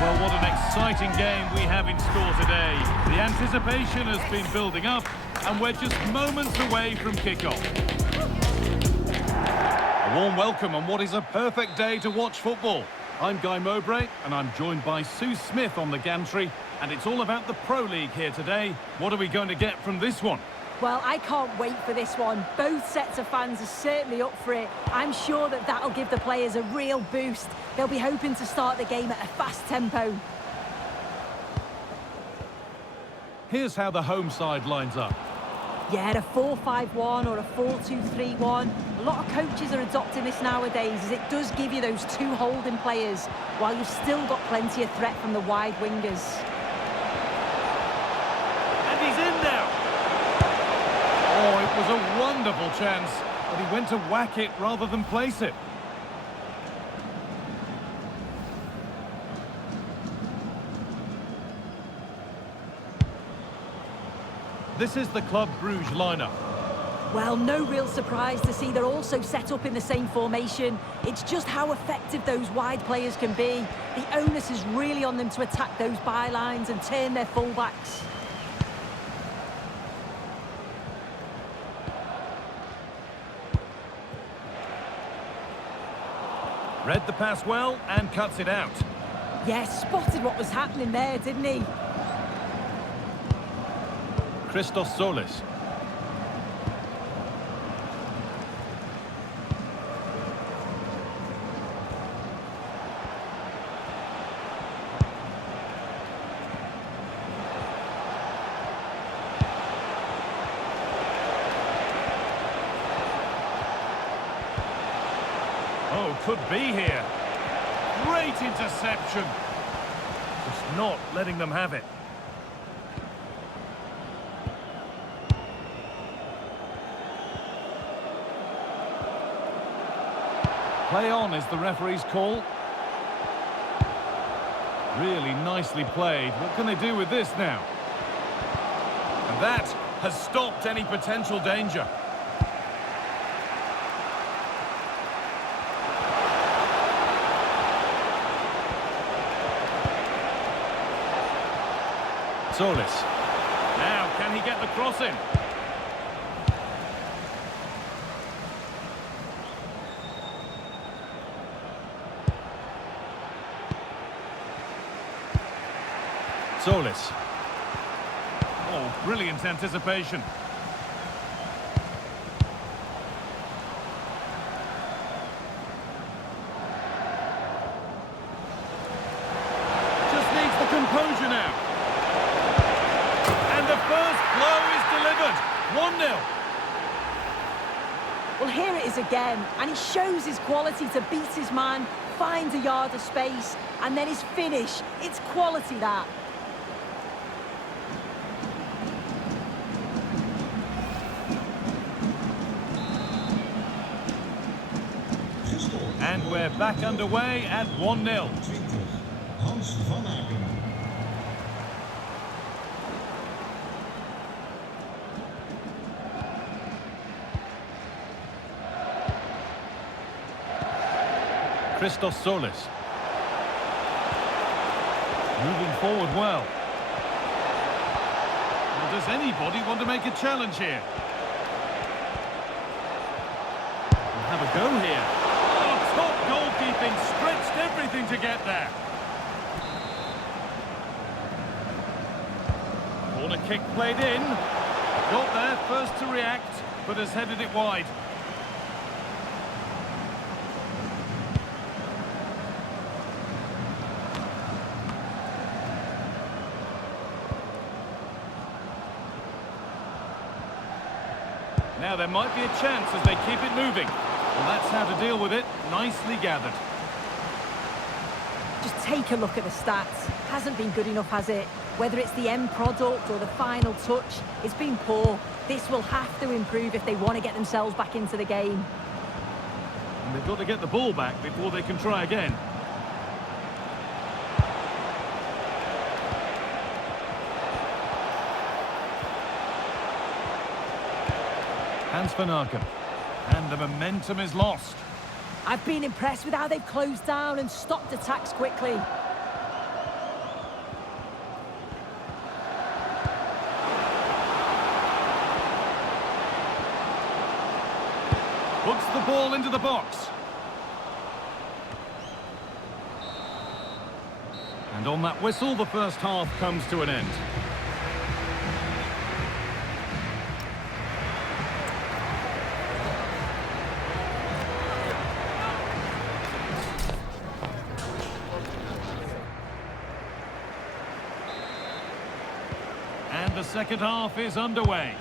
Well, what an exciting game we have in store today. The anticipation has been building up, and we're just moments away from kickoff. A warm welcome on what is a perfect day to watch football. I'm Guy Mowbray, and I'm joined by Sue Smith on the gantry, and it's all about the Pro League here today. What are we going to get from this one? Well, I can't wait for this one. Both sets of fans are certainly up for it. I'm sure that that'll give the players a real boost. They'll be hoping to start the game at a fast tempo. Here's how the home side lines up. Yeah, a 4-5-1 or a 4-2-3-1. A lot of coaches are adopting this nowadays, as it does give you those 2 holding players, while you've still got plenty of threat from the wide wingers. And he's in now! Oh, it was a wonderful chance, but he went to whack it rather than place it. This is the Club Brugge lineup. Well, no real surprise to see they're also set up in the same formation. It's just how effective those wide players can be. The onus is really on them to attack those bylines and turn their fullbacks. Read the pass well and cuts it out. Yeah, spotted what was happening there, didn't he? Christos Solis. Oh, could be here. Great interception. Just not letting them have it. Play on is the referee's call. Really nicely played. What can they do with this now? And that has stopped any potential danger. Solis. Now, can he get the cross in? Solis. Oh, brilliant anticipation. Just needs the composure now. And the first blow is delivered. 1-0. Well, here it is again, and he shows his quality to beat his man, finds a yard of space, and then his finish. It's quality, that. And we're back underway at 1-0. Hans van Aken. Christos Solis. Moving forward well. Well, does anybody want to make a challenge here? We'll have a go here. Oh, top goalkeeping, stretched everything to get there. Corner kick played in. Got there first to react, but has headed it wide. Now there might be a chance as they keep it moving. Well, that's how to deal with it. Nicely gathered. Just take a look at the stats. Hasn't been good enough, has it? Whether it's the end product or the final touch, it's been poor. This will have to improve if they want to get themselves back into the game. And they've got to get the ball back before they can try again. Hans van Aken. And the momentum is lost. I've been impressed with how they've closed down and stopped attacks quickly. Puts the ball into the box. And on that whistle, the first half comes to an end. And the second half is underway.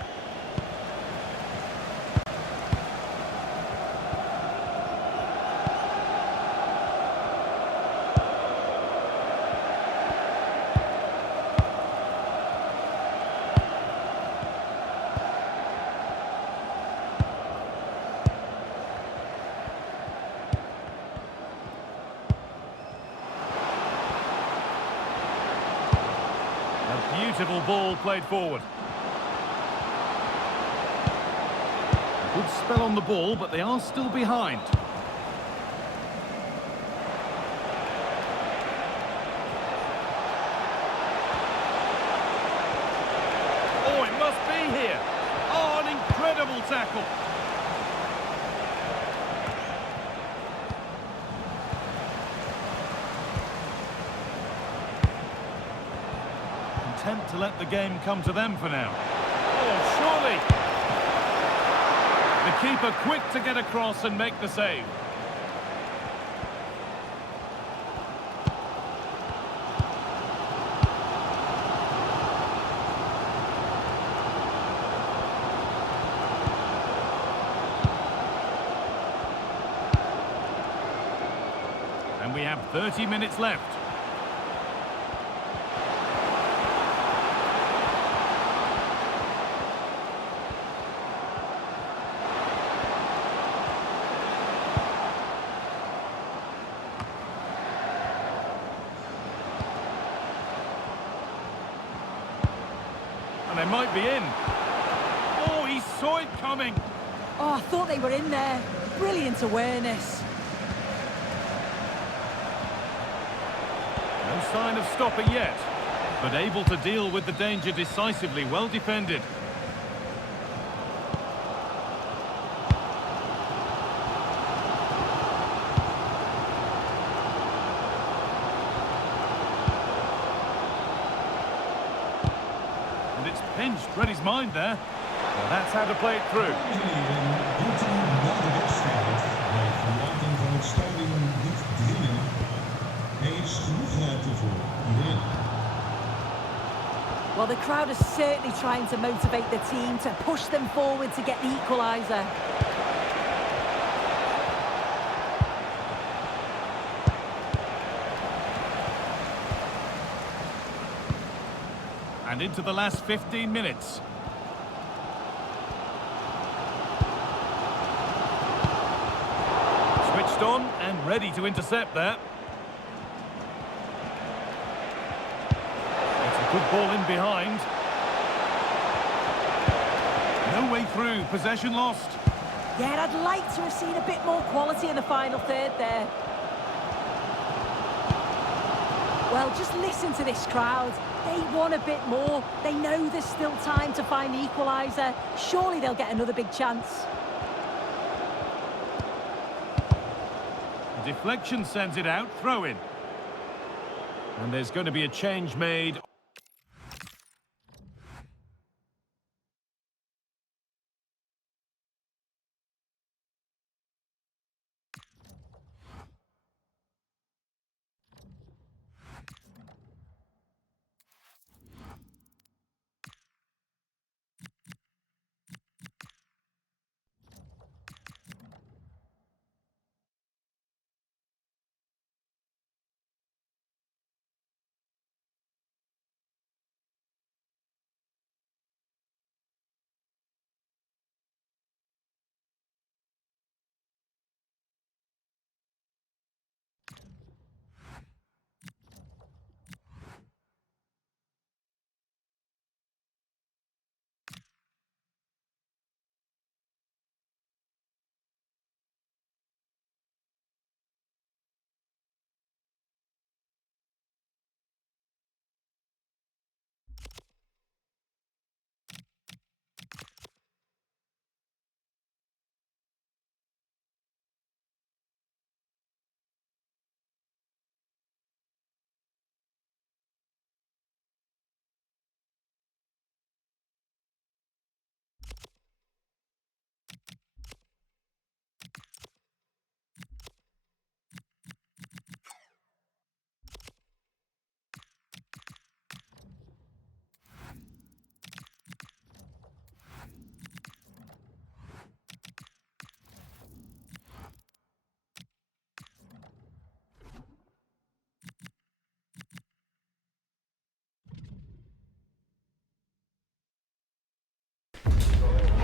Beautiful ball played forward. Good spell on the ball, but they are still behind. Oh, it must be here. Oh, an incredible tackle. Attempt to let the game come to them for now. Oh, surely! The keeper quick to get across and make the save. And we have 30 minutes left. And they might be in. Oh, he saw it coming. Oh, I thought they were in there. Brilliant awareness. No sign of stopping yet, but able to deal with the danger decisively. Well defended. And it's pinched, read his mind there. Well, that's how to play it through. Well, the crowd is certainly trying to motivate the team to push them forward to get the equaliser. And into the last 15 minutes. Switched on and ready to intercept there. It's a good ball in behind. No way through, possession lost. Yeah, I'd like to have seen a bit more quality in the final third there. Well, just listen to this crowd. They want a bit more. They know there's still time to find the equaliser. Surely they'll get another big chance. Deflection sends it out, throw in. And there's going to be a change made.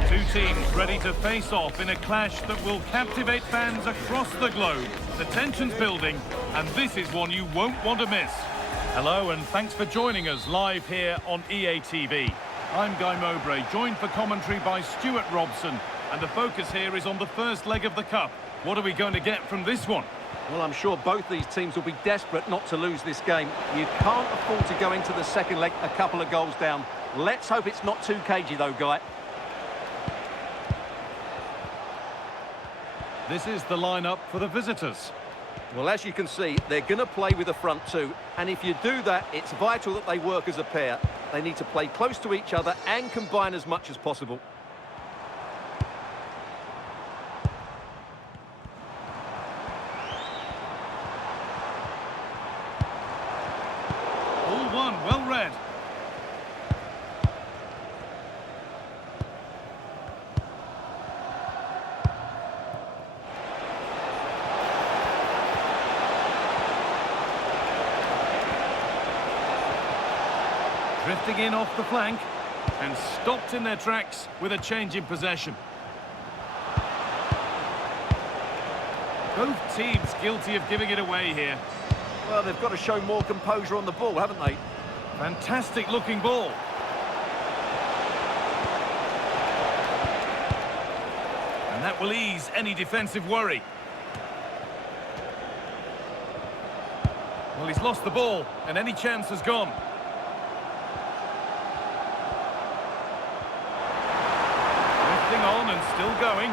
Two teams ready to face off in a clash that will captivate fans across the globe. The tension's building, and this is one you won't want to miss. Hello, and thanks for joining us live here on EA TV. I'm Guy Mowbray, joined for commentary by Stuart Robson, and the focus here is on the first leg of the Cup. What are we going to get from this one? Well, I'm sure both these teams will be desperate not to lose this game. You can't afford to go into the second leg a couple of goals down. Let's hope it's not too cagey though, Guy. This is the lineup for the visitors. Well, as you can see, they're going to play with the front two. And if you do that, it's vital that they work as a pair. They need to play close to each other and combine as much as possible. All one, well read. Drifting in off the flank and stopped in their tracks with a change in possession. Both teams guilty of giving it away here. Well, they've got to show more composure on the ball, haven't they? Fantastic looking ball. And that will ease any defensive worry. Well, he's lost the ball and any chance has gone. On and still going.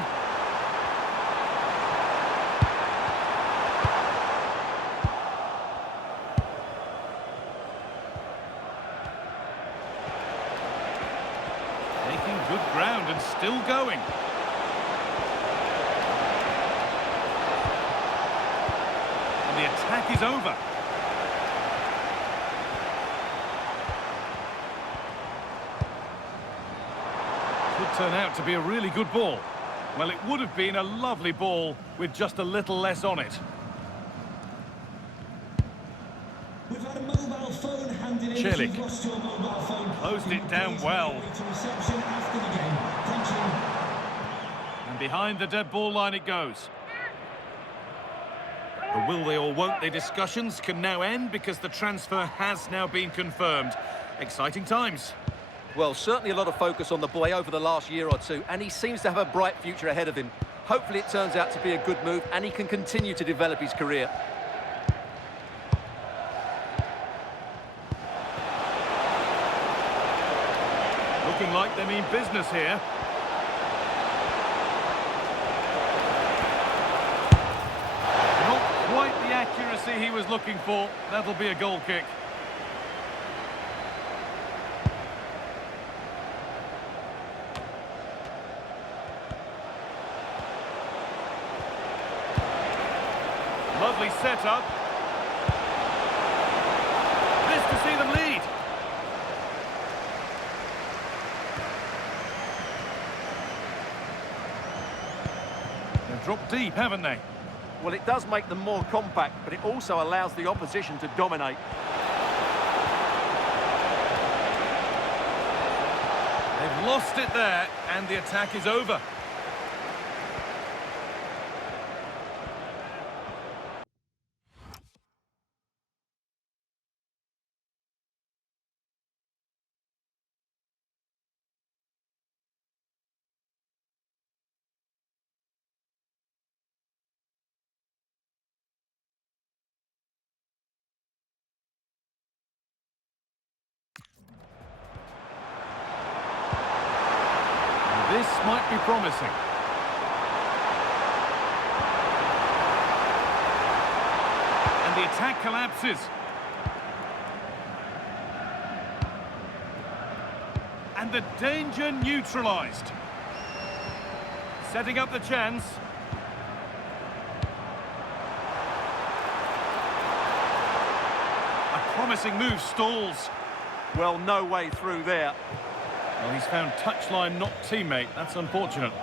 Taking good ground and still going. And the attack is over. Could turn out to be a really good ball. Well, it would have been a lovely ball with just a little less on it. We've had a mobile phone handed in. Celik. If you've lost your mobile phone, Closed it down well. To reception after the game. Thank you. And behind the dead ball line it goes. The will they or won't they discussions can now end because the transfer has now been confirmed. Exciting times. Well, certainly a lot of focus on the boy over the last year or two, and he seems to have a bright future ahead of him. Hopefully it turns out to be a good move and he can continue to develop his career. Looking like they mean business here. Not quite the accuracy he was looking for. That'll be a goal kick. Lovely setup. This to see them lead. They've dropped deep, haven't they? Well, it does make them more compact, but it also allows the opposition to dominate. They've lost it there, and the attack is over. This might be promising. And the attack collapses. And the danger neutralised. Setting up the chance. A promising move stalls. Well, no way through there. Well, he's found touchline, not teammate. That's unfortunate.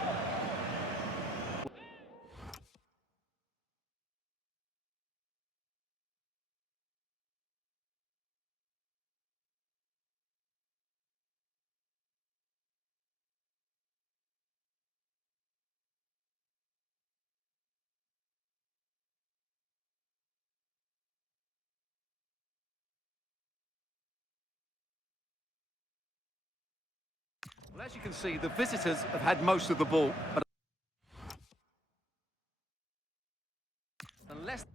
Well, as you can see, the visitors have had most of the ball, but unless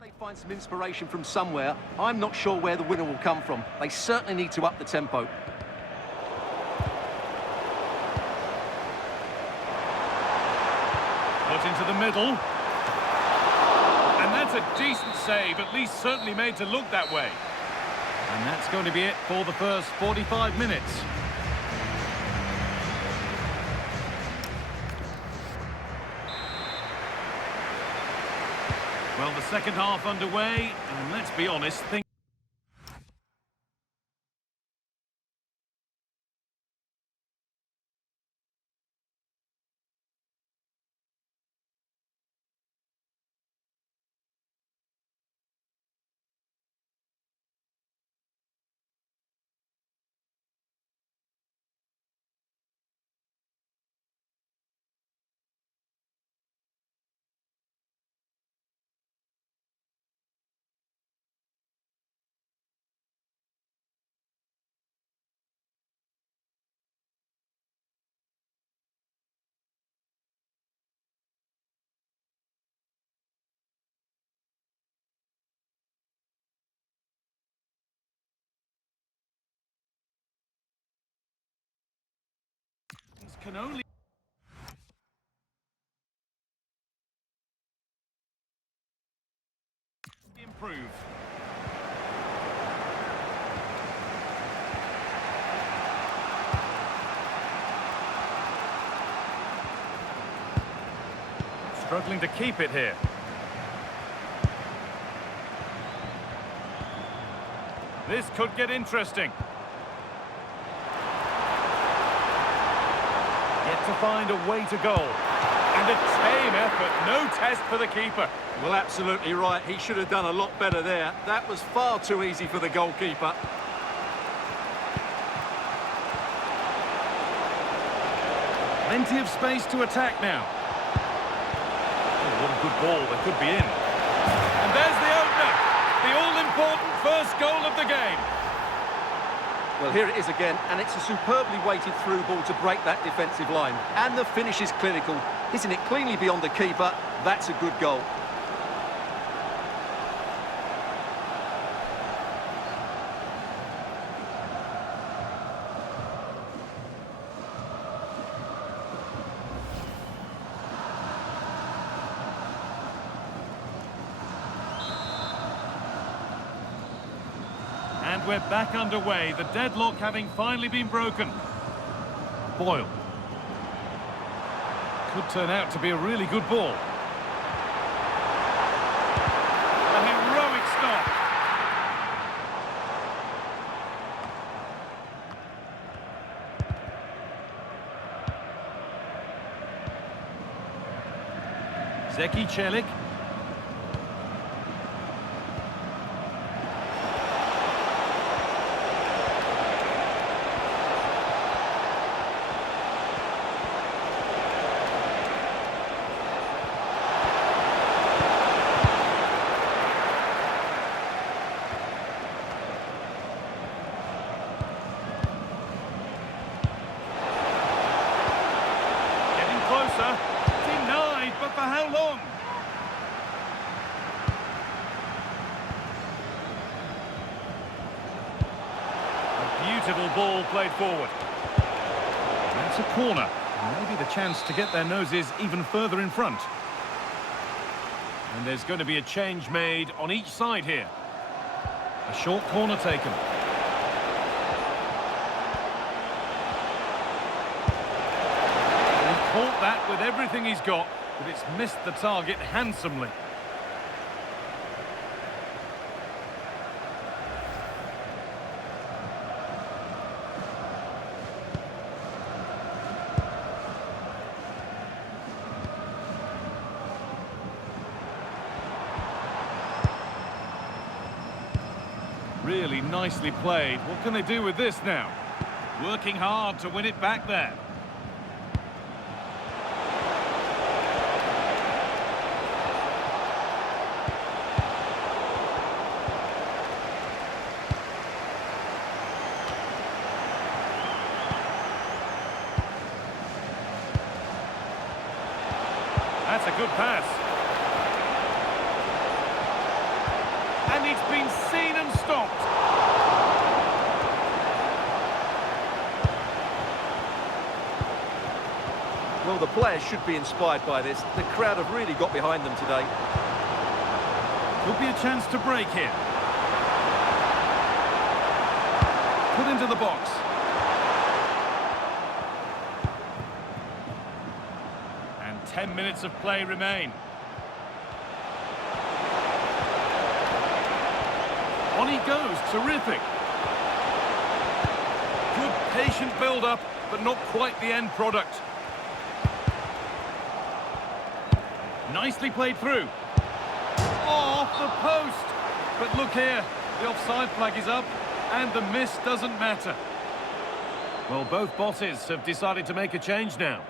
they find some inspiration from somewhere, I'm not sure where the winner will come from. They certainly need to up the tempo. Put into the middle. And that's a decent save, at least certainly made to look that way. And that's going to be it for the first 45 minutes. Well, the second half underway, and let's be honest, things... can only improve. Struggling to keep it here. This could get interesting. Yet to find a way to goal. And a tame effort, no test for the keeper. Well, absolutely right. He should have done a lot better there. That was far too easy for the goalkeeper. Plenty of space to attack now. Oh, what a good ball. They could be in. And there's the opener. The all-important first goal of the game. Well, here it is again, and it's a superbly weighted through ball to break that defensive line. And the finish is clinical. Hitting it cleanly beyond the keeper, that's a good goal. And we're back underway, the deadlock having finally been broken. Boyle. Could turn out to be a really good ball. A heroic stop. Zeki Celik. Closer. Denied, but for how long? A beautiful ball played forward. That's a corner. Maybe the chance to get their noses even further in front. And there's going to be a change made on each side here. A short corner taken. Caught that with everything he's got, but it's missed the target handsomely. Really nicely played. What can they do with this now? Working hard to win it back there. That's a good pass. And it's been seen and stopped. Well, the players should be inspired by this. The crowd have really got behind them today. Could be a chance to break here. Put into the box. And 10 minutes of play remain. On he goes, terrific. Good patient build-up, but not quite the end product. Nicely played through. Oh, off the post. But look here, the offside flag is up, and the miss doesn't matter. Well, both bosses have decided to make a change now.